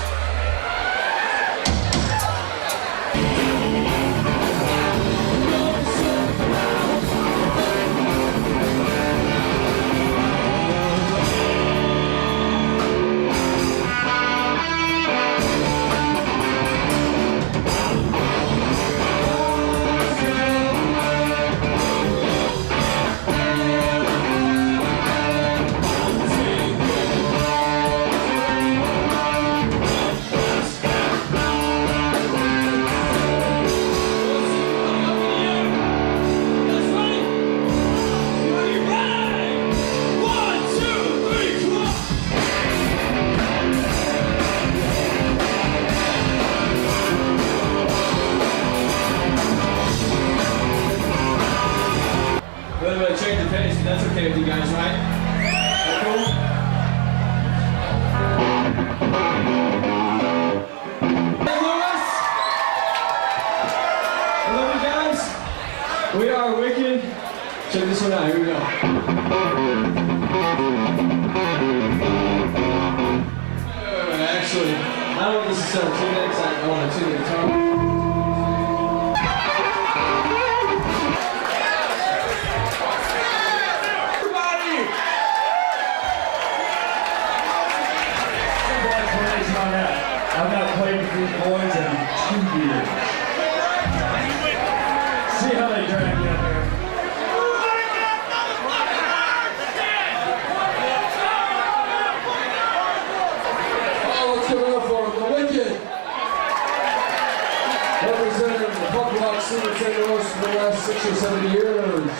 okay with you guys, right? Cool? Hey, Lewis! Hello, you guys. We are Wicked. Check this one out. Here we go. Actually, I don't know if this is 2 minutes. I want a 2 minute time. I've not played with these boys in 2 years. See how they drag me up here. Oh, let's give it up for the Wicked. Representing the punk rock scene in St. Louis for the last 6 or 7 years.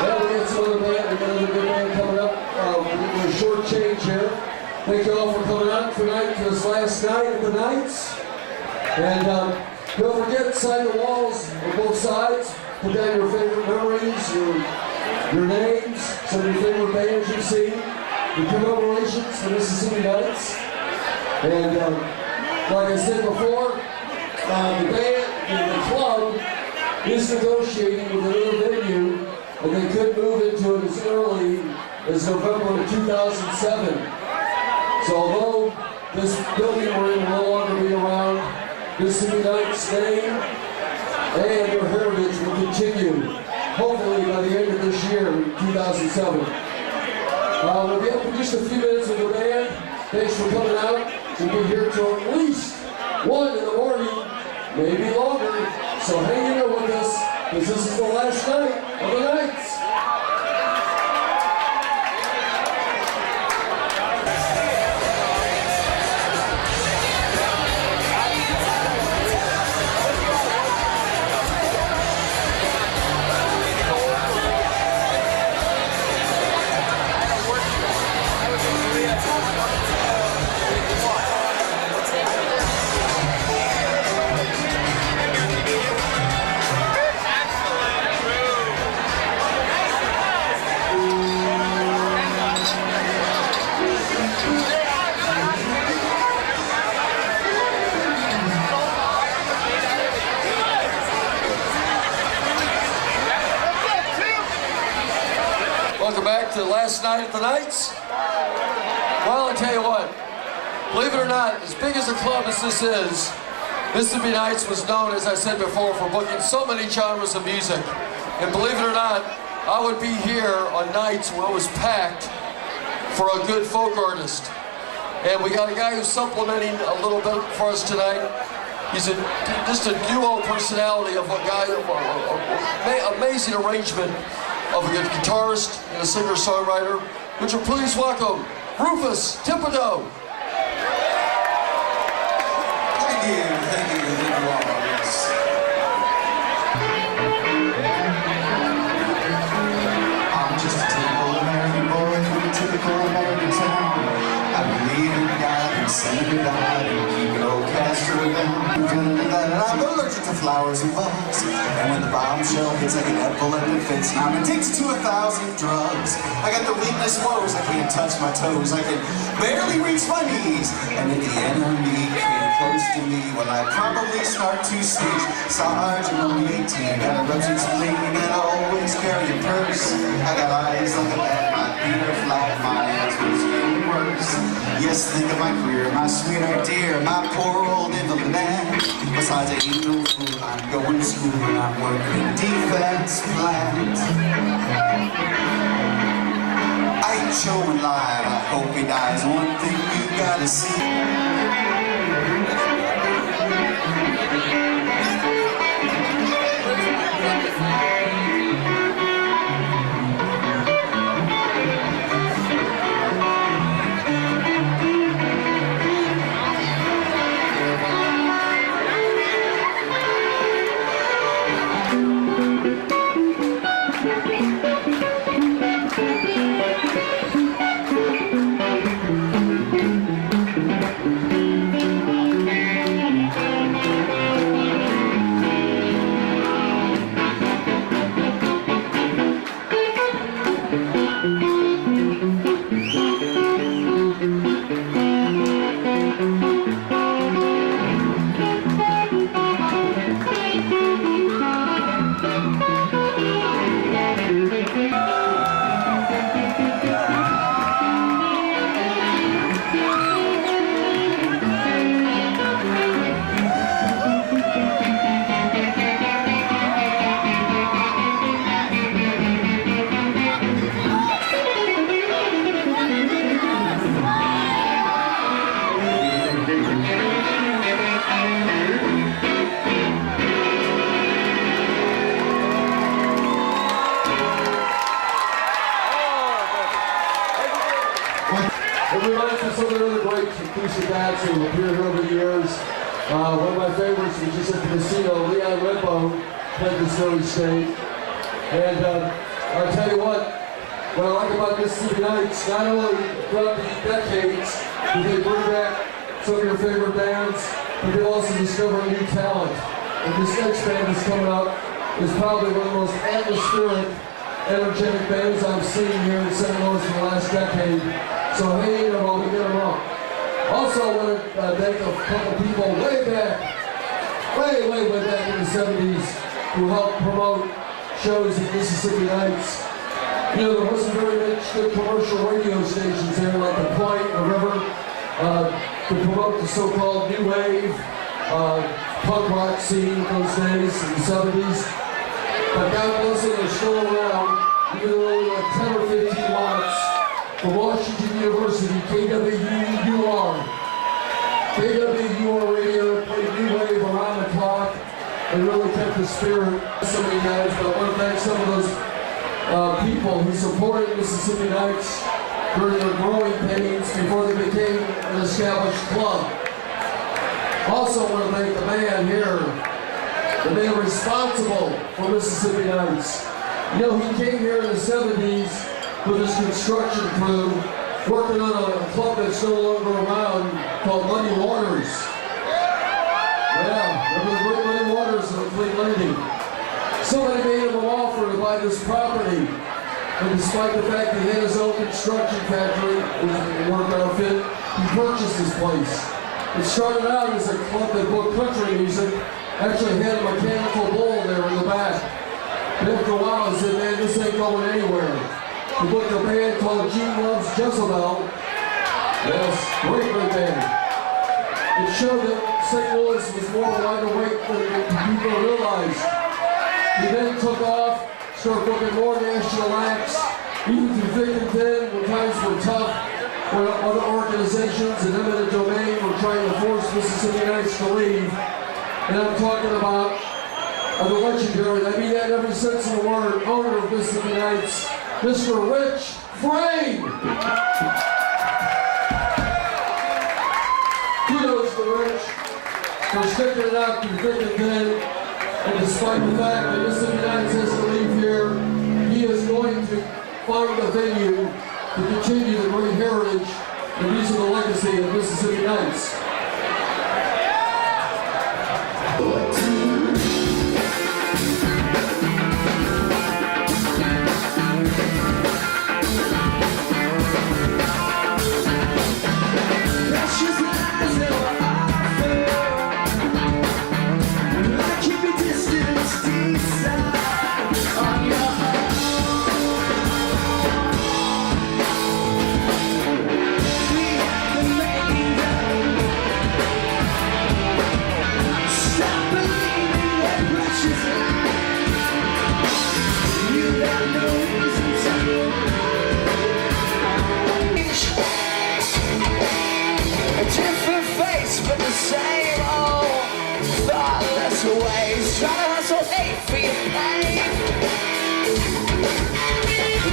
Well, we got some other band, we got another good band coming up. We're short change here. Thank you all for coming out tonight to this last night at the Knights. And don't forget, sign the walls on both sides. Put down your favorite memories, your names, some of your favorite bands you've seen, your commemorations for Mississippi Knights. And like I said before, the band, the club, is negotiating with another venue, and they could move into it as early as November of 2007. So although this building we're in will no longer be around, Mississippi Knights' name and their heritage will continue, hopefully by the end of this year, 2007. We'll be up in just a few minutes with the band. Thanks for coming out. We'll be here till at least 1 in the morning, maybe longer. So hang in there with us, because this is the last night of the Knights. Welcome back to last night at the Knights. Well, I tell you what, believe it or not, as big as a club as this is, Mississippi Knights was known, as I said before, for booking so many genres of music. And believe it or not, I would be here on nights when it was packed for a good folk artist. And we got a guy who's supplementing a little bit for us tonight. He's just a duo personality of a guy, amazing arrangement of a good guitarist and a singer-songwriter. Would you please welcome Rufus Thibodeau. Thank you all, yes. I'm just a typical American boy from a typical American town. I believe in God and Senator God and keep it old Castro down. I'm allergic to flowers and bugs, and when the bombshell hits, I get epileptic fits. I'm addicted to 1,000 drugs. I got the weakness woes. I can't touch my toes. I can barely reach my knees. And if the enemy came close to me, well, I'd probably start to sneeze. Sarge, I'm only 18. Got a ruptured spleen, and I always carry a purse. I got eyes like a bat. My feet are flat. My hands was getting worse. Yes, think of my career, my sweetheart dear, my poor old invalid aunt. Besides, I ain't no fool. I'm going to school and I'm working defense plant. I ain't showing live. I hope he dies. One thing you gotta see. who have appeared over the years. One of my favorites was just at the casino, Leon Limbo played this very stage. And I'll tell you what I like about Mississippi Nights, not only throughout the decades, do they bring back some of your favorite bands, but they also discover new talent. And this next band that's coming up is probably one of the most atmospheric, energetic bands I've seen here in St. Louis for the last decade. So hey, while we get them up. Also, I want to thank a couple people way back in the 70s who helped promote shows at Mississippi Nights. You know, there wasn't very many good commercial radio stations there, like The Point, The River, to promote the so-called new wave, punk rock scene those days in the 70s. But God bless them, they're still around, even though only like 10 or 15 watts. From Washington University, KWUR. KWUR radio played new wave around the clock and really kept the spirit. So many guys, but I want to thank some of those people who supported Mississippi Nights during their growing pains before they became an established club. Also, I want to thank the man here, the man responsible for Mississippi Nights. You know, he came here in the 70s with his construction crew, working on a club that's no longer around called Muddy Waters. Yeah, remember the great Muddy Waters in Fleet Landing? Somebody made him an offer to buy this property, and despite the fact that he had his own construction factory and work outfit, he purchased this place. It started out as a club that booked country music, actually had a mechanical bull there in the back. And after a while, I said, man, this ain't going anywhere. He booked a band called Gene Loves Jezebel. Yes, great band. It showed that St. Louis was more wide awake than people realized. He then took off, started booking more national acts, even through thick and thin, when times were tough, when other organizations and eminent domain were trying to force Mississippi Nights to leave. And I'm talking about the legendary, I mean that in every sense of the word, owner of Mississippi Nights, Mr. Rich Frame. Kudos to Rich for sticking it out through thick and thin. And despite the fact that Mississippi Nights has to leave here, he is going to find a venue to continue the great heritage and these are the legacy of Mississippi Nights.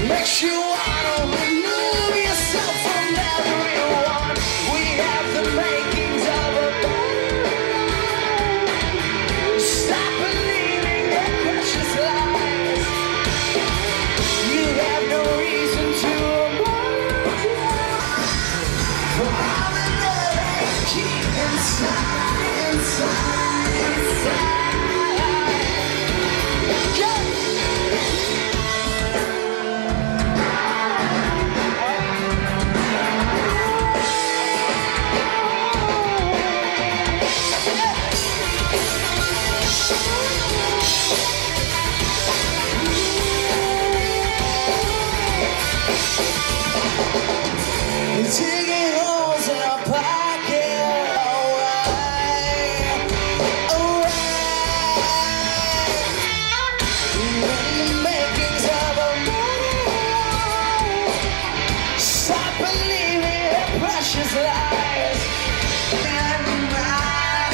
Makes you wanna remove yourself from everyone. We have the makings of a better. Stop believing their precious lies. You have no reason to apologize for all the love that you keep inside. Digging holes in our pocket. In the makings of a murder. Stop believing their precious lies. And my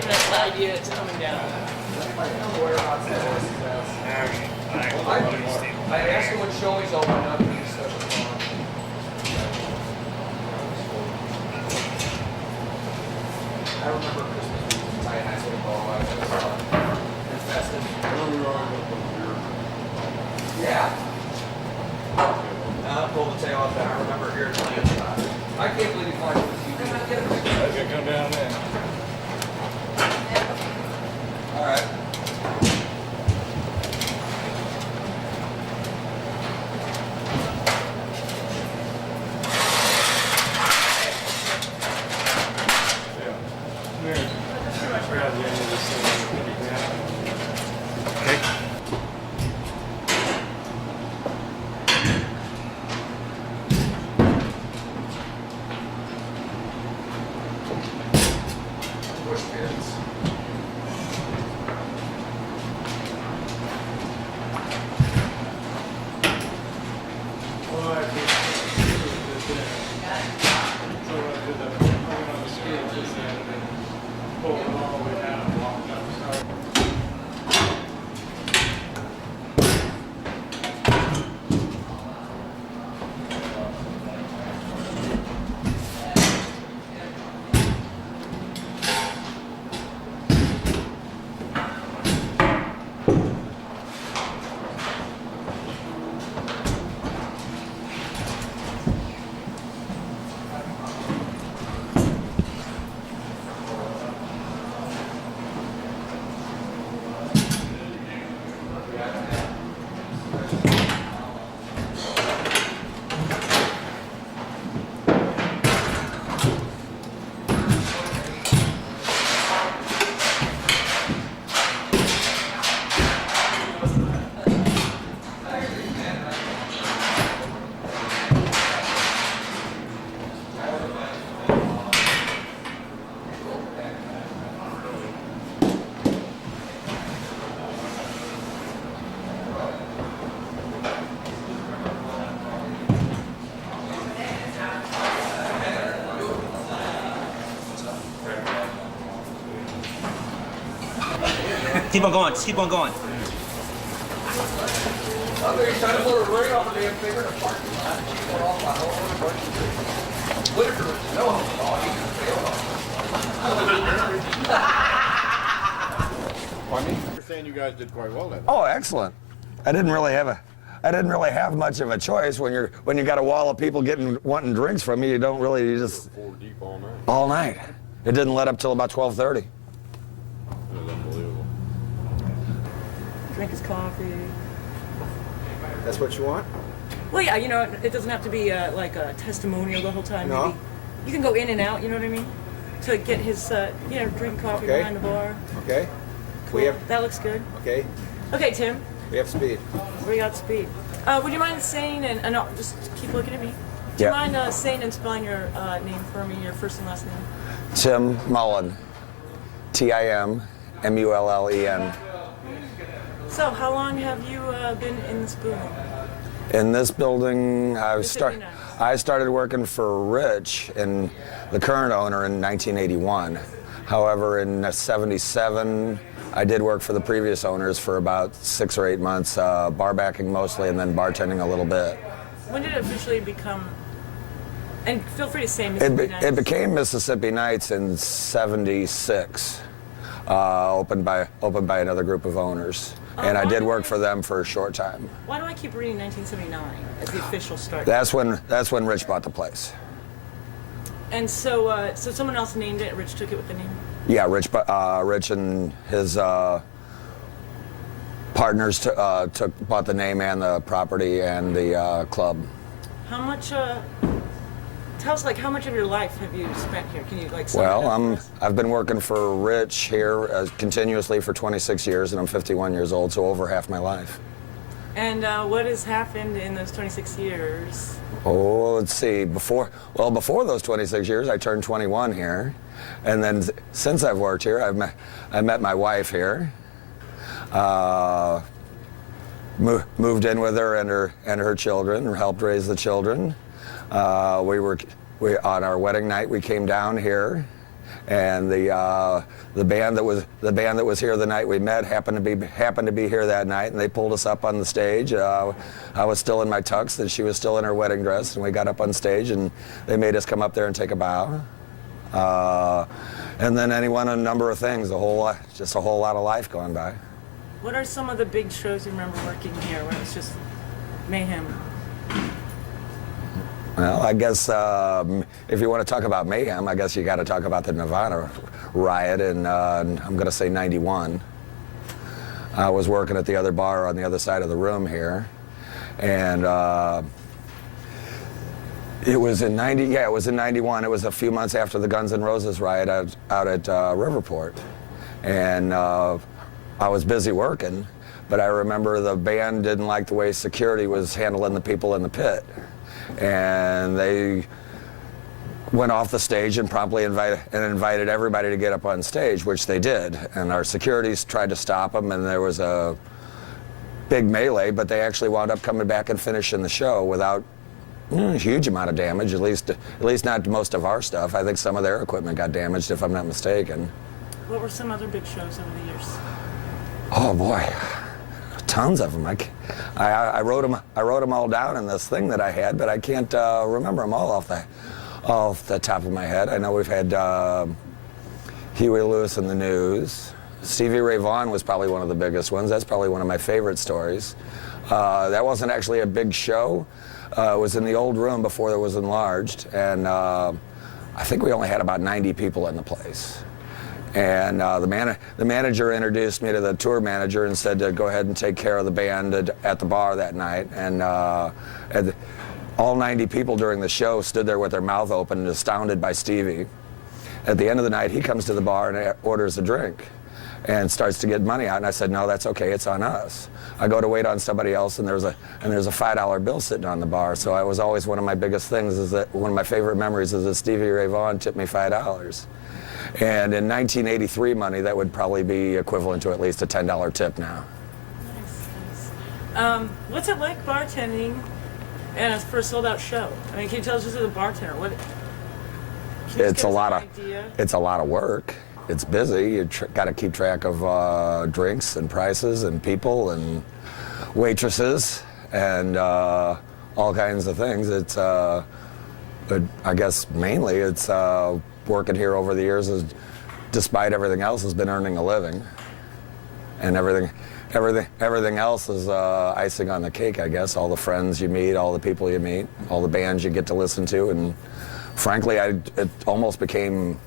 giving us an idea it's coming down. I asked him when showings open up and he said I remember Christmas week, I had to go and festive. Yeah. Pull the tail off that. I remember hearing that. I can't believe he flies with you. I can come down there. All right. Keep on going, just keep on going. I'm trying to put a ring off the damn finger in a parking lot. She's going off my whole bunch of things. Whitaker, no, Pardon me? You're saying you guys did quite well then. Oh, excellent. I didn't really have much of a choice when you got a wall of people wanting drinks from you. You just 4 deep all night. All night. It didn't let up till about 12:30. That was unbelievable. Drink his coffee. That's what you want? Well, yeah, you know, it doesn't have to be like a testimonial the whole time. No. Maybe you can go in and out. You know what I mean? To get his, drink coffee Okay. behind the bar. Okay. Cool. That looks good. Okay. Okay, Tim. We have speed. We got speed. Would you mind saying and no, just keep looking at me. Do you mind saying and spelling your name for me, your first and last name? Tim Mullen. TIMMULLEN. So, how long have you been in this building? In this building, I started working for Rich, the current owner, in 1981. However, in '77, I did work for the previous owners for about 6 or 8 months, bar backing mostly, and then bartending a little bit. When did it officially become? And feel free to say Mississippi Nights. It became Mississippi Nights in '76, opened by another group of owners, and I did work for them for a short time. Why do I keep reading 1979 as the official start? That's when Rich bought the place. And so someone else named it. Rich took it with the name. Yeah, Rich and his partners bought the name and the property and the club. How much? Tell us, how much of your life have you spent here? Can you sum it Well, up? I've been working for Rich here continuously for 26 years, and I'm 51 years old, so over half my life. And what has happened in those 26 years? Oh, let's see. Before those 26 years, I turned 21 here, and then since I've worked here, I met my wife here. Moved in with her and her children, and helped raise the children. On our wedding night, we came down here, And the band that was here the night we met happened to be here that night, and they pulled us up on the stage. I was still in my tux, and she was still in her wedding dress, and we got up on stage, and they made us come up there and take a bow. And then a number of things, just a whole lot of life going by. What are some of the big shows you remember working here when it was just mayhem? Well, I guess if you want to talk about mayhem, I guess you got to talk about the Nirvana riot in, I'm going to say 91. I was working at the other bar on the other side of the room here, and it was in 91. It was a few months after the Guns N' Roses riot out at Riverport, and I was busy working, but I remember the band didn't like the way security was handling the people in the pit. And they went off the stage and promptly invited everybody to get up on stage, which they did. And our securities tried to stop them, and there was a big melee, but they actually wound up coming back and finishing the show without a huge amount of damage, at least not most of our stuff. I think some of their equipment got damaged, if I'm not mistaken. What were some other big shows over the years? Oh boy, tons of them. I wrote them all down in this thing that I had, but I can't remember them all off the top of my head. I know we've had Huey Lewis and the News. Stevie Ray Vaughan was probably one of the biggest ones. That's probably one of my favorite stories. That wasn't actually a big show. It was in the old room before it was enlarged, and I think we only had about 90 people in the place. And the manager introduced me to the tour manager and said to go ahead and take care of the band at the bar that night. And all 90 people during the show stood there with their mouth open, astounded by Stevie. At the end of the night, he comes to the bar and orders a drink and starts to get money out. And I said, no, that's okay, it's on us. I go to wait on somebody else, and there's a $5 bill sitting on the bar. So I was always, one of my biggest things is that one of my favorite memories is that Stevie Ray Vaughan tipped me $5. And in 1983 money, that would probably be equivalent to at least a $10 tip now. Nice. What's it like bartending and for a sold-out show? I mean, can you tell us just as a bartender, It's a lot of work. It's busy. You got to keep track of drinks and prices and people and waitresses and all kinds of things. It's, but I guess mainly it's working here over the years, despite everything else, has been earning a living, and everything else is icing on the cake, I guess. All the friends you meet, all the people you meet, all the bands you get to listen to, and frankly, it almost became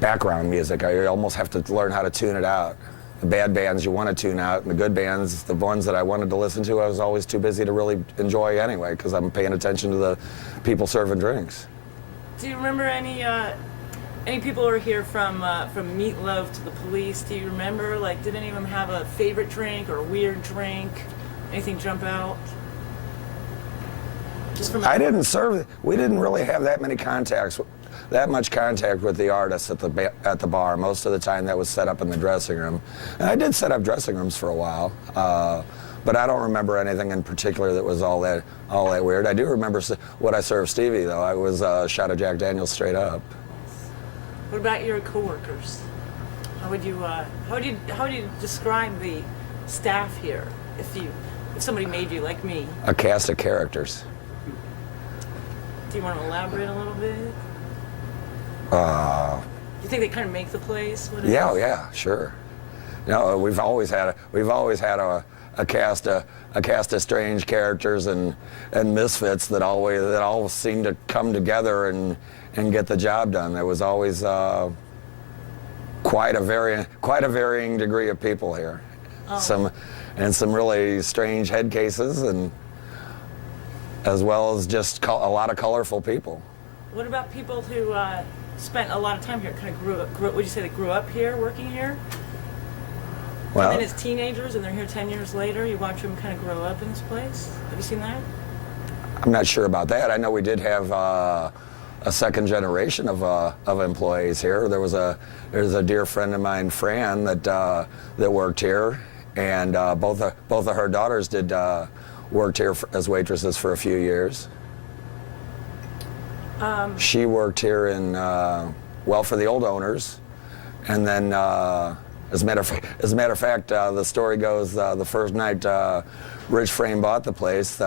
background music. I almost have to learn how to tune it out. The bad bands you want to tune out, and the good bands, the ones that I wanted to listen to, I was always too busy to really enjoy anyway, because I'm paying attention to the people serving drinks. Do you remember any people who were here from Meatloaf to the Police? Do you remember, like, did any of them have a favorite drink or a weird drink? Anything jump out? Just from we didn't really have that much contact with the artists at the bar. Most of the time that was set up in the dressing room. And I did set up dressing rooms for a while, but I don't remember anything in particular that was all that weird. I do remember what I served Stevie, though. I was a shot of Jack Daniels straight up. What about your coworkers? How would you describe the staff here if somebody made you like me? A cast of characters. Do you want to elaborate a little bit? Do you think they kind of make the place? Yeah, sure. No, we've always had a cast of strange characters and misfits that all seem to come together and get the job done. There was always quite a varying degree of people here. Oh. Some really strange head cases, and as well as just a lot of colorful people. What about people who spent a lot of time here, kind of grew up, would you say they grew up here, working here? Well, and then as teenagers, and they're here 10 years later, you watch them kind of grow up in this place? Have you seen that? I'm not sure about that. I know we did have a second generation of employees here. There's a dear friend of mine, Fran, that worked here, and both of her daughters worked here as waitresses for a few years. She worked here in, well, for the old owners. And then, as a matter of fact, the story goes, the first night Rich Frame bought the place,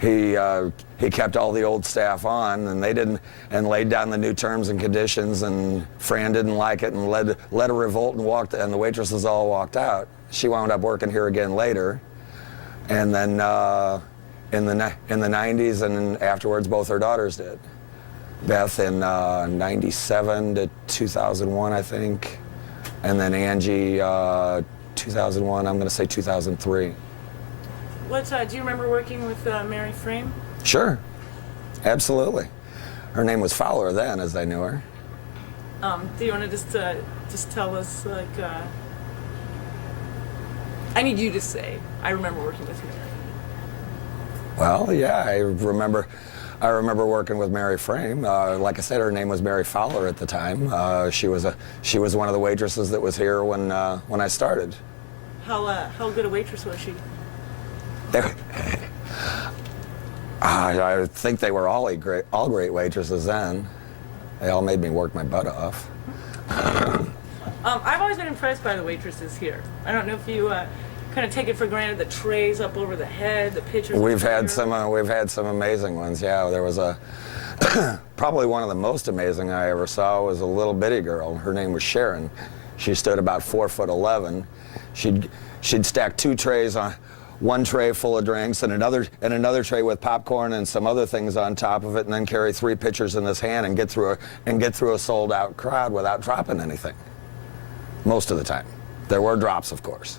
he kept all the old staff on, and they didn't, and laid down the new terms and conditions, and Fran didn't like it and led a revolt and walked, and the waitresses all walked out. She wound up working here again later, and then in the 90s and afterwards, both her daughters did. Beth in 97 to 2001, I think, and then Angie 2001. I'm going to say 2003. Do you remember working with Mary Frame? Sure, absolutely. Her name was Fowler then, as I knew her. Do you want to just tell us, like, I need you to say, I remember working with Mary. Well, yeah, I remember working with Mary Frame. Like I said, her name was Mary Fowler at the time. She was one of the waitresses that was here when I started. How good a waitress was she? I think they were all great waitresses then. They all made me work my butt off. I've always been impressed by the waitresses here. I don't know if you kind of take it for granted, the trays up over the head, the pitchers. We've had some amazing ones. Yeah, there was a probably one of the most amazing I ever saw was a little bitty girl. Her name was Sharon. She stood about 4'11". She'd stack two trays on. One tray full of drinks and another tray with popcorn and some other things on top of it, and then carry three pitchers in this hand and get through a sold-out crowd without dropping anything. Most of the time, there were drops, of course.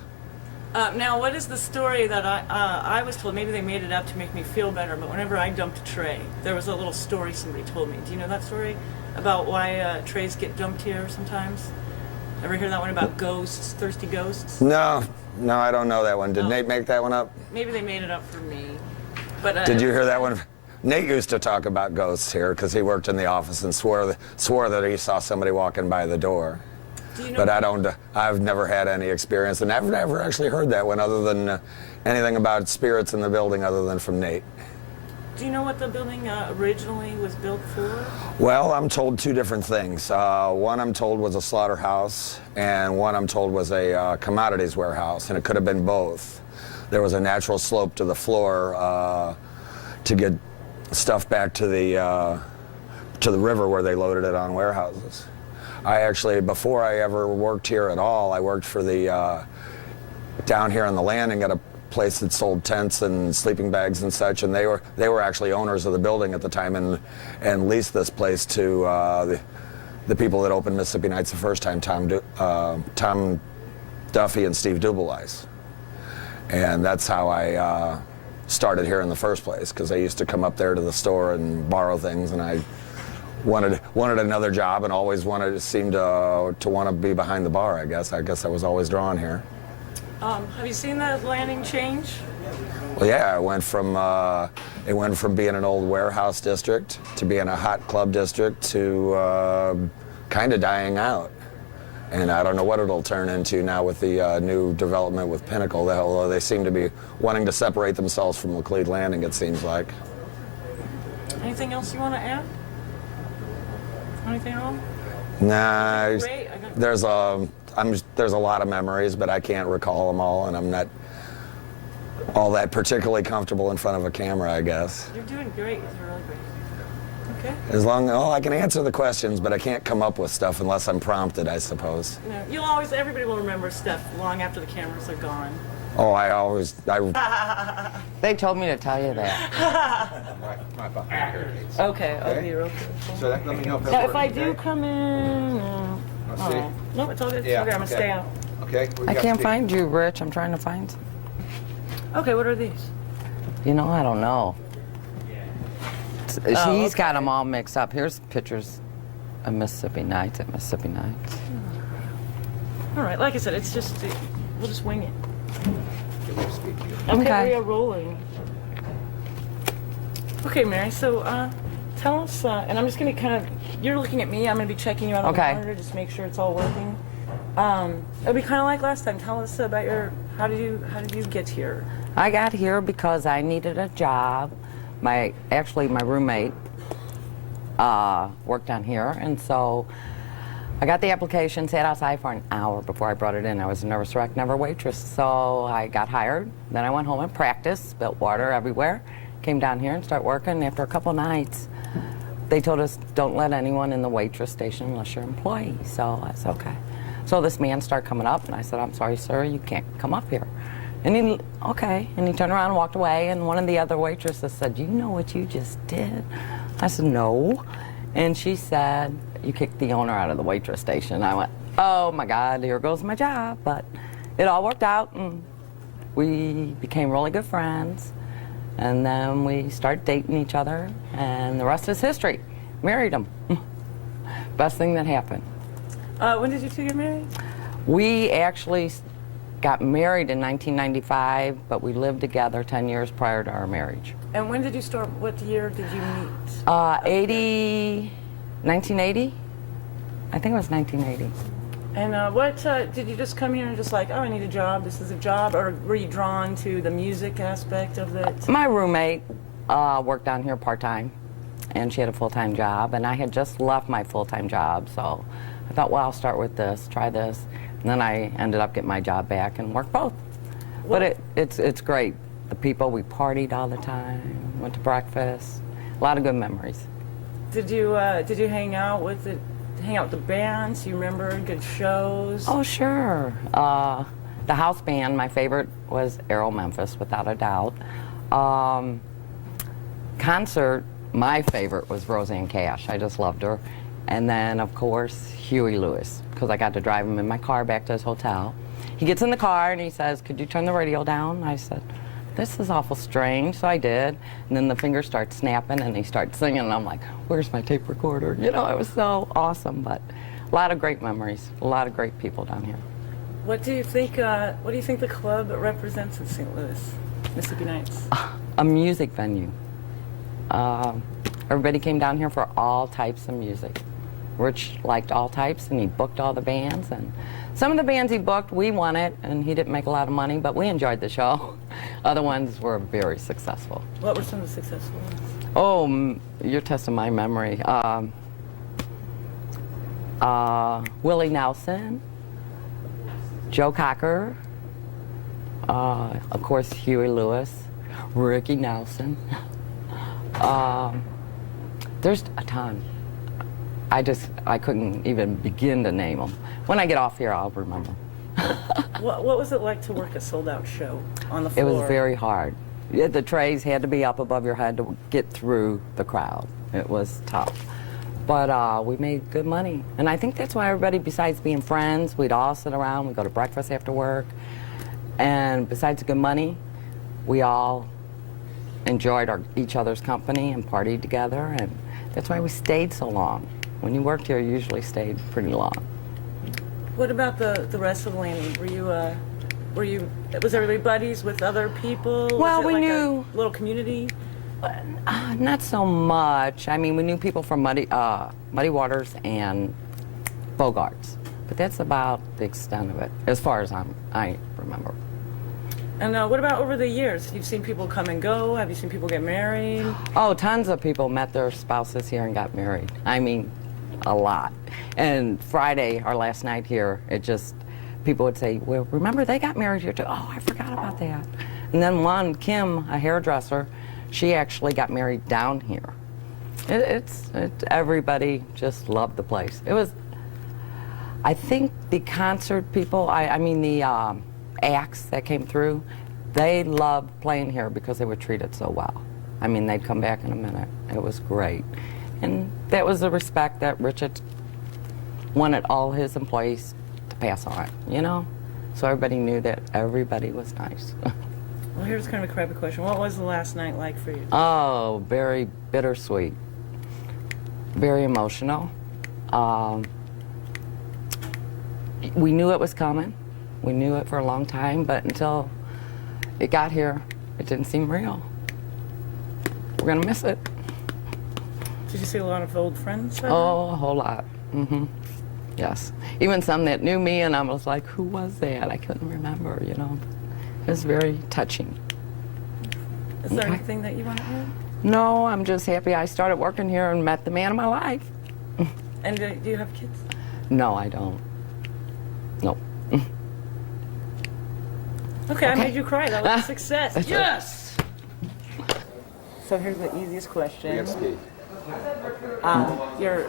Now, what is the story that I was told? Maybe they made it up to make me feel better, but whenever I dumped a tray, there was a little story somebody told me. Do you know that story about why trays get dumped here sometimes? Ever hear that one about ghosts, thirsty ghosts? No, I don't know that one. Did Nate make that one up? Maybe they made it up for me. But did you hear that one? Nate used to talk about ghosts here because he worked in the office and swore that he saw somebody walking by the door. Do you know? But I've never had any experience, and I've never actually heard that one other than anything about spirits in the building other than from Nate. Do you know what the building originally was built for? Well, I'm told two different things. One I'm told was a slaughterhouse, and one I'm told was a commodities warehouse, and it could have been both. There was a natural slope to the floor to get stuff back to the river where they loaded it on warehouses. I actually, before I ever worked here at all, I worked for the down here on the landing at a place that sold tents and sleeping bags and such, and they were actually owners of the building at the time and leased this place to the people that opened Mississippi Nights the first time, Tom Duffy and Steve Dubelize. And that's how I started here in the first place, because I used to come up there to the store and borrow things, and I wanted another job and always seemed to want to be behind the bar, I guess. I was always drawn here. Have you seen that landing change? Well, yeah, it went from being an old warehouse district to being a hot club district to kind of dying out. And I don't know what it'll turn into now with the new development with Pinnacle, although they seem to be wanting to separate themselves from Laclede Landing, it seems like. Anything else you want to add? Anything at all? Nah, there's a lot of memories, but I can't recall them all, and I'm not all that particularly comfortable in front of a camera, I guess. You're doing great. You're really great. Okay. I can answer the questions, but I can't come up with stuff unless I'm prompted, I suppose. Yeah, everybody will remember stuff long after the cameras are gone. Oh, They told me to tell you that. Okay, I'll be real careful. So let me know if Now, if I do come in... No, it's all good. Yeah, okay, I'm going to stay out. Okay. I can't find you, Rich. I'm trying to find some. Okay, what are these? You know, I don't know. He's okay. got them all mixed up. Here's pictures of Mississippi Nights at Mississippi Nights. All right, like I said, it's just, we'll just wing it. Okay. We are rolling. Okay, Mary, so tell us, and I'm just going to you're looking at me, I'm going to be checking you out on the monitor, just make sure it's all working. It'll be kind of like last time. Tell us about how did you get here? I got here because I needed a job. My roommate work down here, and so I got the application, sat outside for an hour before I brought it in. I was a nervous wreck, never a waitress, so I got hired. Then I went home and practiced, spilt water everywhere, came down here and started working. After a couple nights, they told us, don't let anyone in the waitress station unless you're an employee, so I said, okay. So this man started coming up, and I said, I'm sorry, sir, you can't come up here. And he, okay, and he turned around and walked away, and one of the other waitresses said, you know what you just did? I said, no. And she said, you kicked the owner out of the waitress station. I went, oh my God, here goes my job. But it all worked out, and we became really good friends. And then we started dating each other, and the rest is history. Married him. Best thing that happened. When did you two get married? We actually got married in 1995, but we lived together 10 years prior to our marriage. And when did you start, what year did you meet? 1980? I think it was 1980. And what, did you just come here and just like, oh, I need a job, this is a job, or were you drawn to the music aspect of it? My roommate worked down here part-time, and she had a full-time job, and I had just left my full-time job, so I thought, well, I'll start with this, try this, and then I ended up getting my job back and worked both. But it's great. The people, we partied all the time, went to breakfast, a lot of good memories. Did you hang out with the bands? You remember good shows? Oh, sure. The house band, my favorite was Aero Memphis, without a doubt. Concert, my favorite was Roseanne Cash. I just loved her. And then, of course, Huey Lewis, because I got to drive him in my car back to his hotel. He gets in the car and he says, could you turn the radio down? I said, this is awful strange, so I did. And then the fingers start snapping and he starts singing, and I'm like, where's my tape recorder? You know, it was so awesome, but a lot of great memories, a lot of great people down here. What do you think the club represents in St. Louis, Mississippi Nights? A music venue. Everybody came down here for all types of music. Rich liked all types, and he booked all the bands, and some of the bands he booked, we won it, and he didn't make a lot of money, but we enjoyed the show. Other ones were very successful. What were some of the successful ones? Oh, you're testing my memory. Willie Nelson, Joe Cocker, of course Huey Lewis, Ricky Nelson. There's a ton. I couldn't even begin to name them. When I get off here, I'll remember. What was it like to work a sold-out show on the floor? It was very hard. The trays had to be up above your head to get through the crowd. It was tough. But we made good money. And I think that's why everybody, besides being friends, we'd all sit around, we'd go to breakfast after work. And besides the good money, we all enjoyed each other's company and partied together. And that's why we stayed so long. When you worked here, you usually stayed pretty long. What about the rest of the landing? Was everybody buddies with other people? Well, was it we like knew a little community. Not so much. I mean, we knew people from Muddy Waters and Bogarts, but that's about the extent of it, as far as I remember. And what about over the years? You've seen people come and go. Have you seen people get married? Oh, tons of people met their spouses here and got married. I mean, a lot. And Friday, our last night here, people would say, well, remember they got married here too? Oh, I forgot about that. And then Kim, a hairdresser, she actually got married down here. Everybody just loved the place. It was, I think the concert people, the acts that came through, they loved playing here because they were treated so well. I mean, they'd come back in a minute. It was great. And that was the respect that Richard wanted all his employees to pass on, you know? So everybody knew that everybody was nice. Well, here's kind of a crappy question. What was the last night like for you? Oh, very bittersweet. Very emotional. We knew it was coming. We knew it for a long time, but until it got here, it didn't seem real. We're gonna miss it. Did you see a lot of old friends? Oh, a whole lot. Mm-hmm. Yes. Even some that knew me, and I was like, who was that? I couldn't remember, you know. It was very touching. Is there anything that you want to add? No, I'm just happy I started working here and met the man of my life. And do you have kids? No, I don't. Nope. Okay, I made you cry. That was a success. That's Yes! So here's the easiest question. Your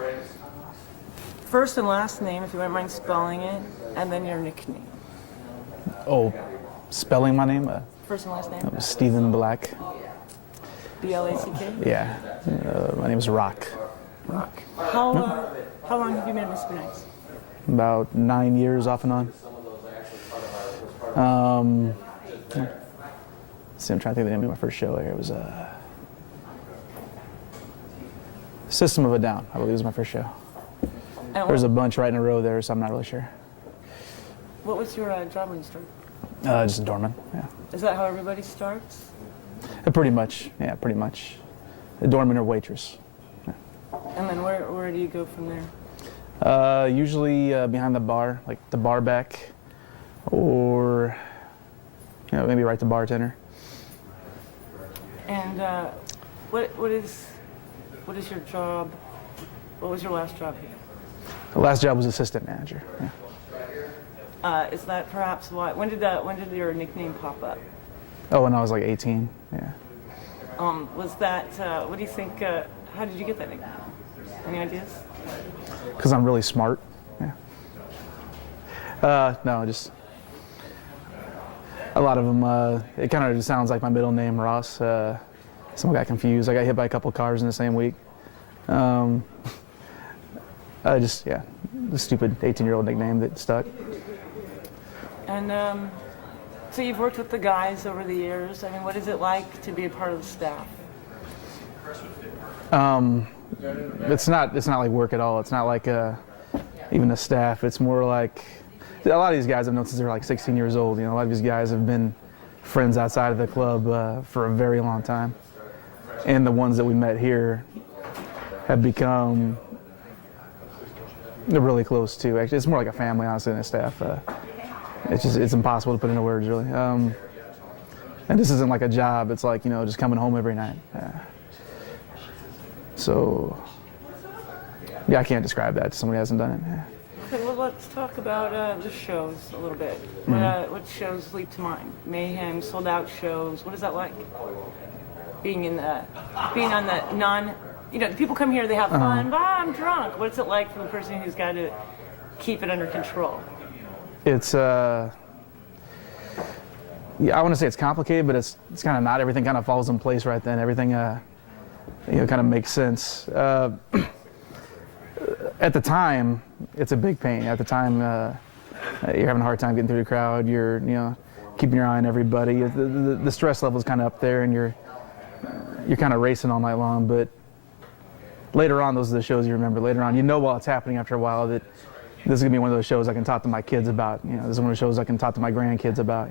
first and last name, if you wouldn't mind spelling it, and then your nickname. Oh, spelling my name? First and last name? Stephen Black. B-L-A-C-K? Yeah. My name is Rock. Rock. How long have you been at Mississippi Nights? About 9 years off and on. See, I'm trying to think of the name of my first show here. It was System of a Down, I believe was my first show. There's a bunch right in a row there, so I'm not really sure. What was your job when you started? Just a doorman, yeah. Is that how everybody starts? Pretty much, yeah, pretty much. A doorman or waitress. Yeah. And then where do you go from there? Usually behind the bar, like the bar back, or maybe right to bartender. And what is your job? What was your last job here? The last job was assistant manager. Yeah. Is that perhaps why? When did your nickname pop up? Oh, when I was like 18. Yeah. Was that? What do you think? How did you get that nickname? Any ideas? Because I'm really smart. Yeah. No, just a lot of them. It kind of sounds like my middle name, Ross. Someone got confused. I got hit by a couple cars in the same week. The stupid 18-year-old nickname that stuck. And so you've worked with the guys over the years. I mean, what is it like to be a part of the staff? It's not like work at all. It's not like even the staff. It's more like a lot of these guys I've known since they were like 16 years old. A lot of these guys have been friends outside of the club for a very long time. And the ones that we met here have become really close too. Actually, it's more like a family, honestly, than a staff. It's impossible to put into words, really. And this isn't like a job. It's like, just coming home every night. So, yeah, I can't describe that to somebody who hasn't done it. Okay, well, let's talk about the shows a little bit. What shows leap to mind? Mayhem, sold out shows. What is that like? Being on the people come here, they have fun, but I'm drunk. What's it like for the person who's got to keep it under control? It's I want to say it's complicated, but it's kind of not. Everything kind of falls in place right then. Everything kind of makes sense. At the time, it's a big pain. At the time, you're having a hard time getting through the crowd. You're keeping your eye on everybody. The stress level is kind of up there, and you're kind of racing all night long. But later on, those are the shows you remember. Later on, while it's happening after a while that this is gonna be one of those shows I can talk to my kids about. This is one of the shows I can talk to my grandkids about.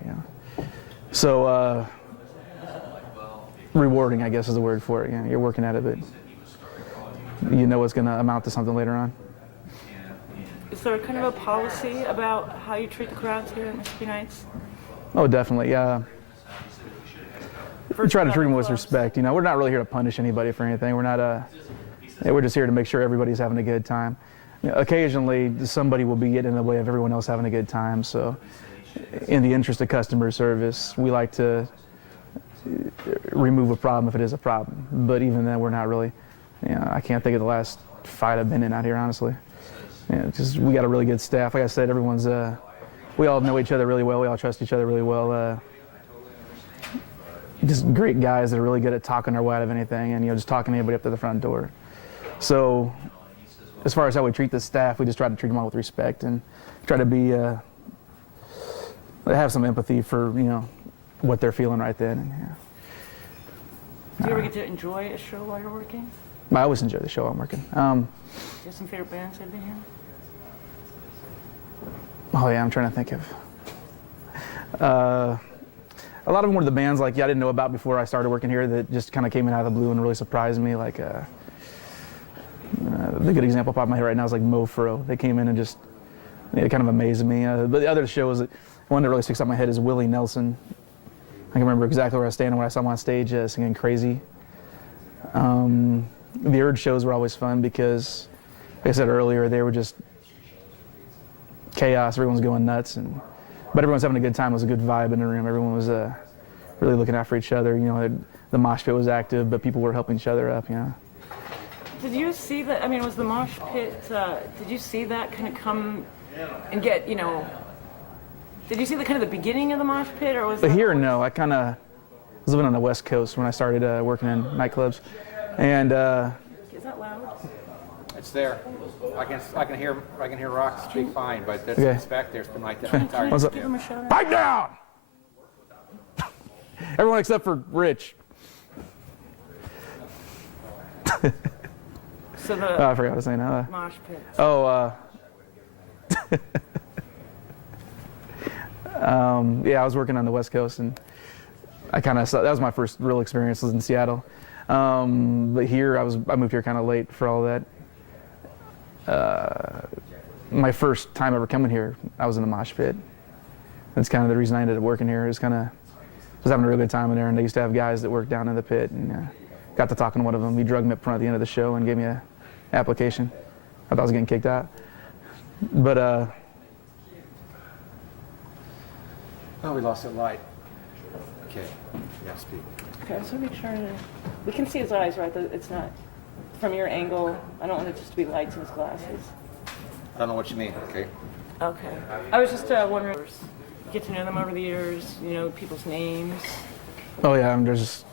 So rewarding, I guess, is the word for it. You're working at it, but it's gonna amount to something later on. Is there kind of a policy about how you treat the crowds here at Mississippi Nights? Oh, definitely. We try to treat them with respect. We're not really here to punish anybody for anything. We're not. We're just here to make sure everybody's having a good time. Occasionally, somebody will be getting in the way of everyone else having a good time. So, in the interest of customer service, we like to remove a problem if it is a problem. But even then, we're not really. I can't think of the last fight I've been in out here, honestly. We got a really good staff. Like I said, everyone's. We all know each other really well. We all trust each other really well. Just great guys that are really good at talking their way out of anything, and just talking to anybody up to the front door. So, as far as how we treat the staff, we just try to treat them all with respect and try to be have some empathy for what they're feeling right then. Do you ever get to enjoy a show while you're working? I always enjoy the show I'm working. Do you have some favorite bands that have been here? Oh yeah, I'm trying to think of. A lot of them were the bands I didn't know about before I started working here that just kind of came in out of the blue and really surprised me. The good example popping in my head right now is like Mofro. They came in and just kind of amazed me. But the other shows, one that really sticks out in my head is Willie Nelson. I can remember exactly where I was standing when I saw him on stage singing "Crazy." The Urge shows were always fun because, like I said earlier, they were just chaos. Everyone's going nuts, but everyone's having a good time. It was a good vibe in the room. Everyone was really looking out for each other. You know, the mosh pit was active, but people were helping each other up. You know. Did you see that? I mean, was the mosh pit? Did you see that kind of come and get? You know, did you see the kind of the beginning of the mosh pit, or was? But here, no. I kind of was living on the West Coast when I started working in nightclubs, and. Is that loud? It's there. I can hear Rock speak fine, but that's Okay. it's back there. It's been like that the entire What's up? Give him a shout out. Pipe down! Everyone except for Rich. So the I forgot what to say now. mosh pit. Yeah, I was working on the West Coast, and I kind of that was my first real experience was in Seattle. But here, I moved here kind of late for all that. My first time ever coming here, I was in the mosh pit. That's kind of the reason I ended up working here. Was having a real good time in there, and they used to have guys that worked down in the pit, and got to talking to one of them. He drugged me up front at the end of the show and gave me an application. I thought I was getting kicked out, but Oh, we lost that light. Okay, yeah, speak. Okay, so make sure we can see his eyes, right? It's not from your angle. I don't want it just to be lights in his glasses. I don't know what you mean. Okay. Okay. I was just wondering. Get to know them over the years. You know people's names. oh yeah, there's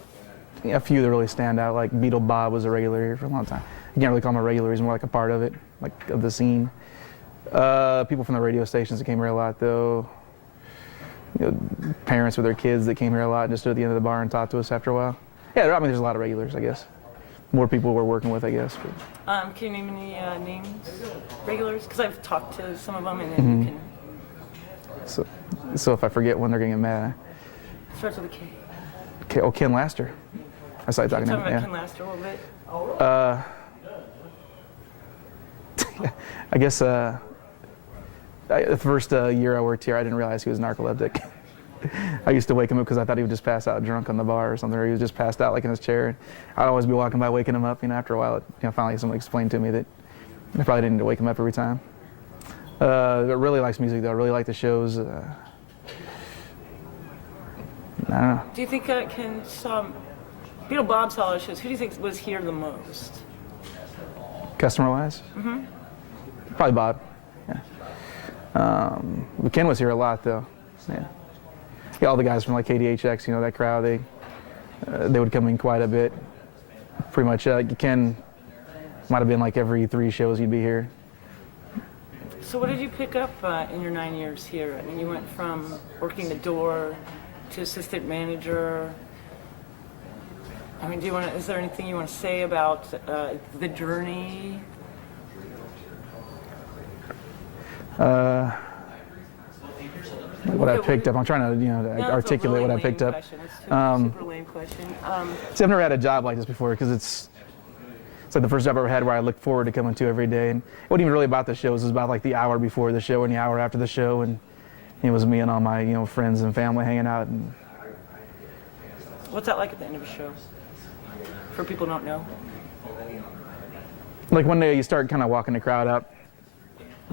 a few that really stand out. Like Beetle Bob was a regular here for a long time. You can't really call him a regular. He's more like a part of it, like of the scene. People from the radio stations that came here a lot, though. You know, parents with their kids that came here a lot and just stood at the end of the bar and talked to us after a while. Yeah, I mean, there's a lot of regulars, I guess. More people we're working with, I guess. But. Can you name any names? Regulars? Because I've talked to some of them, and then you can. So if I forget one, they're gonna get mad. Starts with a K. Ken Laster. I started talking to him. Talk about Yeah. Ken Laster a little bit. I guess the first year I worked here, I didn't realize he was narcoleptic. I used to wake him up because I thought he would just pass out drunk on the bar or something, or he was just passed out like in his chair. I'd always be walking by waking him up. You know, after a while, finally someone explained to me that I probably didn't need to wake him up every time. But really likes music though. I really like the shows. I don't know. Do you think Beetle Bob saw those shows? Who do you think was here the most? Customer-wise? Mm-hmm. Probably Bob. Yeah. But Ken was here a lot though. Yeah. Yeah, all the guys from like KDHX, you know, that crowd, they would come in quite a bit. Pretty much, Ken might have been like every 3 shows he'd be here. So what did you pick up in your 9 years here? I mean, you went from working the door to assistant manager. I mean, is there anything you want to say about the journey? What I picked up, I'm trying to, articulate what I picked up. That's a super lame question. See, I've never had a job like this before because it's like the first job I ever had where I looked forward to coming to every day. And it wasn't even really about the shows. It was about like the hour before the show and the hour after the show. And it was me and all my, friends and family hanging out. And What's that like at the end of a show? For people who don't know. Like one day you start kind of walking the crowd up.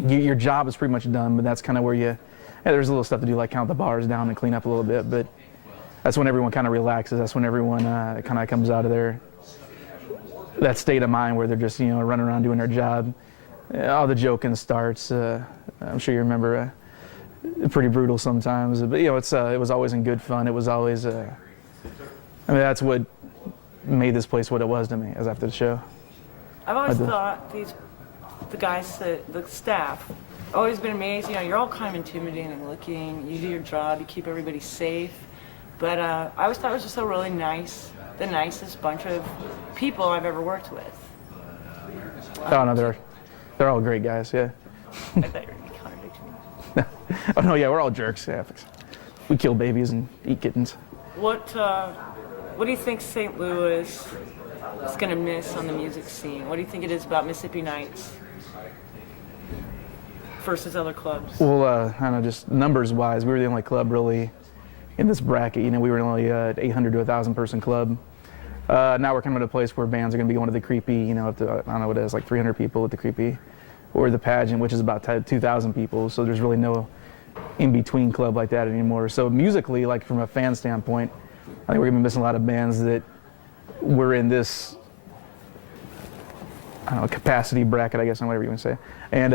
Your job is pretty much done, but that's kind of where there's a little stuff to do, like count the bars down and clean up a little bit. But that's when everyone kind of relaxes. That's when everyone kind of comes out of that state of mind where they're just, running around doing their job. All the joking starts. I'm sure you remember pretty brutal sometimes. But, it was always in good fun. It was always, that's what made this place what it was to me as after the show. I've always thought the guys, the staff, always been amazing. You're all kind of intimidating looking. You do your job. You keep everybody safe. But I always thought it was just a really nice, the nicest bunch of people I've ever worked with. Oh no, they're all great guys. Yeah. I thought you were going to contradict me. Oh no, yeah, we're all jerks. Yeah, we kill babies and eat kittens. What do you think St. Louis is going to miss on the music scene? What do you think it is about Mississippi Nights versus other clubs? Well, I don't know, just numbers-wise, we were the only club really in this bracket. We were only an 800 to 1,000 person club. Now we're kind of at a place where bands are going to be going to the Creepy, you know, up to, I don't know what it is, like 300 people at the Creepy, or the Pageant, which is about 2,000 people. So there's really no in-between club like that anymore. So musically, like from a fan standpoint, I think we're going to be missing a lot of bands that were in this, I don't know, capacity bracket, I guess, or whatever you want to say. And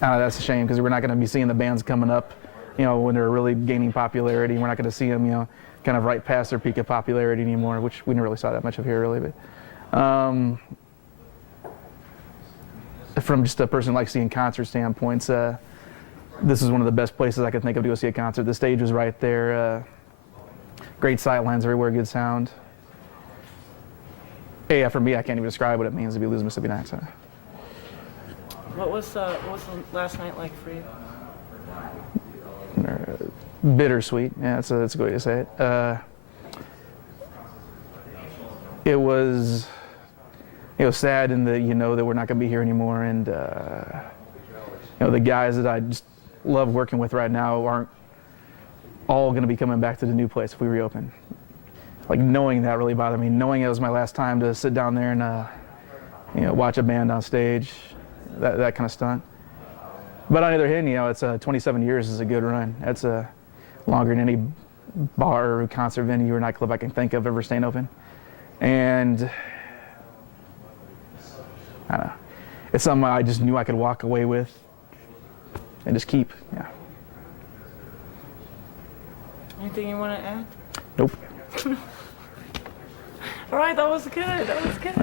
that's a shame, because we're not going to be seeing the bands coming up, you know, when they're really gaining popularity. We're not going to see them, you know, kind of right past their peak of popularity anymore, which we never really saw that much of here, really. But from just a person like seeing concert standpoints, this is one of the best places I could think of to go see a concert. The stage was right there. Great sight lines everywhere, good sound. Yeah, for me, I can't even describe what it means to be losing Mississippi Nights. What was the last night like for you? Bittersweet. Yeah, that's a good way to say it. It was sad in that, you know, that we're not going to be here anymore, and you know, the guys that I just love working with right now aren't all going to be coming back to the new place if we reopen. Like, knowing that really bothered me. Knowing it was my last time to sit down there and you know, watch a band on stage, that kind of stunk. But on the other hand, you know, it's 27 years is a good run. That's longer than any bar or concert venue or nightclub I can think of ever staying open. And I don't know, it's something I just knew I could walk away with and just keep. Yeah. Anything you want to add? Nope. All right, that was good. That was good.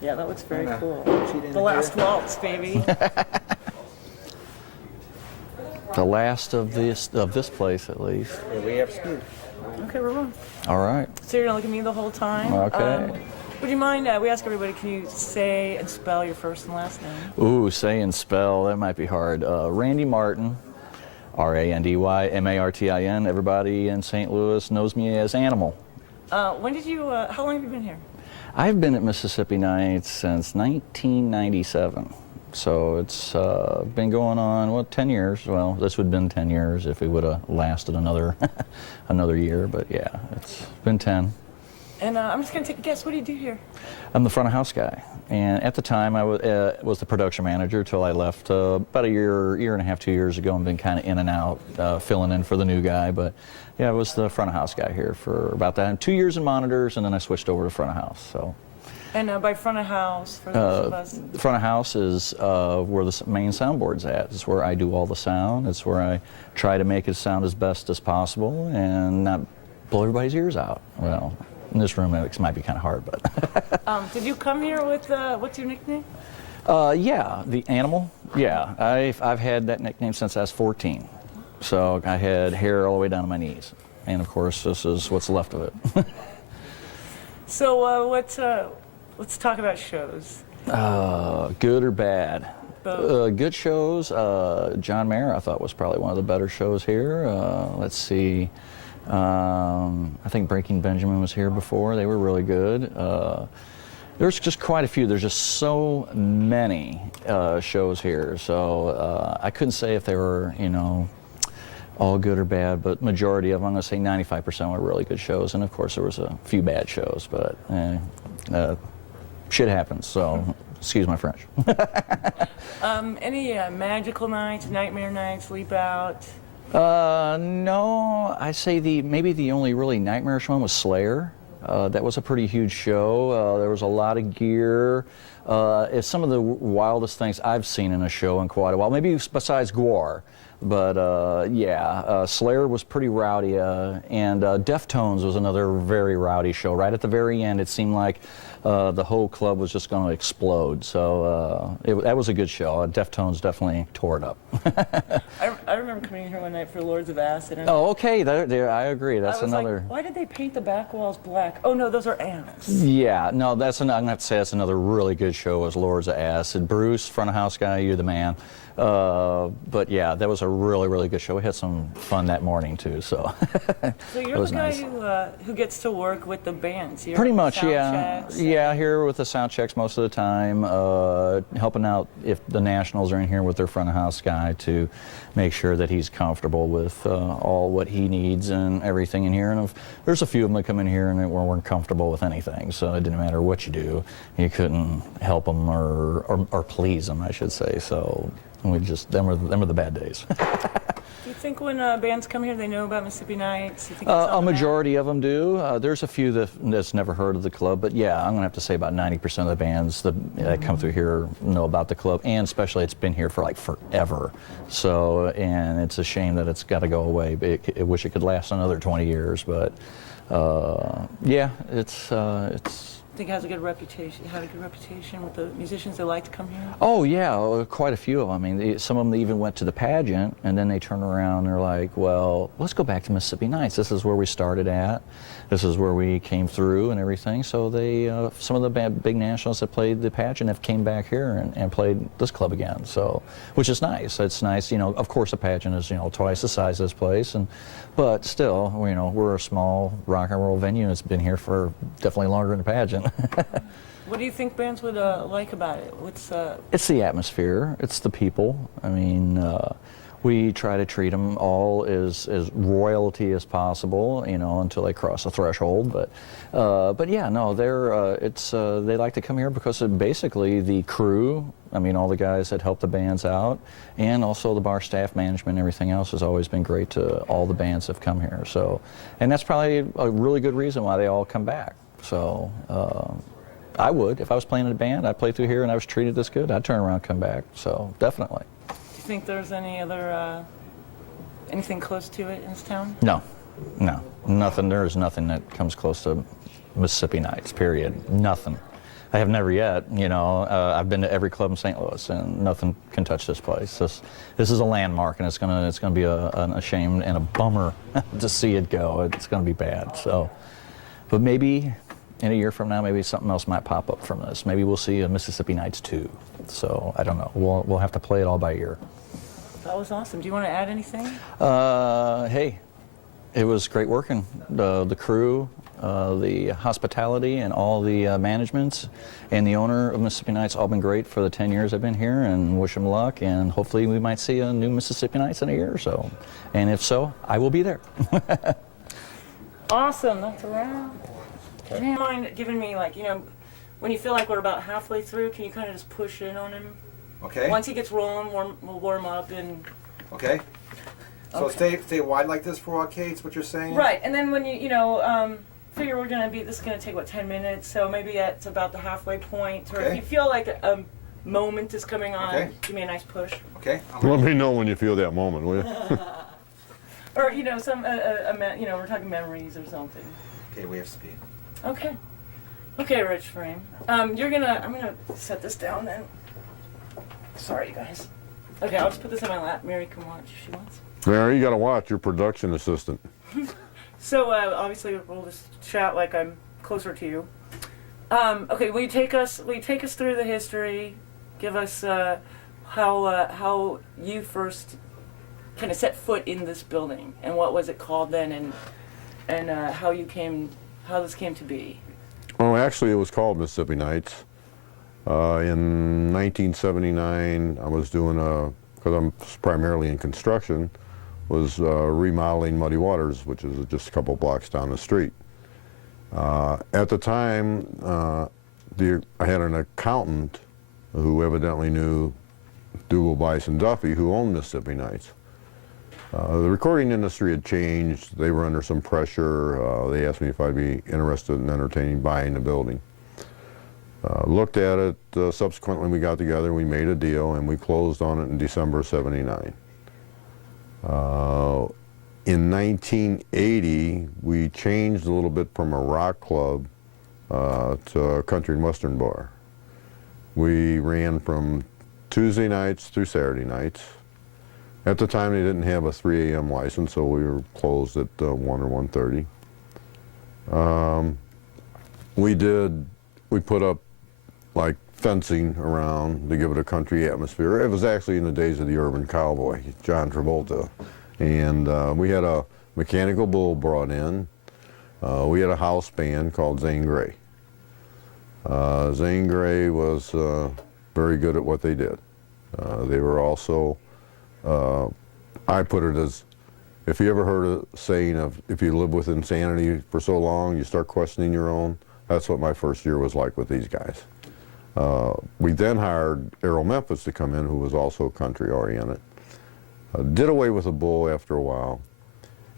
Yeah, that looks very Wanna cool. cheat in The last here? waltz, baby. The last of this place, at least. Yeah, we have scoop. Okay, we're on. All right. So you're gonna look at me the whole time? Okay. Would you mind, we ask everybody, can you say and spell your first and last name? Ooh, say and spell, that might be hard. Randy Martin, R-A-N-D-Y-M-A-R-T-I-N. Everybody in St. Louis knows me as Animal. When did you, how long have you been here? I've been at Mississippi Nights since 1997. So it's been going on, 10 years. Well, this would have been 10 years if it would have lasted another another year. But yeah, it's been 10. And I'm just going to take a guess. What do you do here? I'm the front of house guy. And at the time, I was the production manager till I left about a year and a half, 2 years ago, and been kind of in and out, filling in for the new guy. But yeah, I was the front of house guy here for about that. 2 years in monitors, and then I switched over to front of house. So. And by front of house, for those of us? The front of house is where the main soundboard's at. It's where I do all the sound. It's where I try to make it sound as best as possible and not blow everybody's ears out. Well, in this room it might be kind of hard, but. Did you come here with, what's your nickname? Yeah, the Animal. Yeah, I've had that nickname since I was 14. So I had hair all the way down to my knees. And of course, this is what's left of it. So let's talk about shows. Good or bad? Both. Good shows. John Mayer, I thought, was probably one of the better shows here. Let's see. I think Breaking Benjamin was here before. They were really good. There's just quite a few. There's just so many shows here. So I couldn't say if they were, all good or bad, but majority of them, I'm going to say 95% were really good shows. And of course, there was a few bad shows, but shit happens, so excuse my French. Any magical nights, nightmare nights, sleep out? No, I say maybe the only really nightmarish one was Slayer. That was a pretty huge show. There was a lot of gear. It's some of the wildest things I've seen in a show in quite a while, maybe besides Gwar. But yeah, Slayer was pretty rowdy, and Deftones was another very rowdy show. Right at the very end, it seemed like the whole club was just going to explode. So that was a good show. Deftones definitely tore it up. I remember coming in here one night for Lords of Acid. And oh, okay, I agree. That's another. Like, why did they paint the back walls black? Oh no, those are amps. Yeah, no, I'm gonna have to say that's another really good show. Was Lords of Acid. Bruce, front of house guy, you're the man. But yeah, that was a really good show. We had some fun that morning too. So. So you're the guy who gets to work with the bands. You're pretty much, yeah. Yeah, here with the sound checks most of the time, helping out if the Nationals are in here with their front of house guy to make sure that he's comfortable with all what he needs and everything in here. And there's a few of them that come in here and weren't comfortable with anything, so it didn't matter what you do, you couldn't help them or please them, I should say. So we just them were the bad days. Do you think when bands come here, they know about Mississippi Nights? You think A majority of them do. There's a few that's never heard of the club, but yeah, I'm gonna have to say about 90% of the bands that come through here know about the club, and especially it's been here for like forever. So, and it's a shame that it's got to go away. I wish it could last another 20 years, but yeah, it's. I think it has a good reputation. Had a good reputation with the musicians that like to come here. Oh yeah, quite a few of them. I mean, some of them even went to the pageant, and then they turn around and they're like, "Well, let's go back to Mississippi Nights. This is where we started at. This is where we came through and everything." So they, some of the big nationals that played the pageant have came back here and played this club again. So, which is nice. It's nice, Of course, a pageant is twice the size of this place, but still, we're a small rock and roll venue. It's been here for definitely longer than the pageant. What do you think bands would like about it? It's the atmosphere. It's the people. I mean, we try to treat them all as royalty as possible, until they cross the threshold. But yeah, no, they like to come here because basically the crew. I mean, all the guys that help the bands out, and also the bar staff, management, and everything else has always been great to all the bands that have come here. So, and that's probably a really good reason why they all come back. So I would, if I was playing in a band, I'd play through here and I was treated this good, I'd turn around and come back. So definitely. Do you think there's any other, anything close to it in this town? No, nothing. There is nothing that comes close to Mississippi Nights, period. Nothing. I have never yet. You know, I've been to every club in St. Louis, and nothing can touch this place. This is a landmark, and it's gonna be a shame and a bummer to see it go. It's gonna be bad. So, but maybe in a year from now, maybe something else might pop up from this. Maybe we'll see a Mississippi Nights 2. So I don't know. We'll have to play it all by ear. That was awesome. Do you want to add anything? Hey, it was great working. The crew, the hospitality, and all the managements, and the owner of Mississippi Nights all been great for the 10 years I've been here, and wish them luck, and hopefully we might see a new Mississippi Nights in a year or so. And if so, I will be there. Awesome. That's a wrap. Do you mind giving me, like, when you feel like we're about halfway through, can you kind of just push in on him? Okay. Once he gets rolling, we'll warm up and... Okay. So Okay. stay wide like this for a while, Kate, is what you're saying? Right, and then when figure we're gonna be, this is gonna take, 10 minutes, so maybe it's about the halfway point, or if Okay. you feel like a moment is coming on, Okay. give me a nice push. Okay. Let me know when you feel that moment, will you? Or, some, we're talking memories or something. Okay, we have speed. Okay. Okay, Rich Frame. I'm gonna set this down then. Sorry, you guys. Okay, I'll just put this in my lap. Mary can watch if she wants. Mary, you gotta watch your production assistant. So, obviously we'll just chat like I'm closer to you. Okay, will you take us through the history? Give us, how you first kind of set foot in this building, and what was it called then, and how this came to be. Well, actually, it was called Mississippi Nights. In 1979, I was doing because I'm primarily in construction, was remodeling Muddy Waters, which is just a couple blocks down the street. At the time, I had an accountant who evidently knew Dougal, Bice, and Duffy, who owned Mississippi Nights. The recording industry had changed. They were under some pressure. They asked me if I'd be interested in entertaining buying the building. Looked at it. Subsequently, we got together, we made a deal, and we closed on it in December of '79. In 1980, we changed a little bit from a rock club to a country and western bar. We ran from Tuesday nights through Saturday nights. At the time, they didn't have a 3 a.m. license, so we were closed at 1 or 1:30. We put up like fencing around to give it a country atmosphere. It was actually in the days of the urban cowboy, John Travolta. And we had a mechanical bull brought in. We had a house band called Zane Grey. Zane Grey was very good at what they did. They were also, I put it as, if you ever heard a saying of, if you live with insanity for so long, you start questioning your own, that's what my first year was like with these guys. We then hired Errol Memphis to come in, who was also country oriented. Did away with the bull after a while.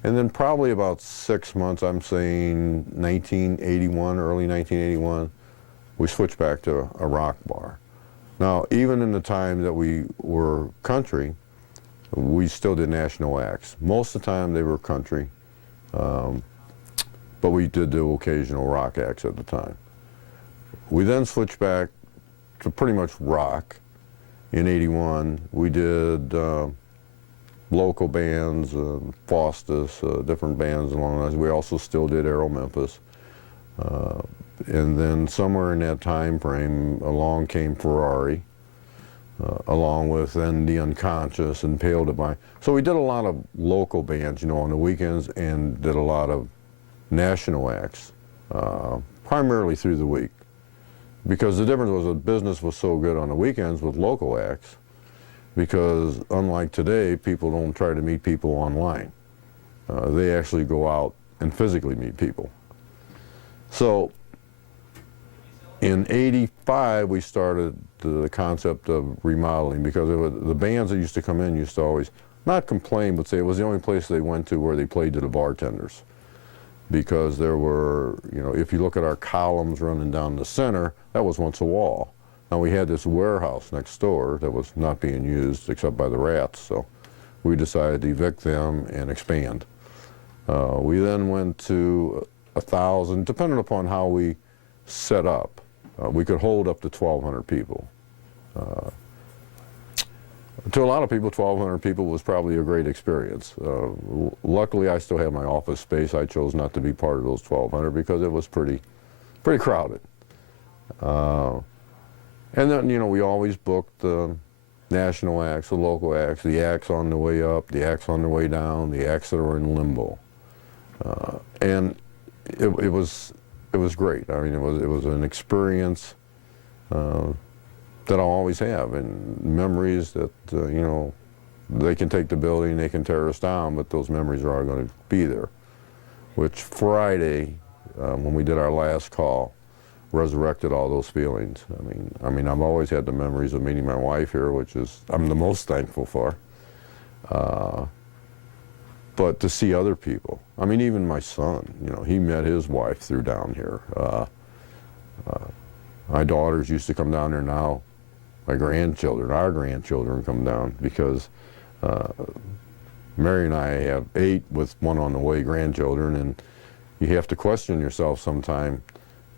And then probably about 6 months, I'm saying 1981, early 1981, we switched back to a rock bar. Now, even in the time that we were country, we still did national acts. Most of the time they were country, but we did do occasional rock acts at the time. We then switched back to pretty much rock. In '81, we did local bands, Faustus, different bands along those. We also still did Errol Memphis. And then somewhere in that time frame, along came Ferrari, along with then the Unconscious and Pale Divine. So we did a lot of local bands, on the weekends, and did a lot of national acts, primarily through the week. Because the difference was the business was so good on the weekends with local acts, because unlike today, people don't try to meet people online. They actually go out and physically meet people. So in '85, we started the concept of remodeling, because the bands that used to come in used to always, not complain, but say it was the only place they went to where they played to the bartenders. Because there were, if you look at our columns running down the center, that was once a wall. Now we had this warehouse next door that was not being used except by the rats, so we decided to evict them and expand. We then went to 1,000, depending upon how we set up. we could hold up to 1,200 people. To a lot of people, 1,200 people was probably a great experience. Luckily, I still have my office space. I chose not to be part of those 1,200 because it was pretty crowded. And then, you know, we always booked the national acts, the local acts, the acts on the way up, the acts on the way down, the acts that are in limbo. And it was great. I mean, it was an experience that I'll always have, and memories that, you know, they can take the building, they can tear us down, but those memories are all going to be there. Which Friday, when we did our last call, resurrected all those feelings. I mean, I've always had the memories of meeting my wife here, which is I'm the most thankful for. But to see other people, I mean, even my son, you know, he met his wife through down here. My daughters used to come down there now. My grandchildren, our grandchildren come down because Mary and I have 8 with 1 on the way grandchildren, and you have to question yourself sometime.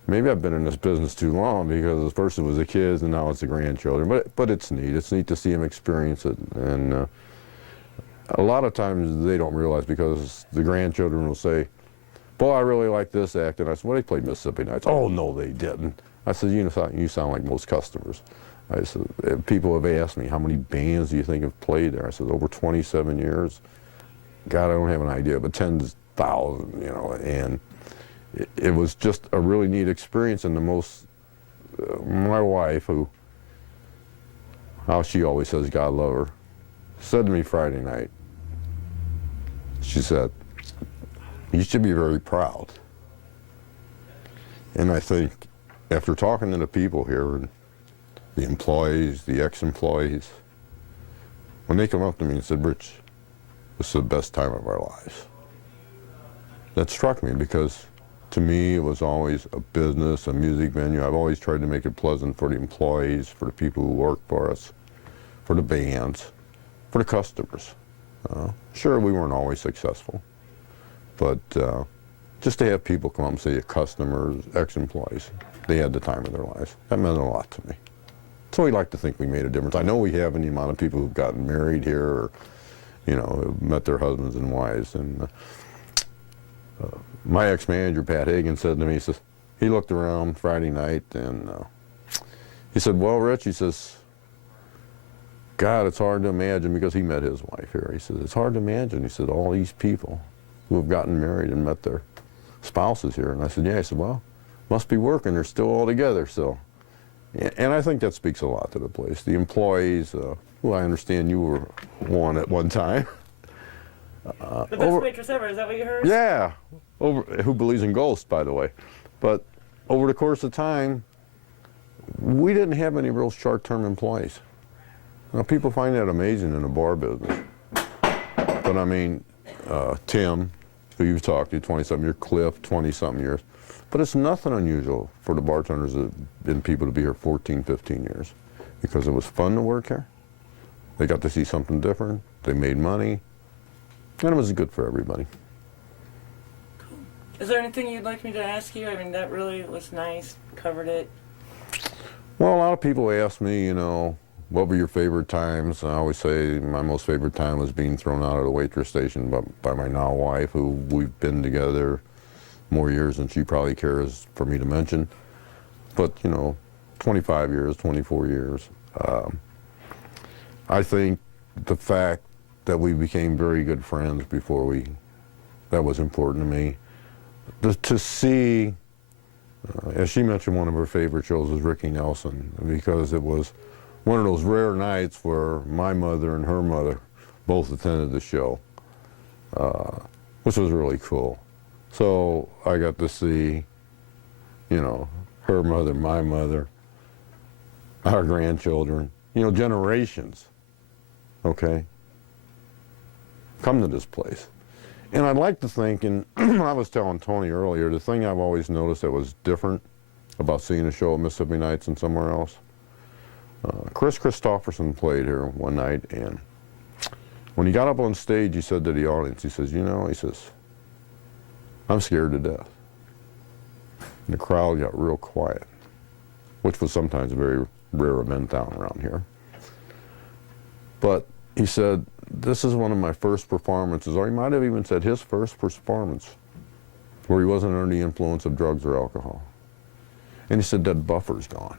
Maybe I've been in this business too long because at first it was the kids and now it's the grandchildren. But it's neat. It's neat to see them experience it. And a lot of times they don't realize because the grandchildren will say, "Boy, I really like this act." And I said, "Well, they played Mississippi Nights." "Oh, no, they didn't." I said, you sound like most customers." I said, people have asked me, "How many bands do you think have played there?" I said, "Over 27 years. God, I don't have an idea, but 10,000, you know." And it was just a really neat experience, and the most, my wife, how she always says God love her, said to me Friday night, she said, "You should be very proud." And I think after talking to the people here, and the employees, the ex-employees, when they come up to me and said, "Rich, this is the best time of our lives," that struck me because to me, it was always a business, a music venue. I've always tried to make it pleasant for the employees, for the people who work for us, for the bands, for the customers. Sure, we weren't always successful, but just to have people come up and say, customers, ex-employees, they had the time of their lives. That meant a lot to me. So we like to think we made a difference. I know we have in the amount of people who've gotten married here or, you know, met their husbands and wives. And my ex-manager, Pat Hagan, said to me, he says, he looked around Friday night and he said, "Well, Rich," he says, "God, it's hard to imagine," because he met his wife here. He says, "It's hard to imagine," he said, "all these people who have gotten married and met their spouses here." And I said, "Yeah." He said, "Well, must be working. They're still all together." So, and I think that speaks a lot to the place. The employees, who I understand you were one at one time. The best waitress ever, is that what you heard? Yeah, who believes in ghosts, by the way. But over the course of time, we didn't have any real short-term employees. Now, people find that amazing in the bar business. But I mean, Tim, who you've talked to, 20-something years, Cliff, 20-something years. But it's nothing unusual for the bartenders and people to be here 14, 15 years because it was fun to work here. They got to see something different. They made money. And it was good for everybody. Is there anything you'd like me to ask you? I mean, that really was nice, covered it. Well, a lot of people ask me, you know, what were your favorite times? I always say my most favorite time was being thrown out of the waitress station by my now wife, who we've been together more years than she probably cares for me to mention. But, you know, 25 years, 24 years. I think the fact that we became very good friends before that was important to me. To see, as she mentioned, one of her favorite shows was Ricky Nelson, because it was one of those rare nights where my mother and her mother both attended the show, which was really cool. So I got to see, you know, her mother, my mother, our grandchildren, you know, generations, okay, come to this place. And I'd like to think, and I was telling Tony earlier, the thing I've always noticed that was different about seeing a show at Mississippi Nights and somewhere else, Chris Christopherson played here one night, and when he got up on stage, he said to the audience, he says, "You know," he says, "I'm scared to death." And the crowd got real quiet. which was sometimes a very rare event down around here. But he said, this is one of my first performances, or he might have even said his first performance, where he wasn't under the influence of drugs or alcohol. And he said, that buffer's gone.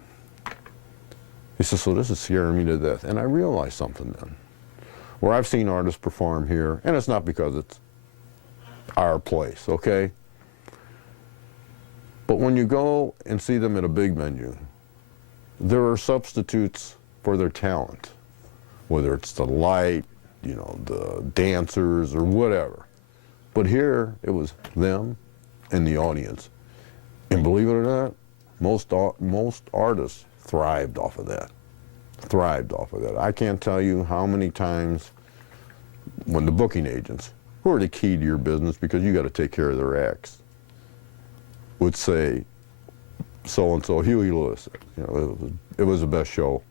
He said, so this is scaring me to death. And I realized something then, where I've seen artists perform here, and it's not because it's our place, okay? But when you go and see them at a big venue, there are substitutes for their talent, whether it's the light, you know, the dancers or whatever. But here, it was them and the audience. And believe it or not, most artists thrived off of that. I can't tell you how many times when the booking agents, who are the key to your business because you got to take care of their acts, would say, so-and-so, Huey Lewis, you know, it was the best show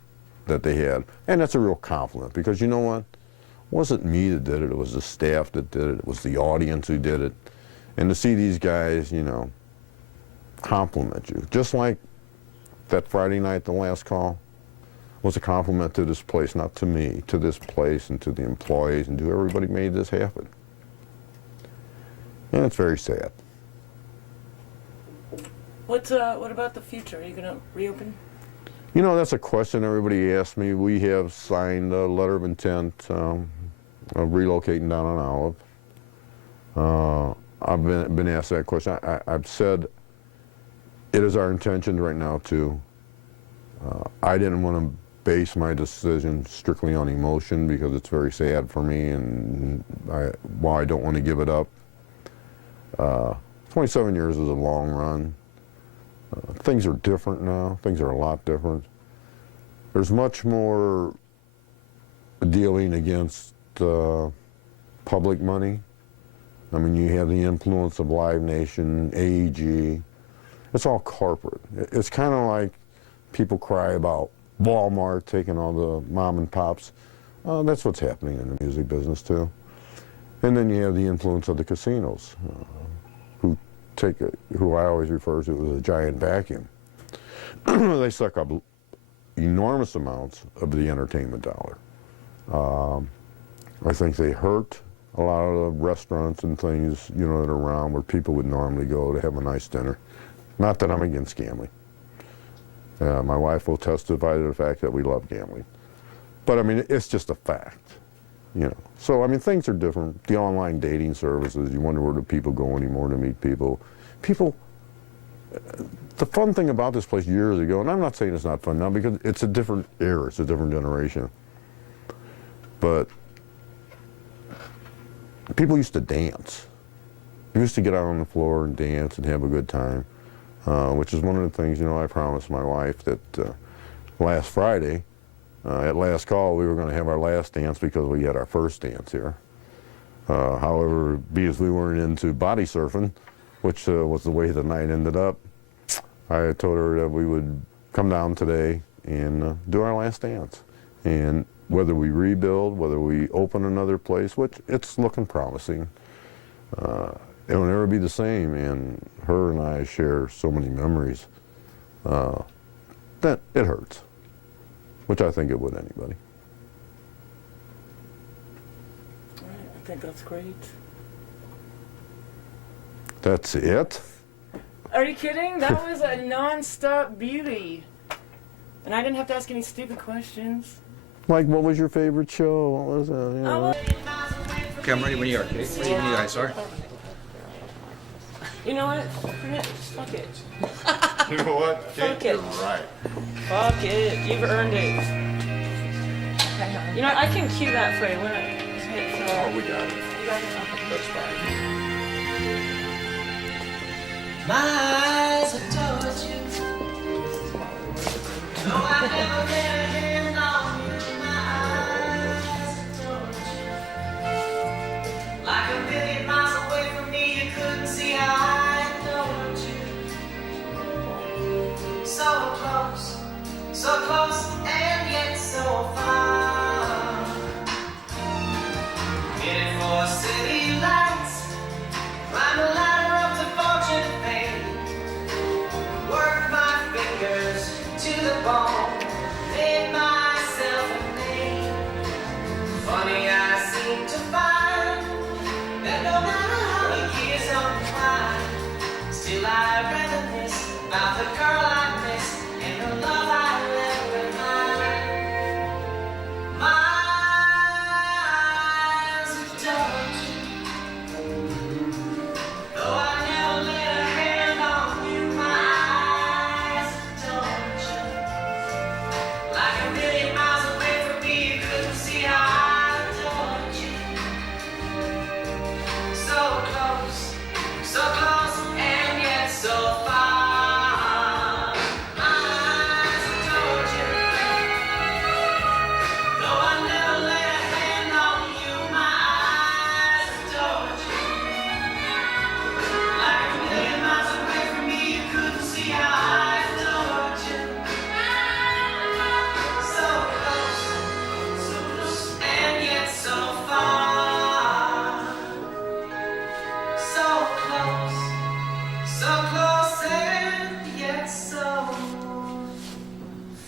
that they had. And that's a real compliment because you know what? It wasn't me that did it, it was the staff that did it, it was the audience who did it. And to see these guys, you know, compliment you, just like that Friday night, the last call, was a compliment to this place, not to me, to this place and to the employees and to everybody made this happen. And it's very sad. What about the future? Are you going to reopen? You know, that's a question everybody asks me. We have signed a letter of intent of relocating down on Olive. I've been asked that question. I've said it is our intention right now to. I didn't want to base my decision strictly on emotion because it's very sad for me, and while I don't want to give it up. 27 years is a long run. Things are different now. Things are a lot different. There's much more dealing against public money. I mean, you have the influence of Live Nation, AEG. It's all corporate. It's kind of like people cry about Walmart taking all the mom and pops. That's what's happening in the music business too. And then you have the influence of the casinos, who I always refer to as a giant vacuum. They suck up enormous amounts of the entertainment dollar. I think they hurt a lot of the restaurants and things, you know, that are around where people would normally go to have a nice dinner. Not that I'm against gambling. My wife will testify to the fact that we love gambling. But I mean, it's just a fact, you know. So I mean, things are different. The online dating services, you wonder where do people go anymore to meet people. The fun thing about this place years ago, and I'm not saying it's not fun now because it's a different era, it's a different generation. But people used to dance. You used to get out on the floor and dance and have a good time, which is one of the things, you know, I promised my wife that last Friday, at last call, we were going to have our last dance because we had our first dance here. However, because we weren't into body surfing, which was the way the night ended up, I told her that we would come down today and do our last dance. And whether we rebuild, whether we open another place, which it's looking promising, it'll never be the same. And her and I share so many memories that it hurts, which I think it would anybody. I think that's great. That's it? Are you kidding? That was a non-stop beauty. And I didn't have to ask any stupid questions. Like, what was your favorite show? What was that? You know? Okay, I'm ready when you are. Okay, ready when you guys are. You know what? Fuck it. You know what? Fuck it. You're right. Fuck it. You've earned it. You know what? I can cue that for you. When Oh, we got it. You got it? Okay. That's fine. My eyes have told you. No, I never get a hand on you. My eyes have told you. Like a million miles away from me, you couldn't see how I adored you. So close, and yet so far. Headed for city lights, climb a ladder up to fortune and fame. Work my fingers to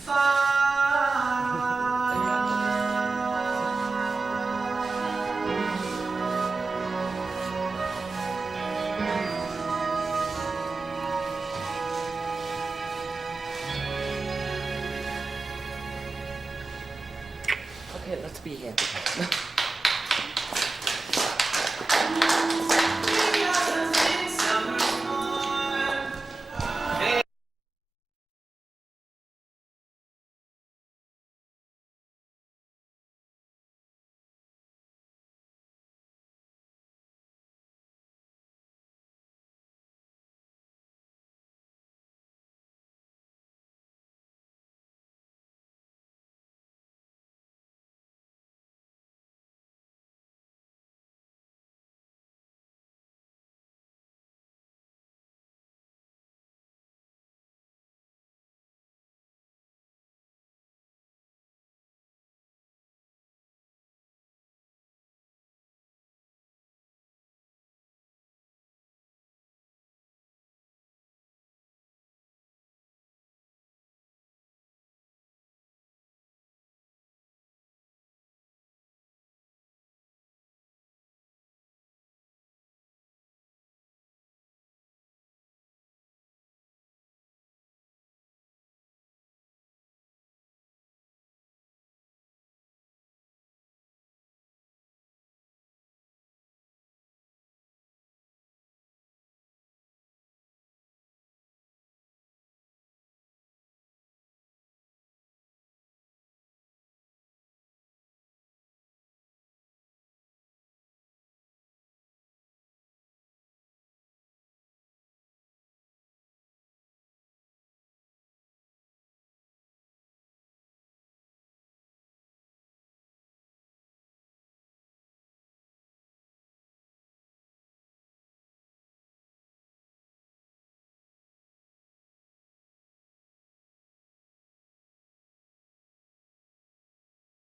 Okay, let's be happy.